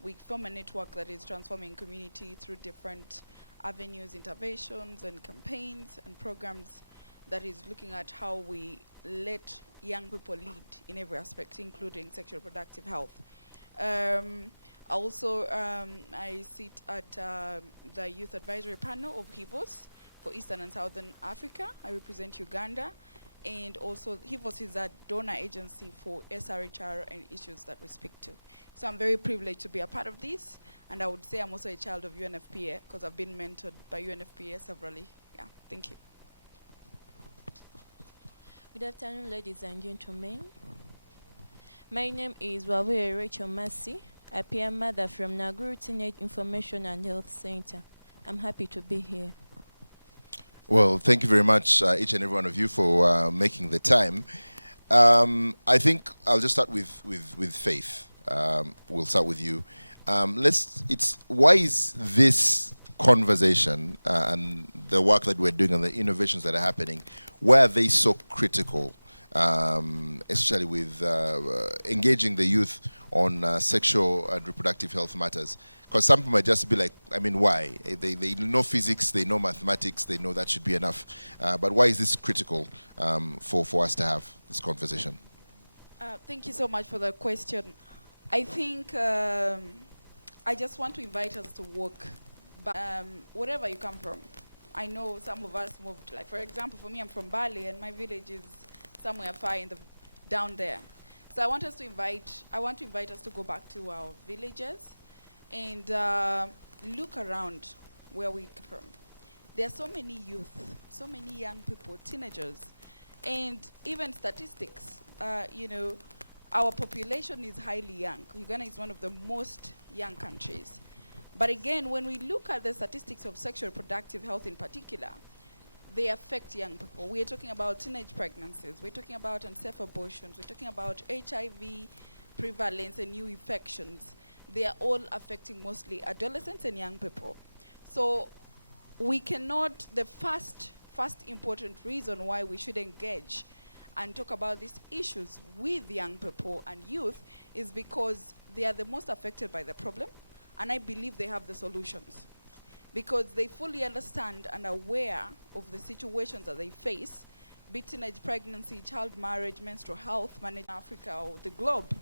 we form a network that is transforming community through different avenues, interventions, and campaigns and programs that is looking at how we let young people lead in every aspect, including sexual reproductive health. Also, I sit at the Youth Advisory Panel of HIVOS for Eastern and Southern Africa. I represent Uganda. And also, HIVOS is a donor agency for SRHR and issues that we speak to. So I'm very privileged to be a part of this. And I would say I'm also a child of UNFPA because I've been mentored by UNFPA severally. Yeah, thank you. Good afternoon, ladies and gentlemen. My name is Wabire Rachel Mercy, a peer mother from Naguru Teenage Information and Health Center. I'm happy to be here. Well, thank you very much, each and every one of you, for making the time. I think I'll just start with Faith. We'll start with you. Why is this conversation and the work that we're doing and the innovations that are happening, why are they so critical, especially with engaging the youth on sexual and reproductive health matters? Because some people might just be like, I mean, why? They know physics, they know mathematics, they know that should be enough. But why is this critical for us to have this conversation? Thank you so much for the question. I think I just want to invite us to walk back, wherever you come from. I know some of us moved, like for example, for me, I'm from Bali, and my village is somewhere far down there. So I want to invite us to go back to our villages and look around where we come from. There are so many youth, so many young people, teenagers, and even statistics. Our population is highly young. Uganda is one of the most young countries. But again, when we look at the statistics of sexual reproductive health in particular, they affect young people. We are talking about teenage pregnancies. We're talking about unsafe abortions. We're talking about HIV prevalence and new infections. They are all affecting mostly adolescents and young people. So we cannot, the first important reason why we should engage and talk about these issues with young people and youth is because they are the most affected by the problem, and I believe they have the solutions. Because they fully understand and are aware of the situations that they face, be it teenage pregnancy, child marriage, menstrual health, managed in Africa or the globe.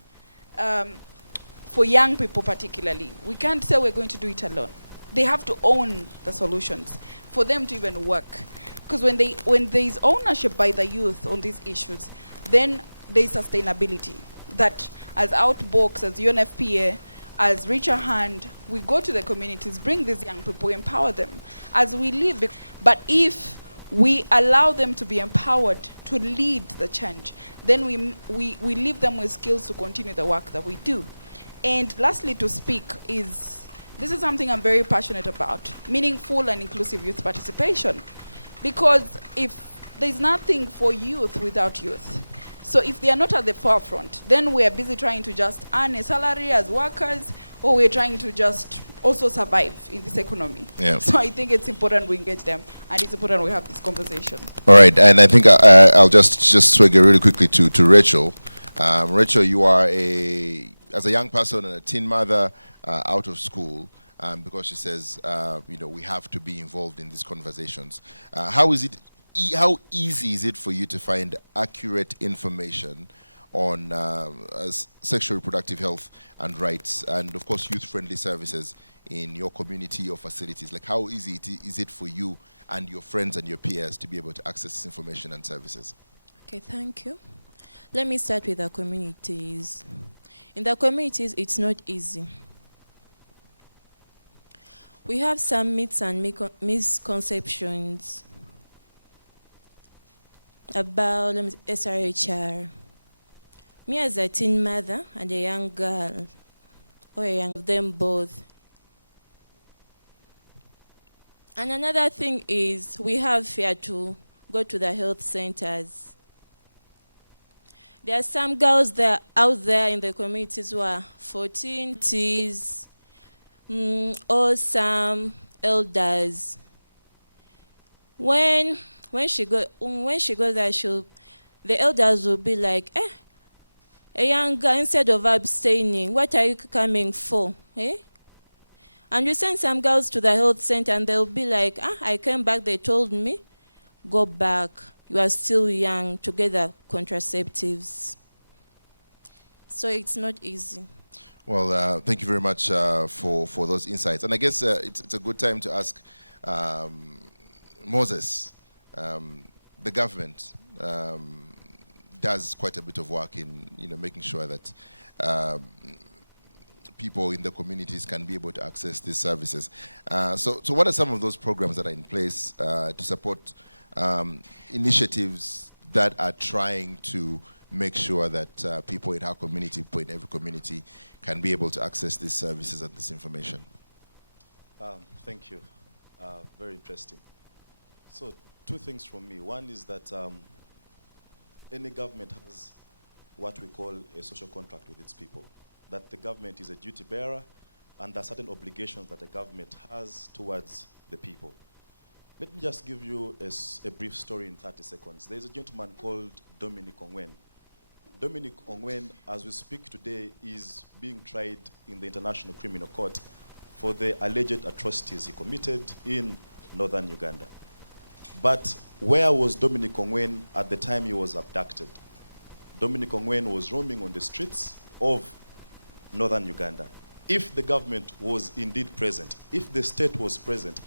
For young people particularly, we can't say we're going to do it alone. They have to own the solutions for them to even work. Because when there is ownership by the youth on these issues, then there is sustainability. That as Outbox, as UNFPA, as Reach a Hand, we go to the communities, bring these young people, empower them as we live. But if we allow them to be empowered to lead the change, then we leave them with skills to continue the work that we do. And lastly, to speak is, this is something I'm very passionate about, meaningful and inclusive youth participation. Because if there's nothing for youth without youth, so if they are not at the forefront, then we are busy trying to just earn a salary as workers, or we're trying to just also survive in this economy. Yeah. So I think it's important we engage them, and it's important we have this conversation. All right, and I think I'll just swag it really quickly to Rachel. Rachel, you are as a young person and a teen mother out of school, because she says, we have to be involved in these conversations. How easy is it for you to find accurate information on sexual reproductive health and rights, and of course youth-friendly services in your community, your facilities? Like, how easy is it for you and your friends and your peers to be able to access this information and services? Okay, thank you. Let me start with the communities. In the communities, it's not easy. We have some myths and misconceptions about SRHR. Me as a teen mother and a young girl, or a young of them both. And another thing is we have fear to go to the health centers. There are some girls that are out there in the communities who are 14, or some elders. When she goes there, the elders will be like, a young girl, instead of abstaining, what are you coming for? And you send some girls to the health center and they'll be like, I came back, they told me, go back, you are still young, to get the contraceptives. So it's not easy. Well, thank you very much for those insights. And I guess it's a good time to ask Moses. The government does quite a bit of work in making sure that people in the communities can be able to access these services. So what are some of those programs that are in place to support initiatives that are trying to make sure that people in our community, people in every community, can be able to access these services and this information? Thank you. Very interesting. So two things from me. One is that any government has what we call a social contract with its people, that the government is a duty bearer and there are certain obligations that the government has towards the people. Let me just give you a brief story in 30 seconds. There's a gentleman called Dominic Ongwen. Dominic Ongwen, as we speak today, is being tried in the International Criminal Court for the alleged atrocities he committed in northern Uganda. But where was Dominic Ongwen at the time he was abducted? Dominic Ongwen was roaming on the streets of northern Uganda. If the government was indeed present, if the state was present,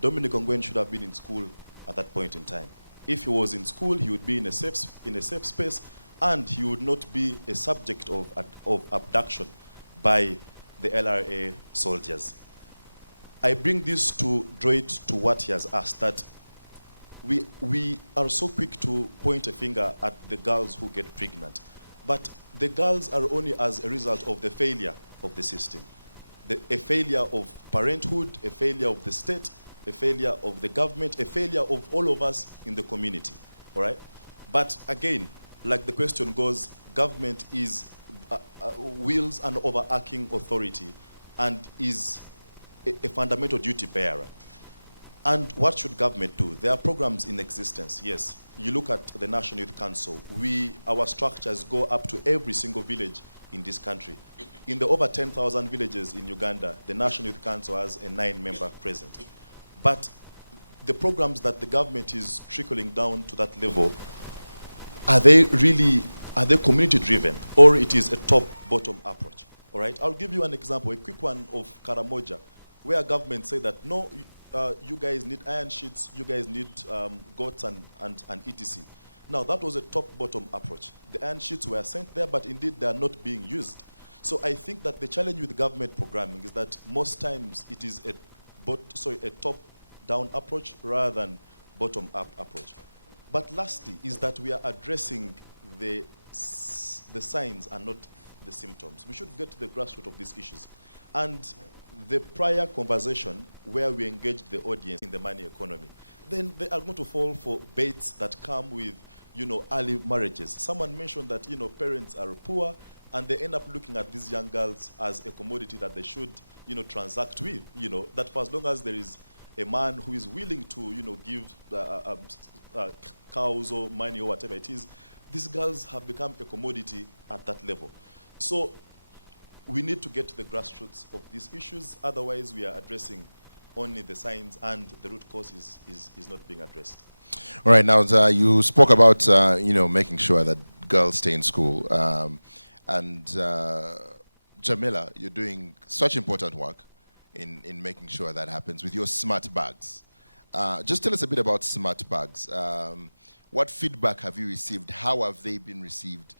Dominic Ongwen should have been in school at that point in time. If he was in school, he would be in a safe space, and he would not be a subject of abduction by the LRA soldiers. I bring this to draw it to what he has asked, that we are so quick to point a finger at the girls who get pregnant, but the girls are only as a result of the failure of the system. A failure of parenthood, a failure of the state, a failure of the government, a failure of all of us in the community, all right? But again, like the question goes, government is wields an overarching authority and is a fundamental duty bearer. And what should government do? There are programs in existence, yes. You look at the National Youth Council, our structures go up to every single village in this country. In the over 10,000 villages in Uganda, the National Youth Council has a 9-member president. But the programs that the government is trickling down to that level, are they community driven, or it is a top-bottom approach? All right, I'll give you an example, a quick one of Karamoja, where government say that, no, you guys need iron sheets, you guys need goats and etc. Now, that was a top-bottom approach. The iron sheets were sent there, but indeed they are not being used. So I think that the challenge with government programming is that most times it is a top-down approach rather than bottom-up approach. But lastly is that we are addressing the signs and not the symptoms. We should get to the grassroots of these issues. And the prior conversation where we engaged the audience in the money economy, then they are going to fall for baits that come with, early marriages. Someone mentioned that, parents are poor and they end up looking at these young girls as a commodity that they should, transact with. That for as long as there is a man who is willing to, give cows or money or whatever it is, these girls have become a commodity at that level. So we need to get to the grassroots of these issues. Otherwise, we are addressing only the signs and the root cause is not being addressed. All right, now you spoke about making sure that girls stay in school. And Jamila, you're doing such important work in making sure that happens with your smart bags. Just tell us a bit about smart bags. What feedback have you received? How have they been received?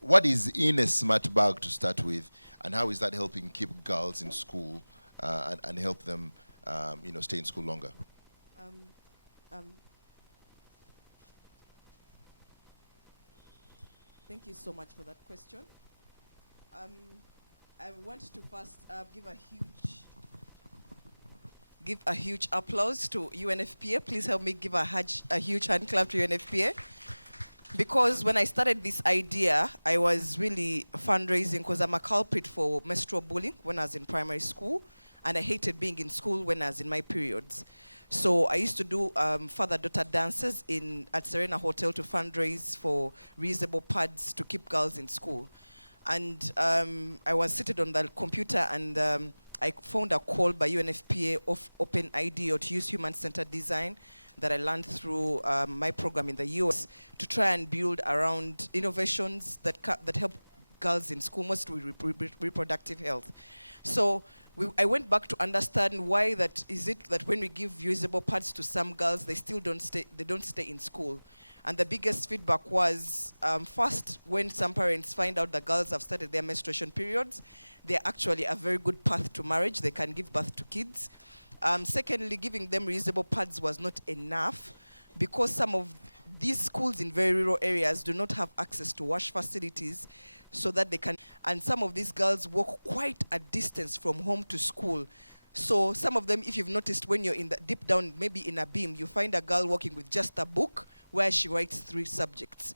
What is in a smart bag to start with, and how is that helping keep girls in school and help them, stay in school longer? Thank you so much for that question. I want to first give a huge applause to UNFPA. Please help me give a huge hand clap to UNFPA. Because when I started this idea, I was really fundraising because I'm a culprit for menstrual bullying when I was in primary school, and I hated being in school when I was in my periods. So I used to do father-daughter dances at Serena Hotel to fundraise for reusable pads to keep girls in school. And I was seated on the computer and I found a call by UNFPA of Open ID to use human-centered design that I learned through my program in the US to try and build around innovations that help girls in school, mostly reproductive health. So I went back to understand why is it that when we give usable pads to some girls, they don't stay in school. And the biggest feedback was, first, when some parents find out that girls have started their menstruation periods, they're actually a very good path to marriage. They can give birth to kids. Secondly, giving them reusable pads was not enough because some of these schools in very rural areas do not have access to wash facilities so that they can, and some of these girls walk quite a distance from home to school. So some of them, if you've noticed, when you're in the deep down, maybe in a beam, you find a girl walking with just a book where she writes 3 subjects.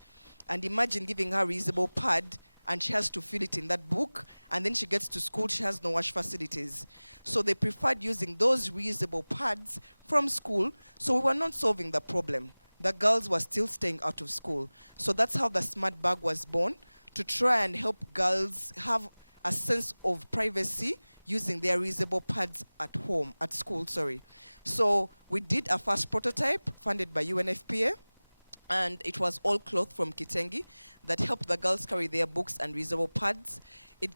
And imagine giving her a reusable pad and she has to fill it in that book, and then she gets to school, she has no wash facilities. So they preferred using those reusable pads from school, so we were not solving the problem. The girls were still staying out of school. So that's how the smart bag was born, to try and help girls have a sense of privacy using their reusable pads at home, at school, sorry. So we did a first prototype funded by UNFPA, and it was all cloth from Kitengi that helped the girls carry their books and reusable pads.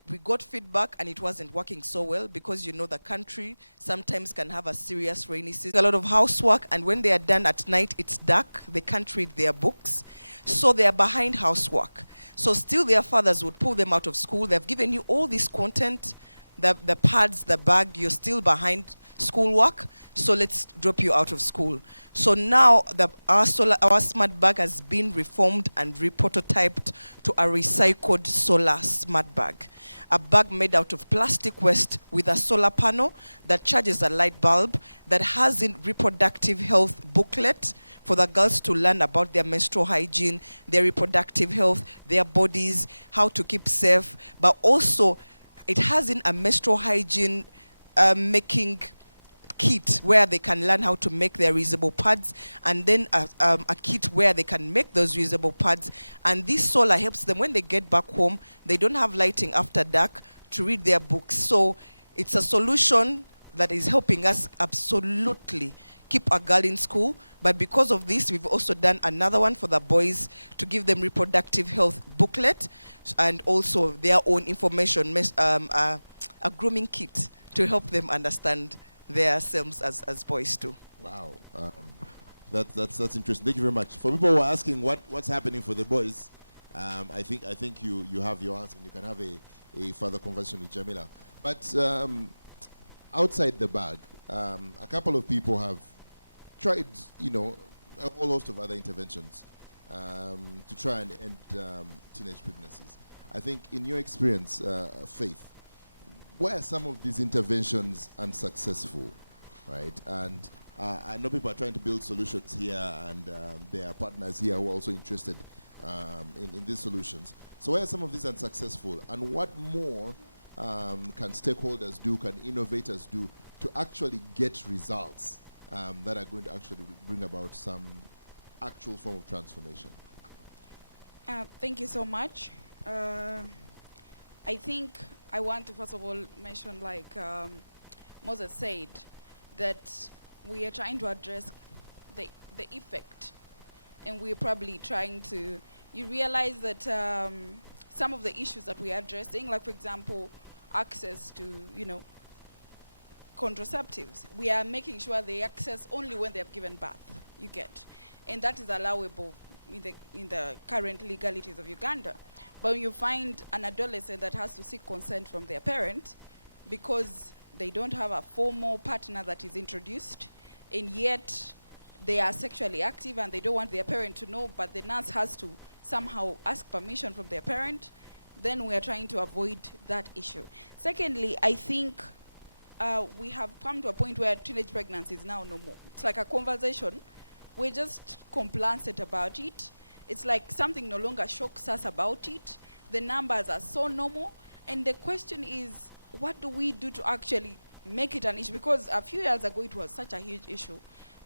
We got feedback, and it wasn't working so well because, you know, the country sometimes can have a serious rainy season. A lot of housework, and when they are done at night, it's dark. They can't read their books. So they are behind housework. So still their fathers would pull them out of school. They've given you all this content, the pads, the bag, you're still behind schoolwork, so let's drop you out of school. So now our smart bag has been reformed and reprototyped to a recycled solar smart bag. A bag made out of plastic waste with a solar panel that charges a light bulb, that has a reproductive health booklet for the girls to learn about their menstrual hygiene, their reproductive health, their bodies, how to keep safe, but also it has in a menstrual hygiene making kit where they can learn how to make their reusable pads, and then a kit where they can make those reusable pads. And this solar helps them when they get back home, they don't have lighting after dark to read their books. So it's a solution that is helping us absolutely keep a girl in school. But because of this, we've also done another one for the boys to give them reproductive health booklet, and also their own information, a grooming kit to help them understand themselves as boys too. Wow, that's interesting. Thank you very much. For people who are asking what's happening for the boys, I think you have your answer, and you can have a further conversation with Jamila. But outside the bag, a couple of people have tried, you know, a whole host of other interventions to try and end teenage pregnancies. I think, in your experience, Faith, where are some of these interventions unsuccessful, right? And I know people are trying to build solutions here, and there are partners here who are also interested in these solutions. So where are some of these unsuccessful, and what more can stakeholders do, can innovators do to actually get results that are going to actually bring about some actual form of transformation? Thank you so much. I think I want to first of all mention, like Moses said, that we are trying to address the effect, and we're probably trying to, you realize that some of the issues that we are addressing, like for example, access to, you know, contraceptives, we are making sure they access only when they have given birth, you get. And that is allowable in the current legalities of Uganda. But when you find an adolescent that has to seek consent from their parent because they don't have a formal partner that is introduced, and yet they are sexually active and they don't want their parent to know, but the nurse has to somehow ask permission from their parent, then we are trying to avoid that issue. Secondly, I think we have come to a point where teenage pregnancy is now no more. It's like a conversation. We're just complacent about it. It's like something no longer shocks us about it. The numbers are so normal. And the question is, what do we do to actually make it an issue? Because a few years ago, it was such a huge issue.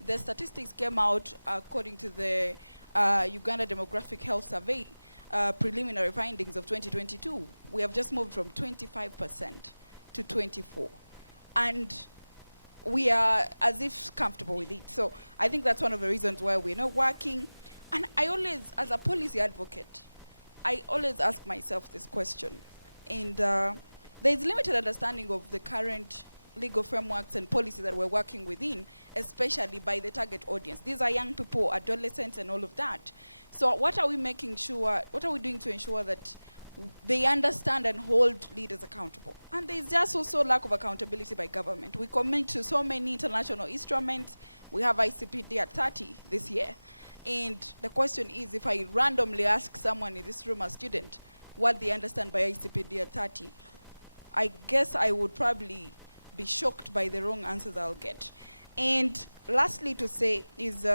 The statistics came out according to the Uganda Demographic Health Survey, preliminary findings of 2022. We have just moved from 25% to 24%. And we are as if comfortable with it. So I think that's one of the reasons why we're not working. And I always, as a policy advocate, I always ask myself this question. And there's limited understanding of the current legal frameworks and policies that we're working within, especially by the target audience. These are young people, adolescents, and all of that. So what are we making sure, what are we doing to ensure that they understand and hold leaders accountable? And there's just also lack of accountability by government. We commit to so many international instruments. We have ICPD at 30 this year. And the question is, if I randomly ask someone in this room, a student, what they understand by ICPD at 30, I guess I would probably be shocked by the wrong answers I'll get. And lastly to say is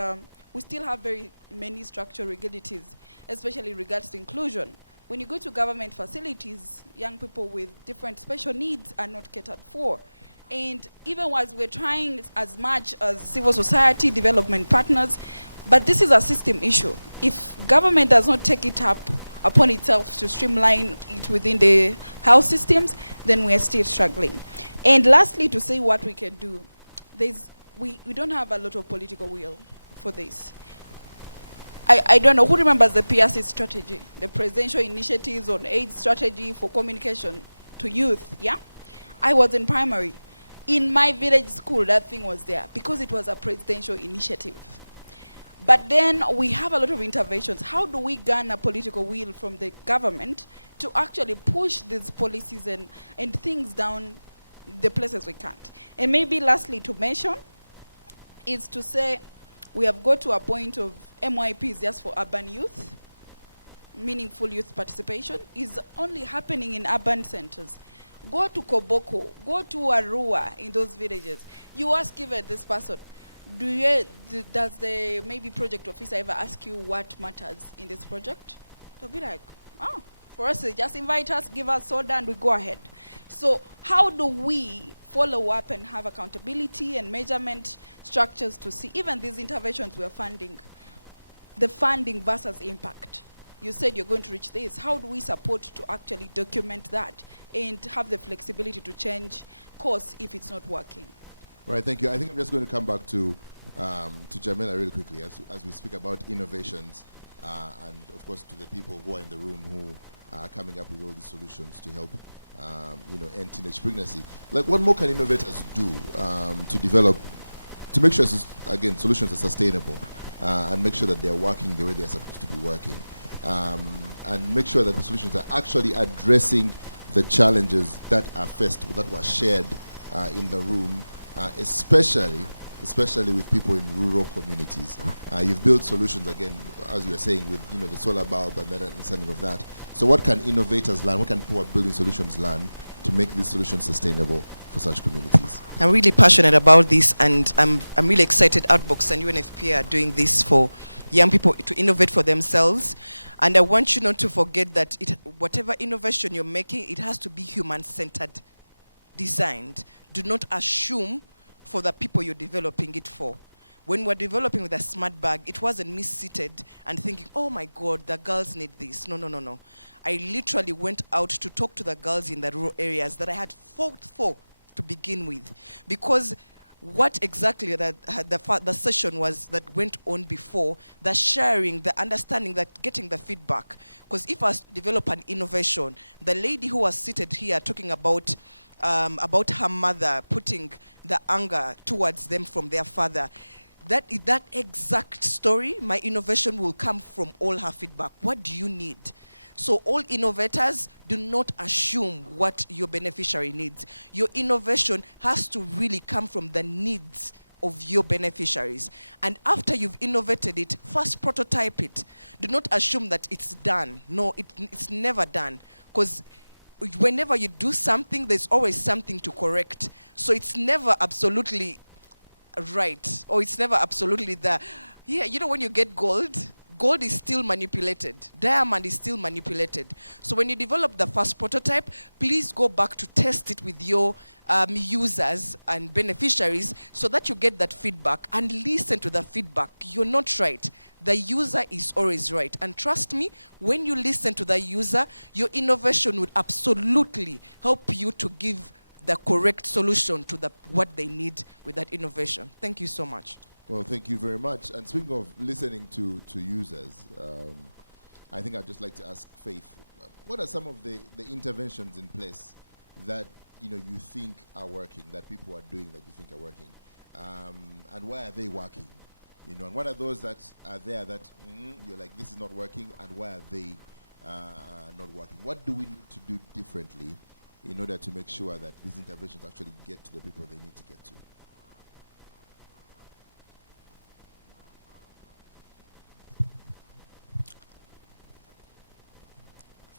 we still have very many structural rigidities, especially in regards to inclusion. When you go to government facilities, young people with different special needs are not catered for. And even as we're trying as much as civil society, development partners, but this is a system issue. If government does not take it up upon itself to streamline it within the health systems, then we are still struggling. And lastly, to say what we can do, we don't have a lot of political will for this. I don't know, who remembers the PRC strategy, the presidential initiatives on AIDS strategy for communication to youth, yeah? I was in primary. In my village school, that thing was there because it was a presidential initiative. But then we have a lot of interventions. How do we garner political will from the government to actually push these policies and things down the places we can't? And maybe lastly to mention is to say we have got to a point of MYPs just for urban youth. Meaningful youth participation is only happening in urban centers. Go to Koboko, go to Arua in those villages. You ask even this person, does the maybe project officer ever ask you what matters in this project? They'll be like, oh, for us, they just invite us, give us soda, and we go ahead. So how do we follow up and have accountability and measurement structures to see even these interventions we're funding, the funding versus impact? You said you're going to reach this. How do we support to actually document that and have the flexibility to change course if it's not working? Right, thank you. I think I'm just going to come back to Jamila really quickly as we speak about innovations and, of course, to the people who are in the room who are coming up with all these solutions to help end teenage pregnancy. Like, what more can innovators do to develop, to make sure, again, solutions are sustainable and make sure that they're working the way they're supposed to be working, and make sure that the solutions are actually addressing the challenges that are faced, that were shared in the room, especially with people in rural communities. You've built solutions, again, as you were saying, with the solar bulb and that understanding of that. So what can innovators learn? What can people building solutions learn to make these solutions sustainable for such communities? I'm really passionate about this, and I'm really excited Outbox and UNFPA are doing this for young people to innovate for themselves. And I want you not to forget that whatever innovation you're making, it has to be human-centered, designed. Do not assume for the people you're developing it for. When we're developing with a smart bag, it wasn't me seated and thinking, oh my God, the girls need this. No. I literally went out to talk to the girls in the rural areas that I had fought for to begin with. Because what exactly the session was that went on before, the sharing, the understanding, that getting the feedback. Because if I develop an innovation, the lady who was seated here talking about her mother putting the anger towards them from their father, that exact story, my innovation will come from all her feedback. What do you need? So all innovators, do not assume what your beneficiary needs. Your innovation has to really come from the needs of your beneficiaries. And after you've innovated it, first prototype it. Do not assume that it's done. No, it's never done. Because whenever you do something, there's always something to correct. So it's never absolutely right, or it's never absolutely there. Yeah, when you get gold is still manipulated. Diamond is still manipulated. So when you develop the first prototype, please go back to test it with your users and beneficiaries so that you get that feedback and listen to the feedback. You're not right. The user is always right. And trust me, when you listen to the user, your innovation will absolutely help you to give the correct solution to what they need with that innovation. Thank you so much. Well, thank you very much. And speaking of listening to users, I think I'd just like to ask Faith, what are some of the interventions in place that you think are working, that people are doing that you think are working? And why are they working? And what are those that are there that you're like, this is not working, and why are they not working? What do we need to do differently in order to make sure that these interventions actually get to the people they need to get to?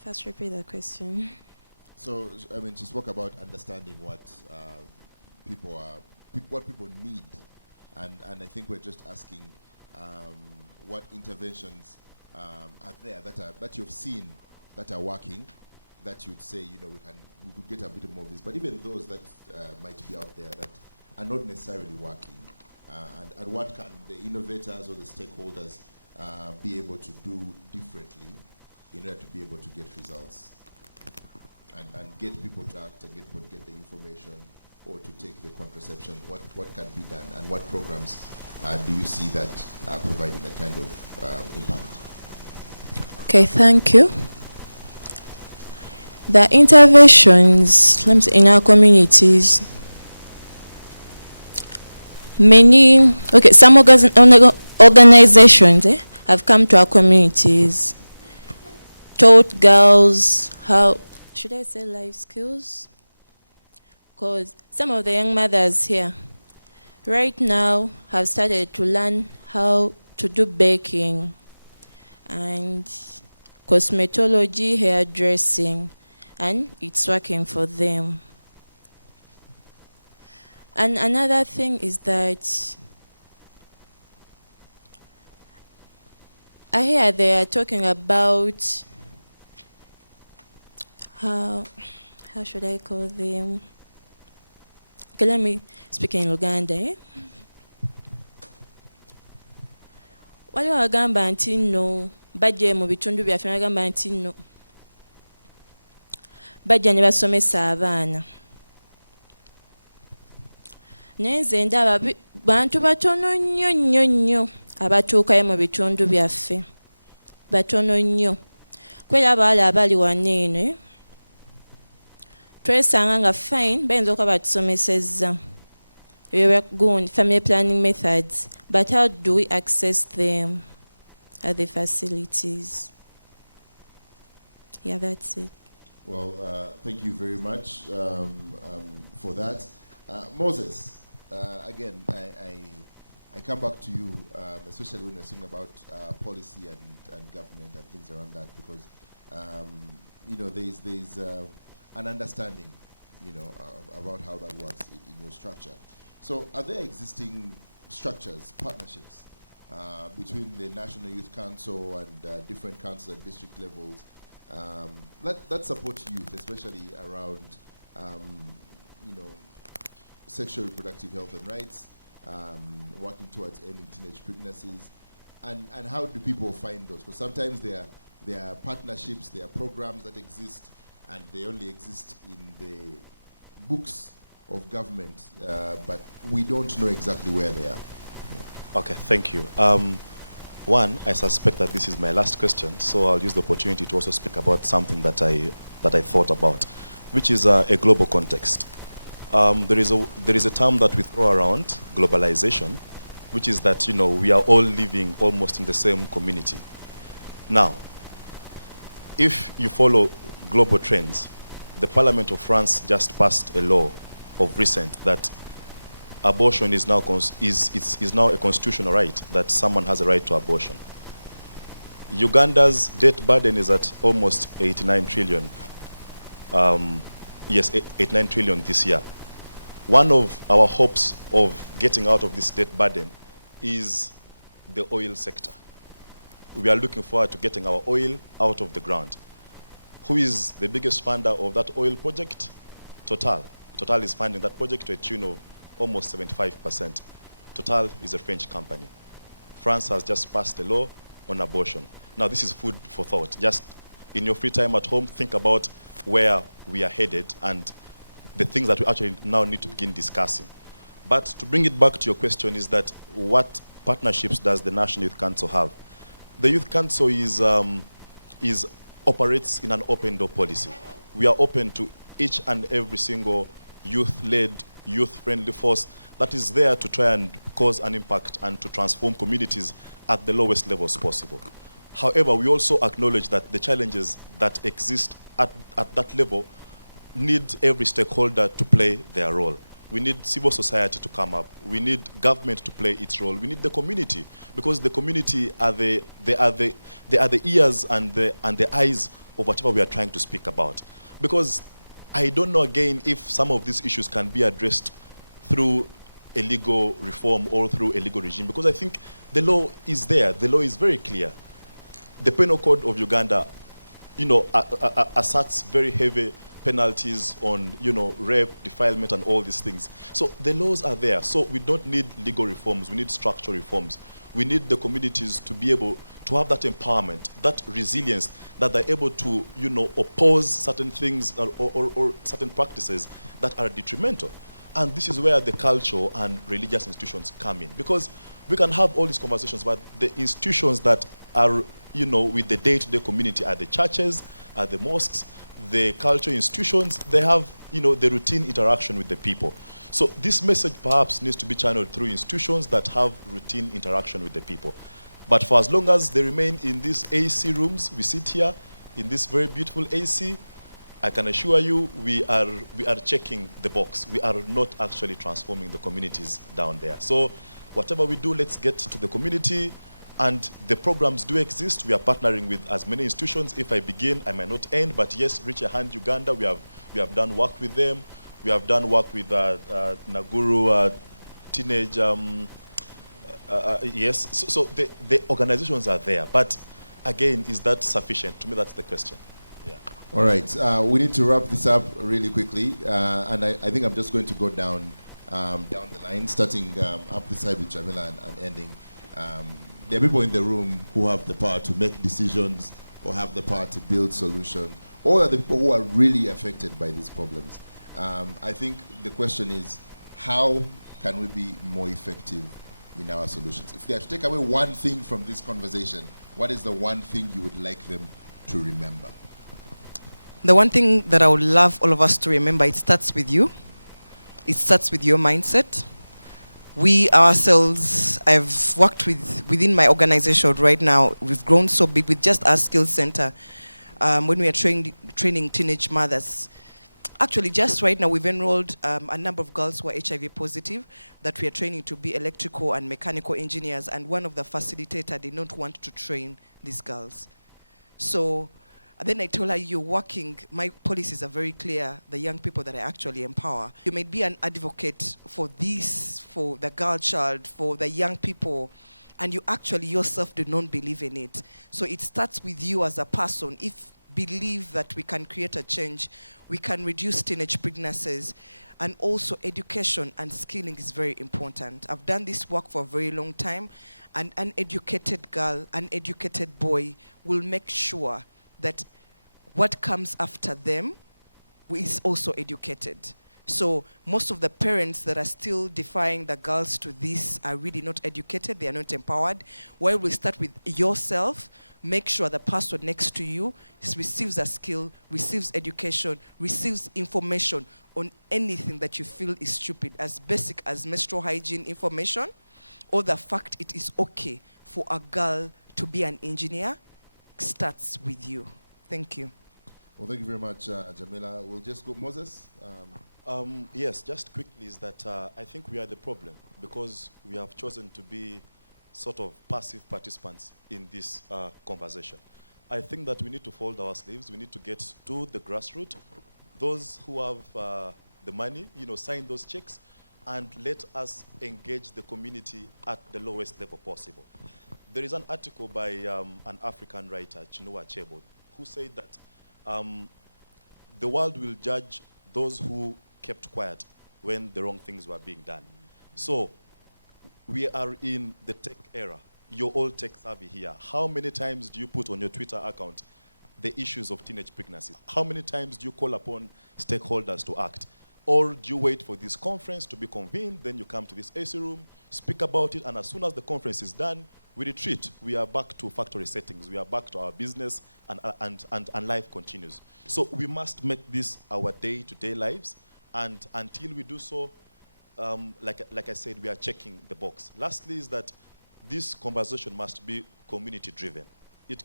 First, repeat the question. So, she spoke about understanding what people are, what people need, and I think we're just asking what interventions are there that you've seen that are working, that you'd say, you know, we could get a bit more of this, but even those that might be out there that are not necessarily working, and what can the innovators or the stakeholders be able to do differently in order to be able to get results and get people to act and get people to get the information or to take the contraception. What can be done, and what programs do you see that are providing that kind of impact? Okay, thank you. The interventions in our communities, some organizations have come to our communities, taught girls how, should I say life skills? Because some of the young mothers here right now have started to learn how to do baking and cosmetology, hairdressing, and it's working for them. And another thing is that I hear they are talking about how should I call them? Okay, let me speak in Uganda. Waliwo bagamba nti nno bajja mu bitundu byaffe bagamba nti nno bajja ne basomesa abaana. Naye nze ndaba bantu batono nnyo nnyo nnyo abatuukayo mu bitundu byaffe. Batono nnyo. Kwera abawala abali wano eno twesanga nga fine bayinza okuba batusomesezza good family planning methods, but how do we access them at the facilities? Yeah, that's it. Well, thank you very much for that. Moses, again, I come back to you, especially when you're talking about policy and government and things around that, because you know, there's an understanding, you know, about how that works in your structure. So, are there existing structures, partnerships between the National Youth Council and different councils at district levels that support youth, especially around, you know, sexual reproductive health and rights, working towards ending teenage pregnancies, and how do people find those? Because sometimes there are partnerships, there are programs that exist, and they only exist in the books of government, but we don't know exactly where they are. Okay, thank you. One, I suspect that this is my last question, so I'll use the opportunity to also speak about something that I thought about, which is a global context. There is a term that we throw around, globalization, which is that, you know, we are all living almost in the same community. Now, if you follow global trends, the Parliament of France just passed a law of recent that abortion is now a constitutional right, that someone has a right to abortion. Uganda's debt burden is at almost 89 trillion. Yes, 89 trillion this year. One of our hopes of getting out of this debt burden is the oil sector. We are looking forward to getting our oil out of the ground. Who is the biggest funder of that oil project? Total. Total is funding that project to a tune of almost 75%. Total is a French company. France has just passed a law on abortion. Now, this is food for thought. Just in your free time at home, think about where we are headed and the things that we actually now need to begin discussing. But to bring it back to your question is that what partnerships does the National Youth Council have? The Youth Council operates in an open door policy. We are open to each and every single youth-led, youth-friendly force that is there to try and cause an impact and to transform communities at the lowest levels possible. However, we also acknowledge that the challenges that exist at that level need every stakeholder to play their role. We need civil society to come up. We need government to play its role. We need the community, because the community are the ears and the eyes of whatever we are trying to speak about. Because I don't know, again, if some of these issues can be addressed through a legal reform or through a legal regime, because I think the law is there. The law is very clear. The Penal Code of Uganda, asserts very heavy penalties on, rape, defilement, and all these things. So the laws are there. So we don't need legal reforms. We need structural reforms. We need the communities to be able to have that empowerment, that resilience, that they're able to, oppose certain things or certain practices that are detrimental. And this is where the cultural and religious institutions come in. Because we can have all these conversations, but the institutions that are, with the day-to-day community are the churches, are the mosques, the cultural institutions. They have, the routine interaction with the people. So this message perhaps needs to be channeled through institutions that have routine interaction with the people. But for as long as they remain in these AC rooms, we sit here in this very beautiful AC, I can assure you we are checking the box. We are not actually transforming the communities down there. So whatever we do, let's get to the community. And the programs do exist. We are partnering with as many institutions. If I begin, I might not end. But yes, Reach a Hand Uganda, we have done work with them. We have done work with Naguru Teenage. Yes. So the organizations are there. But again, is that sufficient? To me, that's the question. Yeah. All right. We need to wrap this up really quickly. And I think I'm just going to go down the line, starting up this side with Jamila and ending. There are people in the room who have the power to make decisions or have the power to build solutions, or are the people who are really affected by these problems. I think the question is, how can we be more effective in our solutions? If they have to take away one thing from this conversation, what is the one thing you would like them to remember? The one thing that I would love all of us to remember, it starts with you. It starts with your mindset. We ourselves, I've worked within my organization right now, we've grown so big with just our skills center. When we are training teenage mothers, actually just right now we've enrolled a number of girls who are HIV positive that we are training to be electrical and mechanical engineers, and one of the facilitators did not want to train these girls. So then I told her, you're working, my policies are very clear, the young people that I actually empower. You may be an advocate for this, for the girl child, for the young people, and you actually yourself do not believe in it. So it starts with you as a person. If believe that we can create a change, we can reduce teenage pregnancies, and also education and skilling is very important. I've done this work for a very long time, and an educated girl, an educated boy will make sure that what comes after them is also educated. So most of the parents that are still defying the girls to this are really not educated, they are not empowered. While we start with yourself, make sure the person next to you receives a skill, receives education, receives information on anything that you feel is stupid, as basic as menstrual hygiene information, or the fact it is okay for a girl to be an engineer, starts with you. Thank you. Well, thank you very much, Jamila. We'll just go, Moses. Yes, just quickly is that I think we are the problem because we have chosen to be sort of passive participants in this conversation. I think that we need to fold our sleeves. We need to get to the grassroots. Those who have the money, sign those checks and let us engage the community at the lowest level possible. There is an article by an African writer, Chinua Achebe, who said that the world will judge those who kept quiet when the wrong things were being done. So we are in the tech era. You're all tech savvy here. How many times do you put on your Twitter account the issues of teenage pregnancies? How many times do you call upon stakeholders to act? Or do you wait for this conference to be convened, then you come to this AC room, speak about it, and as soon as the conference is done, we retreat. We are back to factory settings. We are back to our business, and life continues. So we must make this our day-to-day lives, and until we do so, like I said, we are checking the box. Lastly is that this conversation must be community-driven. It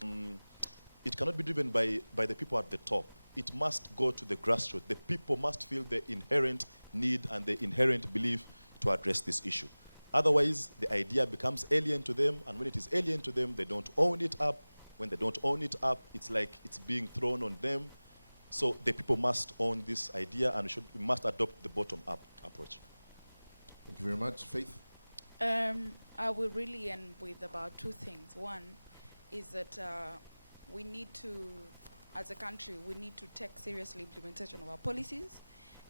cannot be driven by the people at the top. It must go to the grassroots. The people must feel the inherent need and the inherent belief to address this issue. Otherwise, the idea becomes alien to them, and when it is alien to them, they don't own it up. When they don't own it up, it's like it's being thrown on them. So the people must own this idea, and we must adopt the bottom-up approach. Thank you very much. Faith? I will really end with about two things. One is that we need to, as a country, we need to take seriously implementation of our policies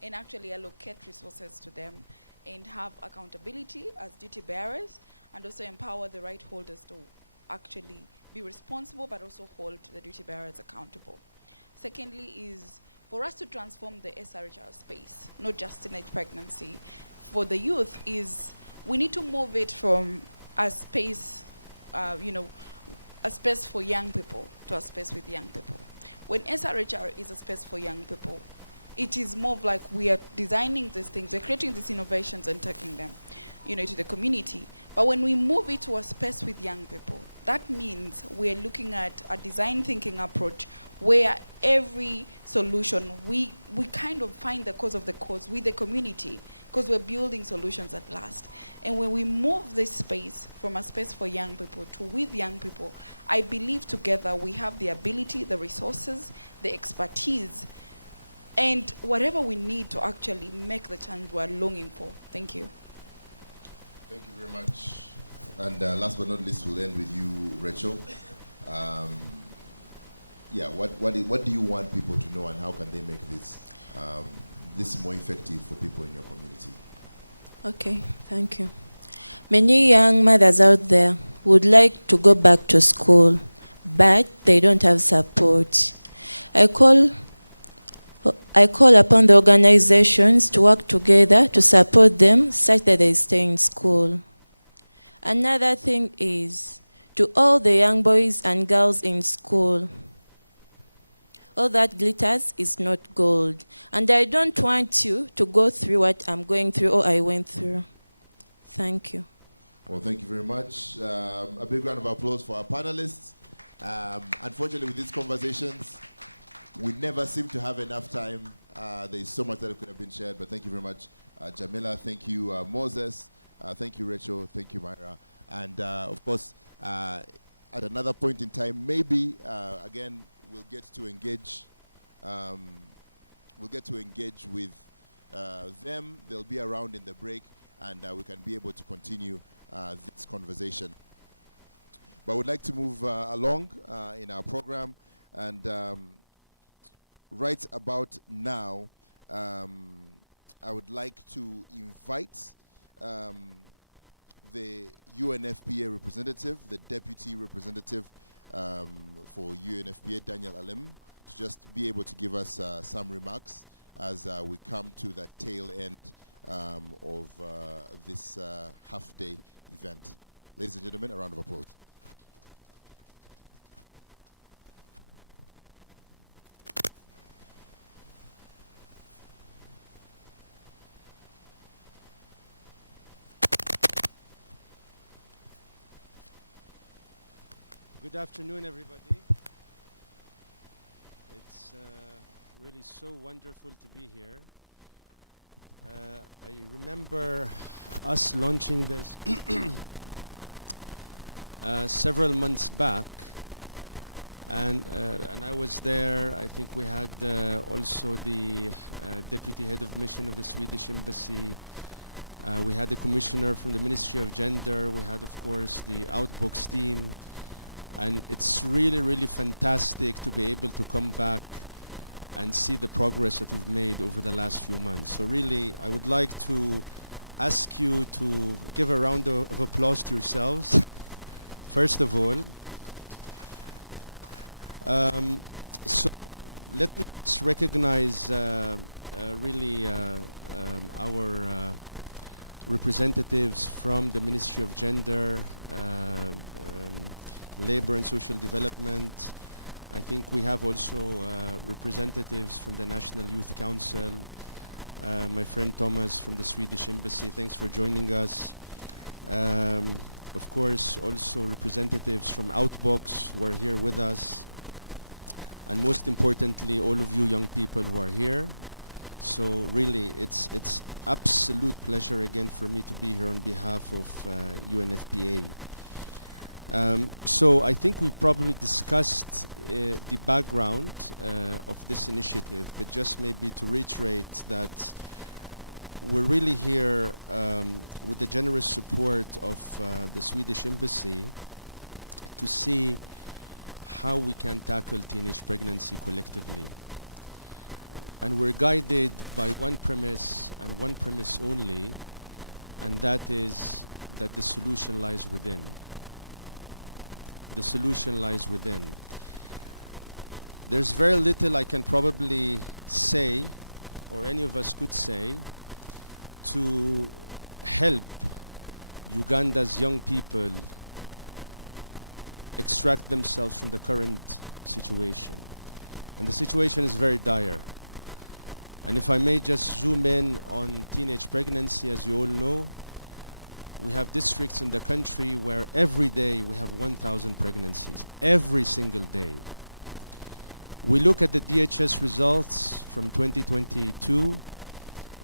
and actually allocate resources to them and have accountability as duty bearers, and also empower the right holders to actually be responsible but also hold the duty bearers accountable. Secondly is for us to transform the SRHR space, not just teenage pregnancy, for the youth is we need to move it from a space, a space for young people to a space with young people. When SRHR is a space for young people, it is more of like we are designing these things, we're creating these innovations and taking them, to the community. But when we move it to a space with young people, that means we're looking at a design thinking approach where every solution, we kind of find the cause of the cause with the community, because we're building solutions at last. And when we move this space from a space for young people to with young people, I believe together we have the ability, the resources, the expertise, and whatever we need to actually make the change we're longing for. Thank you. Thank you very much. And last but not least, we'll end with you, Rachel. What do you want people to know, and how can they make this more effective for people in your community? Okay, thank you. Many young mothers out there would like to go back to school, but they don't have support. I call upon the organizations to work together to support them such that they stay in school. Another thing is, to all the young boys and girls in school, all that glitters is not gold. And I don't want you to go through what I'm going through or I went through. Thank you. Well, thank you very much. A big round of applause for our panelists. Unfortunately, with these conversations, we never seem to have enough time. There is so much that could have been shared, but thank you very much, Jamila. Thank you, Moses. Thank you, Rachel. Thank you, Myra. And of course, at another point in time, maybe again we'll get to engage. We'll get to engage with them. They'll be around in the break, and we can be able to continue this conversation. But I would like to move along in our program, and right about now, I would like to invite the UNFPA representative, the deputy representative for UNFPA, Daniel Alem, to just be able to give us some remarks as we come to the tail end of this half-day event. Ladies and gentlemen, a round of applause. Good afternoon, everybody. It's really so wonderful to be here. I remember us launching this several months back, and I was there. I think we had also the deputy head of mission of the Swedish embassy. We had the commissioner from the Ministry of Gender. We had, of course, the Outbox team. And it's really, really fantastic to be able to come back and see the progress that we've made over the last few months. So really, I would like to ask you to give a round of applause to yourselves, first of all. So let me just recognize really our representatives from the Ministry of Gender, Labor and Social Development. I think we have also representatives from the National Youth Council, my friend Thomas from the Swedish Embassy. Thanks for joining us. Of course, also representatives from Outbox who are here with us. And most importantly, all of you young people who are here. So really, it's absolute pleasure again for me to be here on behalf of UNFPA. So I think we probably discussed the background of this initiative, but just maybe to reiterate that we're really here with the generous support of the Swedish Embassy to see how we can tackle teenage pregnancy collectively. And we're guided by one premise and one premise only, and that is that the solution lies within. The solution lies within. There's very little I can probably say, or any of us could say, to help Uganda's young people extract themselves from the current situation. And the situation is very dire. And if I may just zoom in on teenage pregnancy, as you all know, we have districts in the country where every day we have 1,000 pregnancies, every single day. We look at the DHS results from 2022,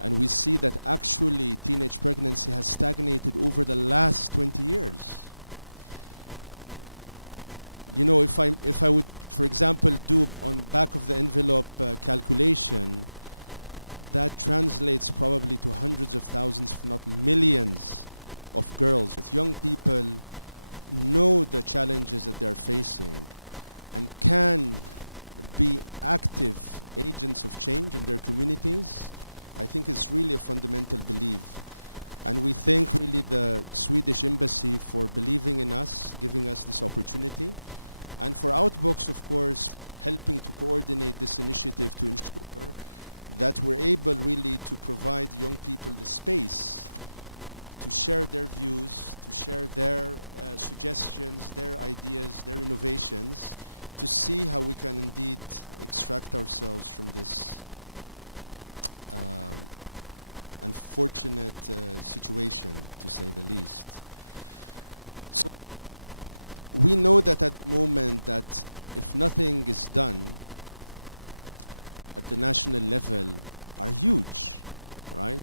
and we see that actually teenage pregnancy has stagnated over the last 20 years. You know, if I would, for example, do on back of the envelope calculation, that translates probably to hundreds of thousands, if not millions, of girls. That young people know the challenges that they're facing and can be active agents of change in their communities, I think is really a fundamental belief. And we thank really the Swedish Embassy for believing in us, giving us this opportunity, and for Outbox, of course, helping to coordinate this initiative to ensure that we're able really to provide young people the space to share their views, to share their suggestions, their ideas, their innovations, to see how we can indeed extract ourselves from this unfortunate situation, to say the least. So we know that at the moment that if nothing is done at the national level are huge, right?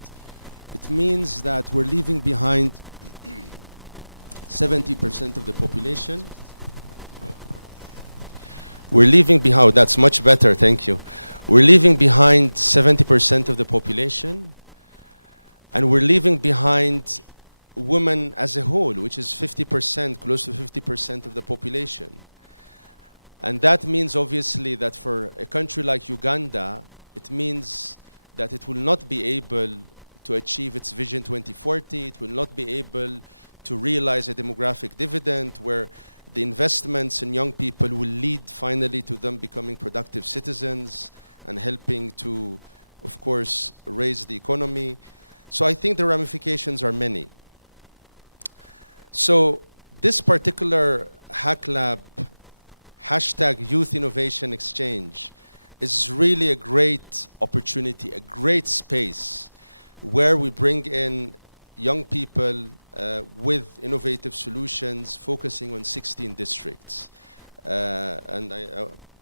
It means that we're leaving behind 70% of the population. We're leaving behind, oh, that's much better, thank you. We're leaving behind 70% of the population, and we're leaving behind women as a whole, which is 50%, close to 50% of the population. And that means obviously that for a country like Uganda, it means that it will not be able to achieve its Vision 2040, it will not be able to realize a demographic dividend where the investments in young people will lead finally to them becoming productive citizens and helping to, of course, raise the economy. So I think the ramifications are many. So this particular HackLab, hashtag YouthInnovation Exchange, is really a great opportunity, a great space where we bring in young people with innovative solutions focusing on 16 districts. And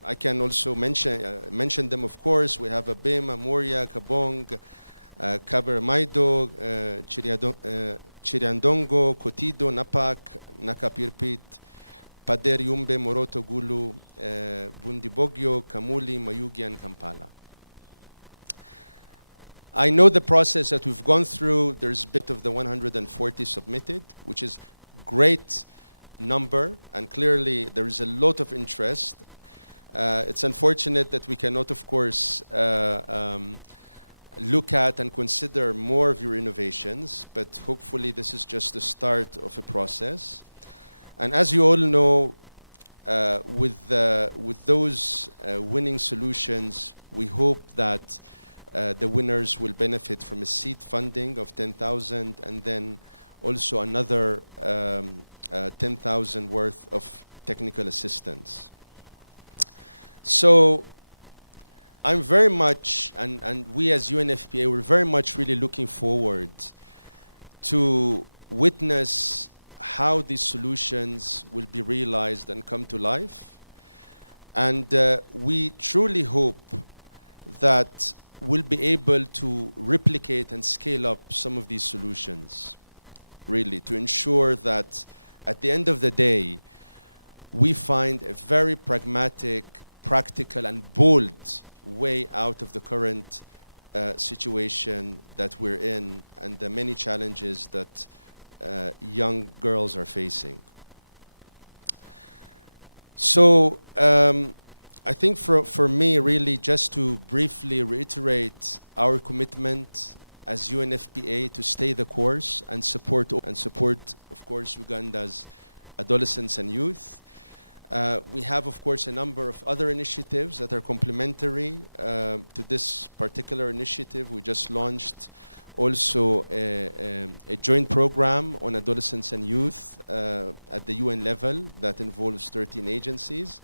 I can also mention them, of course. We have Abema, Moria, Kabong, Kabermaido, Chiriandongo, Kotido, Napak, Nakapirpit, Pader, Yumbe, Moroto, Gulu, Bundibogyo, Kamuli, Mayugi, and Kampala. I know the process that we've gone through. There's a bit of the 140 submitted, which is great number, and clearly there is a lot of interest. It's unfortunate that we cannot, of course, look at and consider more of your innovations, but hopefully this is just the start of a process. And as you all know, with those winning solutions, we hope that the winners will benefit from a seed funding of 10,000 and then also another 10,000 worth of technical assistance. So I'm very much, and we as UNFPA, we're very much really looking forward to witness how these solutions will be realized and come to life. And we truly hope that we'll be able to replicate and scale up some of these solutions, really, to ensure that at the end of the day, we find a very pragmatic, practical, and bold way out of the current situation that we're in and the many challenges that young girls are facing. So I think for me, really, just to briefly reiterate our commitment as UNFPA to stay the course and support, of course, Uganda's adolescents and youth. We have, of course, a number of other initiatives that are complementary to this particular initiative. We just launched also a joint program on adolescents and youth at the UN level that involves 13 agencies.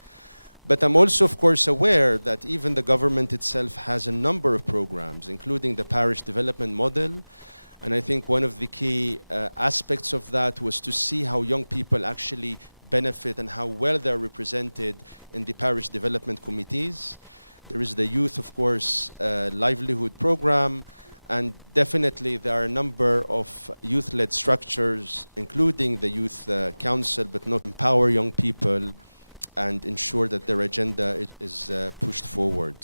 But I'm also, of course, aware that even the government itself has a number of programs, including the parish development model. And I think one of the key aspects of that was to see how young people actually benefit and how well they're represented in the parish development committees. There is the youth, of course, livelihood program. And definitely there are a number of youth-led structures, including the youth council, but not empower young people and ensure that their agenda is pushed forward.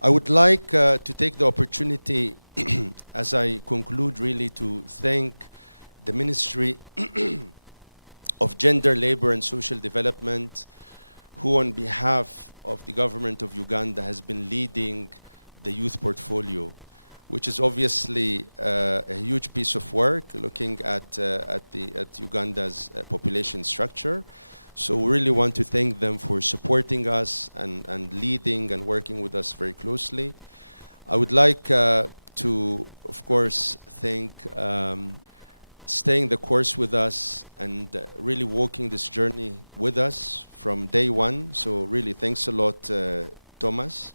I would like to take the opportunity as I conclude really to thank the Ministry of Gender, Labor and Social Development, who on behalf of the government of Uganda has been leading the youth portfolio, which is obviously a huge piece of work looking at Uganda's population structure. So we really want to thank them for supporting us and leading and working with us very closely. I would like to, of course, thank staying the course with us and really walking this journey with us from day one. So really thanks a lot, Thomas.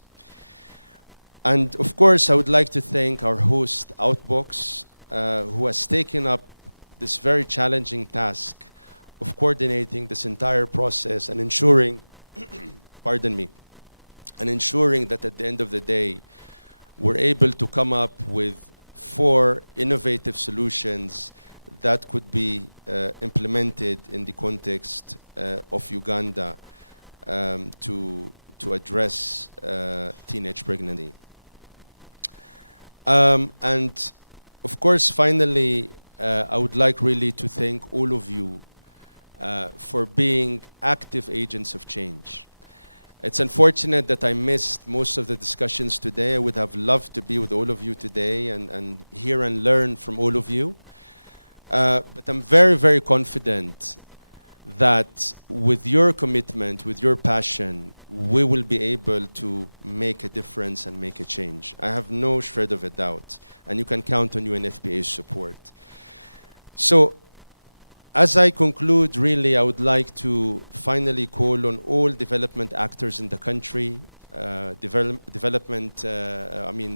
And of course, I would like to thank our host, Outbox, who has taken up this very challenging task of coordinating this entire process and ensuring, pardon me, and ensuring that at the end of the day, we're able to come up with 4 innovative solutions that could be implemented in the context of Uganda to address teenage pregnancy. And of course, finally, I would like really to thank all of you for being active agents of change. It's unfortunate that I missed most of the discussions today. I would have loved to be with all of you today and hear and learn from all of you. But I'm very, very confident that with your commitment, with your passion, we will be able to make a difference and make a change. I have no shred of a doubt, and you can count on UNFPA's support. So, as I conclude, really, I would like to finally call on all development actors in the country,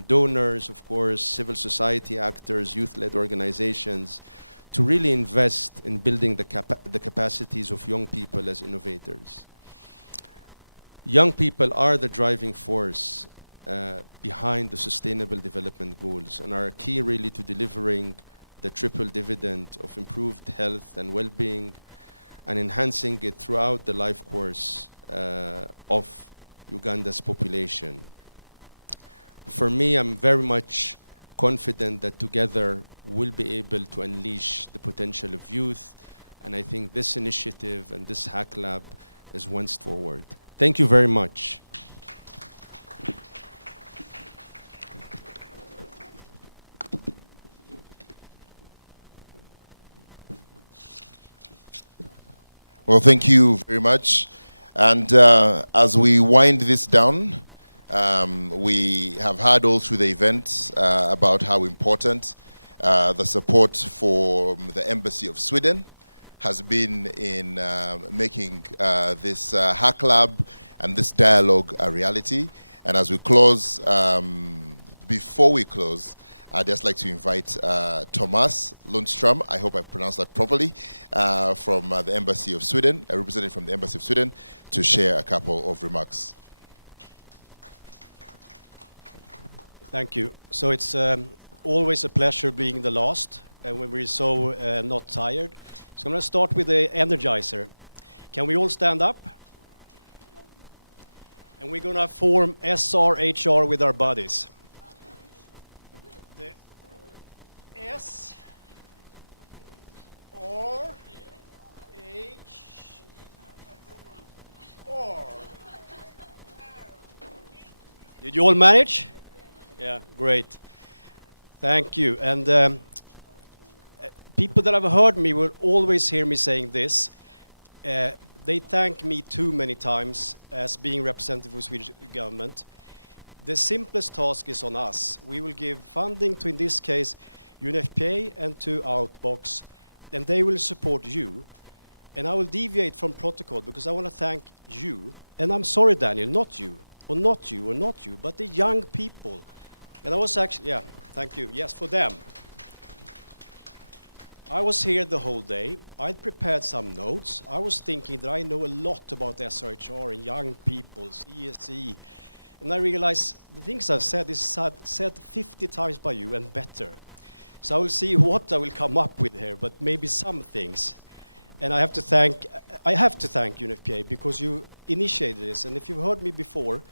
donors, of course, civil society actors, youth-led organizations, to really invest in building the capacities of young people as innovators. Young people are the driving force behind the Sustainable Development Goals and are key really to delivering the triple dividend of improved health and well-being and enhancing it throughout the life course of Uganda's population. For me, I'm very much confident that together we'll be able to unleash the potential of youth, and I think this initiative and this HackLab is one step forward. Thank you very much. Well, thank you very much. And as we wind this down, we have heard all through the event about how important the support for the Embassy of Sweden has been in making this HackLab and this dialogue a reality. And as we close, before we close, I'd just like to invite Thomas Lundström, I hope I pronounced that properly, from the Embassy of Sweden, a representative from the Embassy of Sweden, to share a couple of remarks. Thank you. So it's always a pleasure being the last, and when we're so not tired. So I'm going to start with the energizer. Can we all stand up? And we're going to form SRHR with our bodies. S R H R. Did you all manage? Yeah, great. Thank you. And people that have heard me will always hear me saying this. They thank me too many times as being representative of the Swedish government. The simplest task is on us. We will give funding to, in this case, UNFPA and to Outbox, and they will support you. And I will deviate from protocol because I want to thank you. And I'm sorry, Daniel, not you, or not you, or not you, but the young people. And I was actually, yeah, thank you. Yes, for them. I was here the whole day. I'd prepared some notes. I was thinking that I know a lot about SRHR and young people, CSE. And I realized the things I've said is said 50 times by you and better. So I will see what I will come up with here, but maybe some things. And I have to thank UNFPA because you initiated this. And if you've heard me before,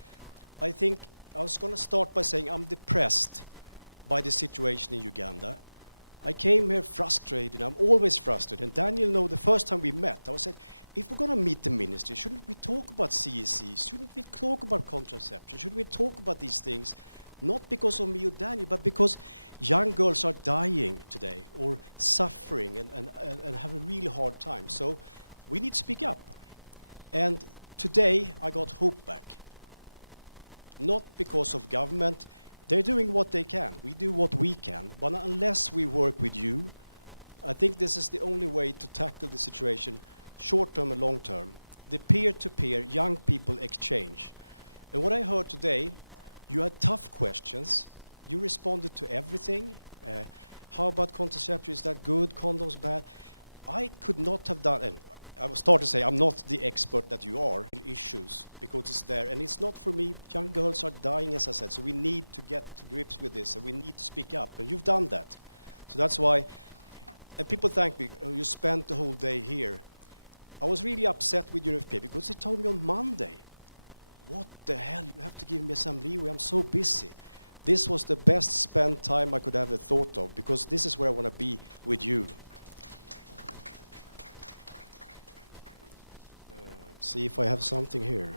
I think I was going to start by saying I'm depressed by the situation in Uganda. I came here frustrated. I'm always frustrated. And Daniel knows the first time we met, I said, if we're going to meet the ministry, shouldn't we talk about CSE? Shouldn't we talk about contraception? Shouldn't we talk about these things? Not because of me or Daniel, but because young girls are dying today or suffering and have a really hard time. So we need to speak up. And today I got hope back. Not because of government. They're doing what they can. We do what we can. But unless we work with you, I think this is the only way to tackle the situation, short-term and long-term. The peer-to-peer young people exchange. And what I heard today, you had tough questions. You responded to everything. How about contraception? Is that good? Condoms bad? I could not have done, and I will start to say I'm not the expert that you are, issues, because it's there. And it's not for me. Young girls are dying, as I said, so we need to get to grips with this, and we need to speak up. And you've done that. So that's why, and people thank me, oh, you spent the whole day here. I was really upset with UNFPA because they told me on Monday, what the hell, you have to give me some leeway, I'm so busy. This was the best spent time I could have thought of, because this is where I want to be with you. See if I have something here.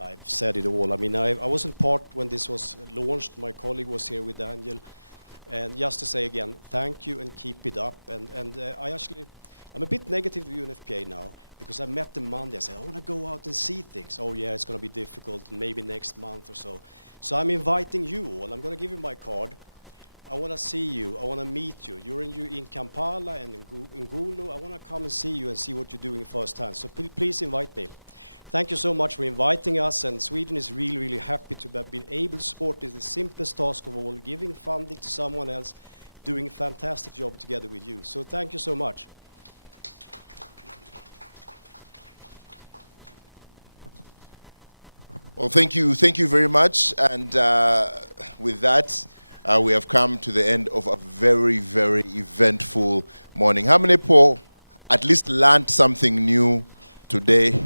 I've said it all. I mean, I wasn't part when this was launched. My colleague was here with Daniel. And just to say again, thank you and keep it up. And I'm a bit negative to UNFPA now, because I met them Monday. I said, I want to go out and see things. Oh yeah, it's going to be difficult, maybe next month or so. So I'm inviting you all. I'm going to give you my card. I want to see you. I want to meet you. You're in Kampala and in Gulu. I want to come and see you and see what you're doing firsthand. So please invite me. Thank you so much for inviting us. And Sweden is really, really happy to have been able to support this, the simplest task of all, giving funding to someone else, doing a fantastic job together with you. So thank you so much. Well, thank you very much. And with that, we have come to the end of a very, very eventful morning. How many people at least learned something new today?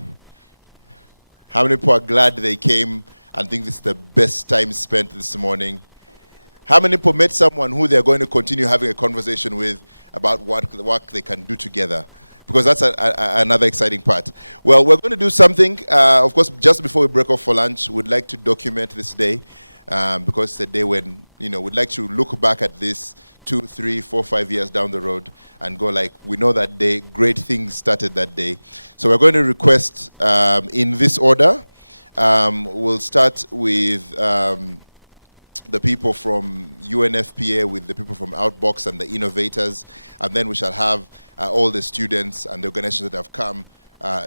How many people are glad they came and think this is the best time spent this morning? How many people met someone who they're going to continue having a conversation with about what work they can do together? Because that's another exciting part. Well, we're going to do something. Of course, just before we break off for lunch, we'd like to document this day. Because it's a day when, we'd like to look back at this 2, 3, 4, 5 years down the road and go like, we know that day, great things started that day. So we're going to request in this order. We'll start with the people from UNFPA, with the people from Outbox and the innovators, and then we shall have all the students and the organizations that have come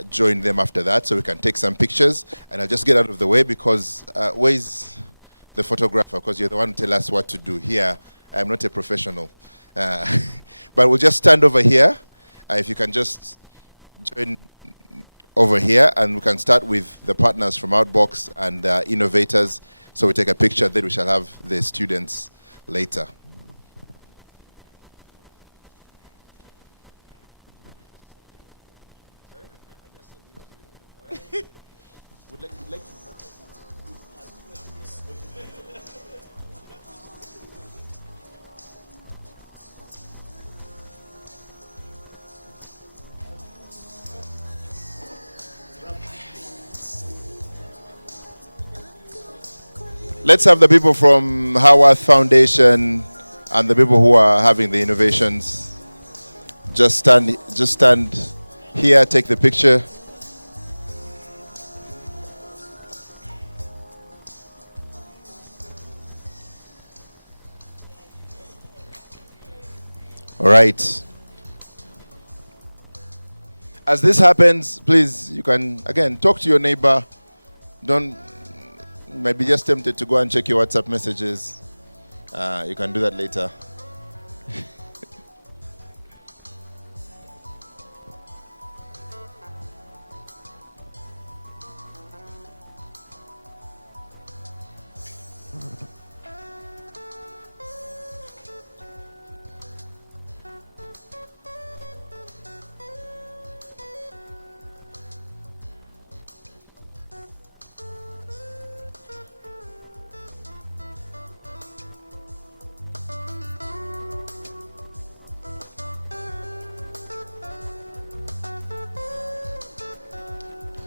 join them after that, so we can take some pictures. And I'll just get out of the way because where's the photographer, because you're the one who tell us what to do. Here, I'm not a professional. But we'll just stand over here. If you can just join over here, and we can start with the partners from Outbox and innovators. So we take a picture, then we shall have the students later. let's have the people from Howard Foundation and the people who are having the innovations just stand here, take the picture. All right. As this happens, please, you can, again, talk to your neighbor. You might be just tempted to go and check your WhatsApp messages. You can do that later.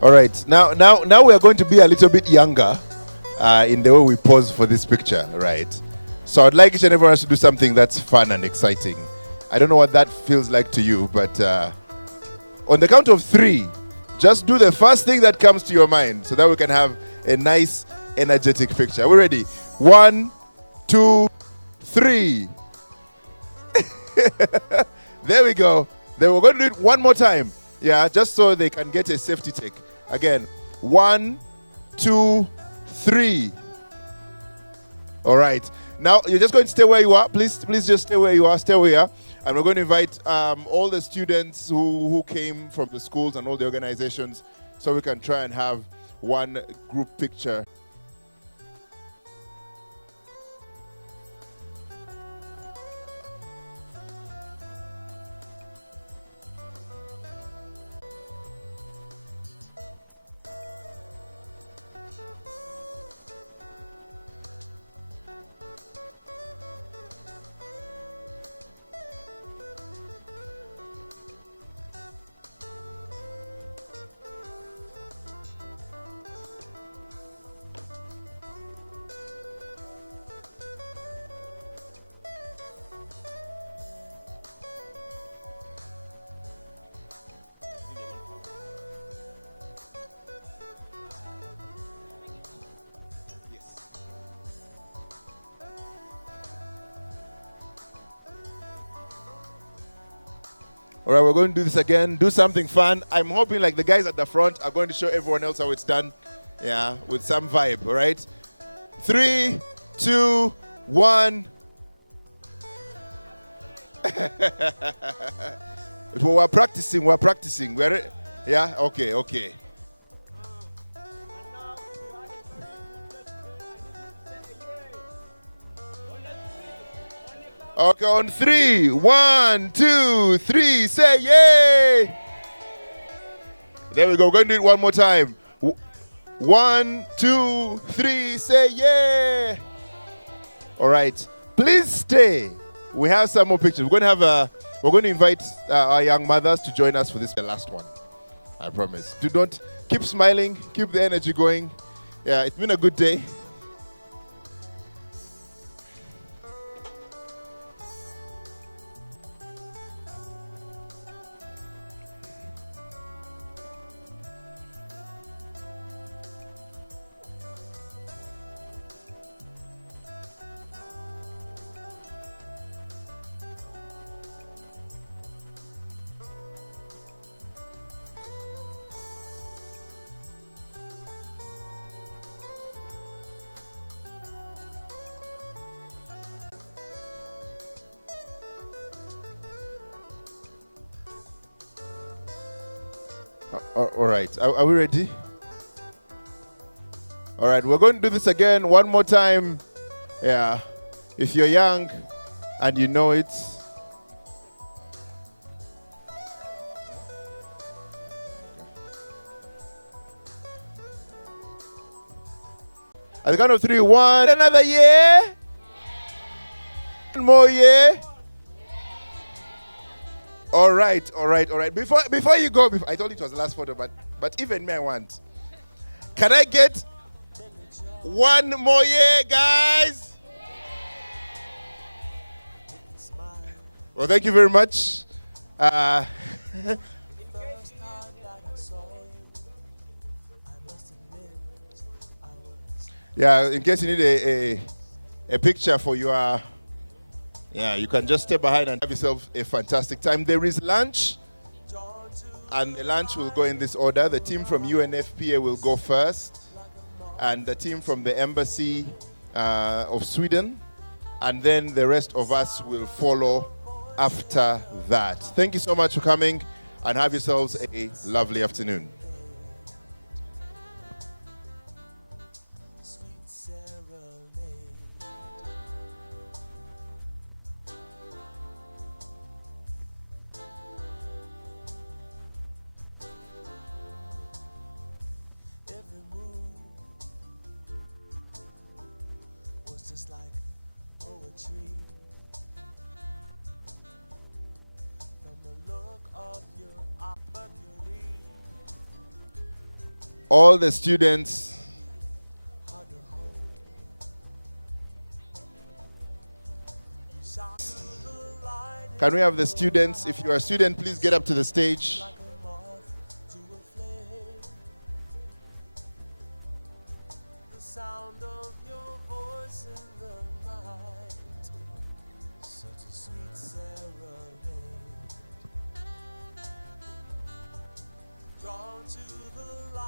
All right, now we are going to be a little bit younger in the way we pose for this picture, right? So I'd like each and everyone else to do something that's fun and exciting. I don't know what that feels like to you, but on the count of 3, just do the first thing that comes to your mind so that we can have a nice, energetic picture. Are we ready? 1, 2, 3. There we go. Then we're going to do it one more time. Yeah, just so they can get a safety take. Again, 1, 2, 3. All right. Now, you're just going to stay where you are. Please just stay where you are. Stay where you are. And we're going to invite all the students who came from the schools and all the organizations so we can try and have one group picture. All right, we're going to do this again. Do something fun. I'm hoping like the guys at the front are going to show everyone else how it's done. Yeah, with some vibe, all right? 3, 2, 1. We're practicing. Yeah, okay. Okay, on 3, 1, 2, 3, say yay! There we go. We're going to do it one more time. 1, 2, 3, say yay! All right. Please stay. We have some more pictures. We're going to invite our young mothers to join us for this, the last one. I promise. Don't keep smiling, keep the energy going. Yeah, it's been a good day. All right. Are we ready? All right. We're going to do this again one more time. Yeah. If you're young and you know it. At the count of 3, 1. Another year. One more year. All right. Before you go, I told you it was the last photo, but even me, I want. Can I get One more year, guys. Well, thank you very much. Yeah, in case you need a picture for your, yeah, you can just step behind and have yourself a fantastic time. There is lunch, and the lunch will go in this order. The team from UNFPA will go first, and the team from the Embassy of Sweden, and then the rest of us will follow after that. Thank you so much for coming, and have yourselves a lovely afternoon. Every move was just like poetry. From the look of your eye, Mercury. All the students, can we have the students? If you are a student, please get up to the stage. The sound of your voice in the night. Such a sweet serenade. Drawn to the light.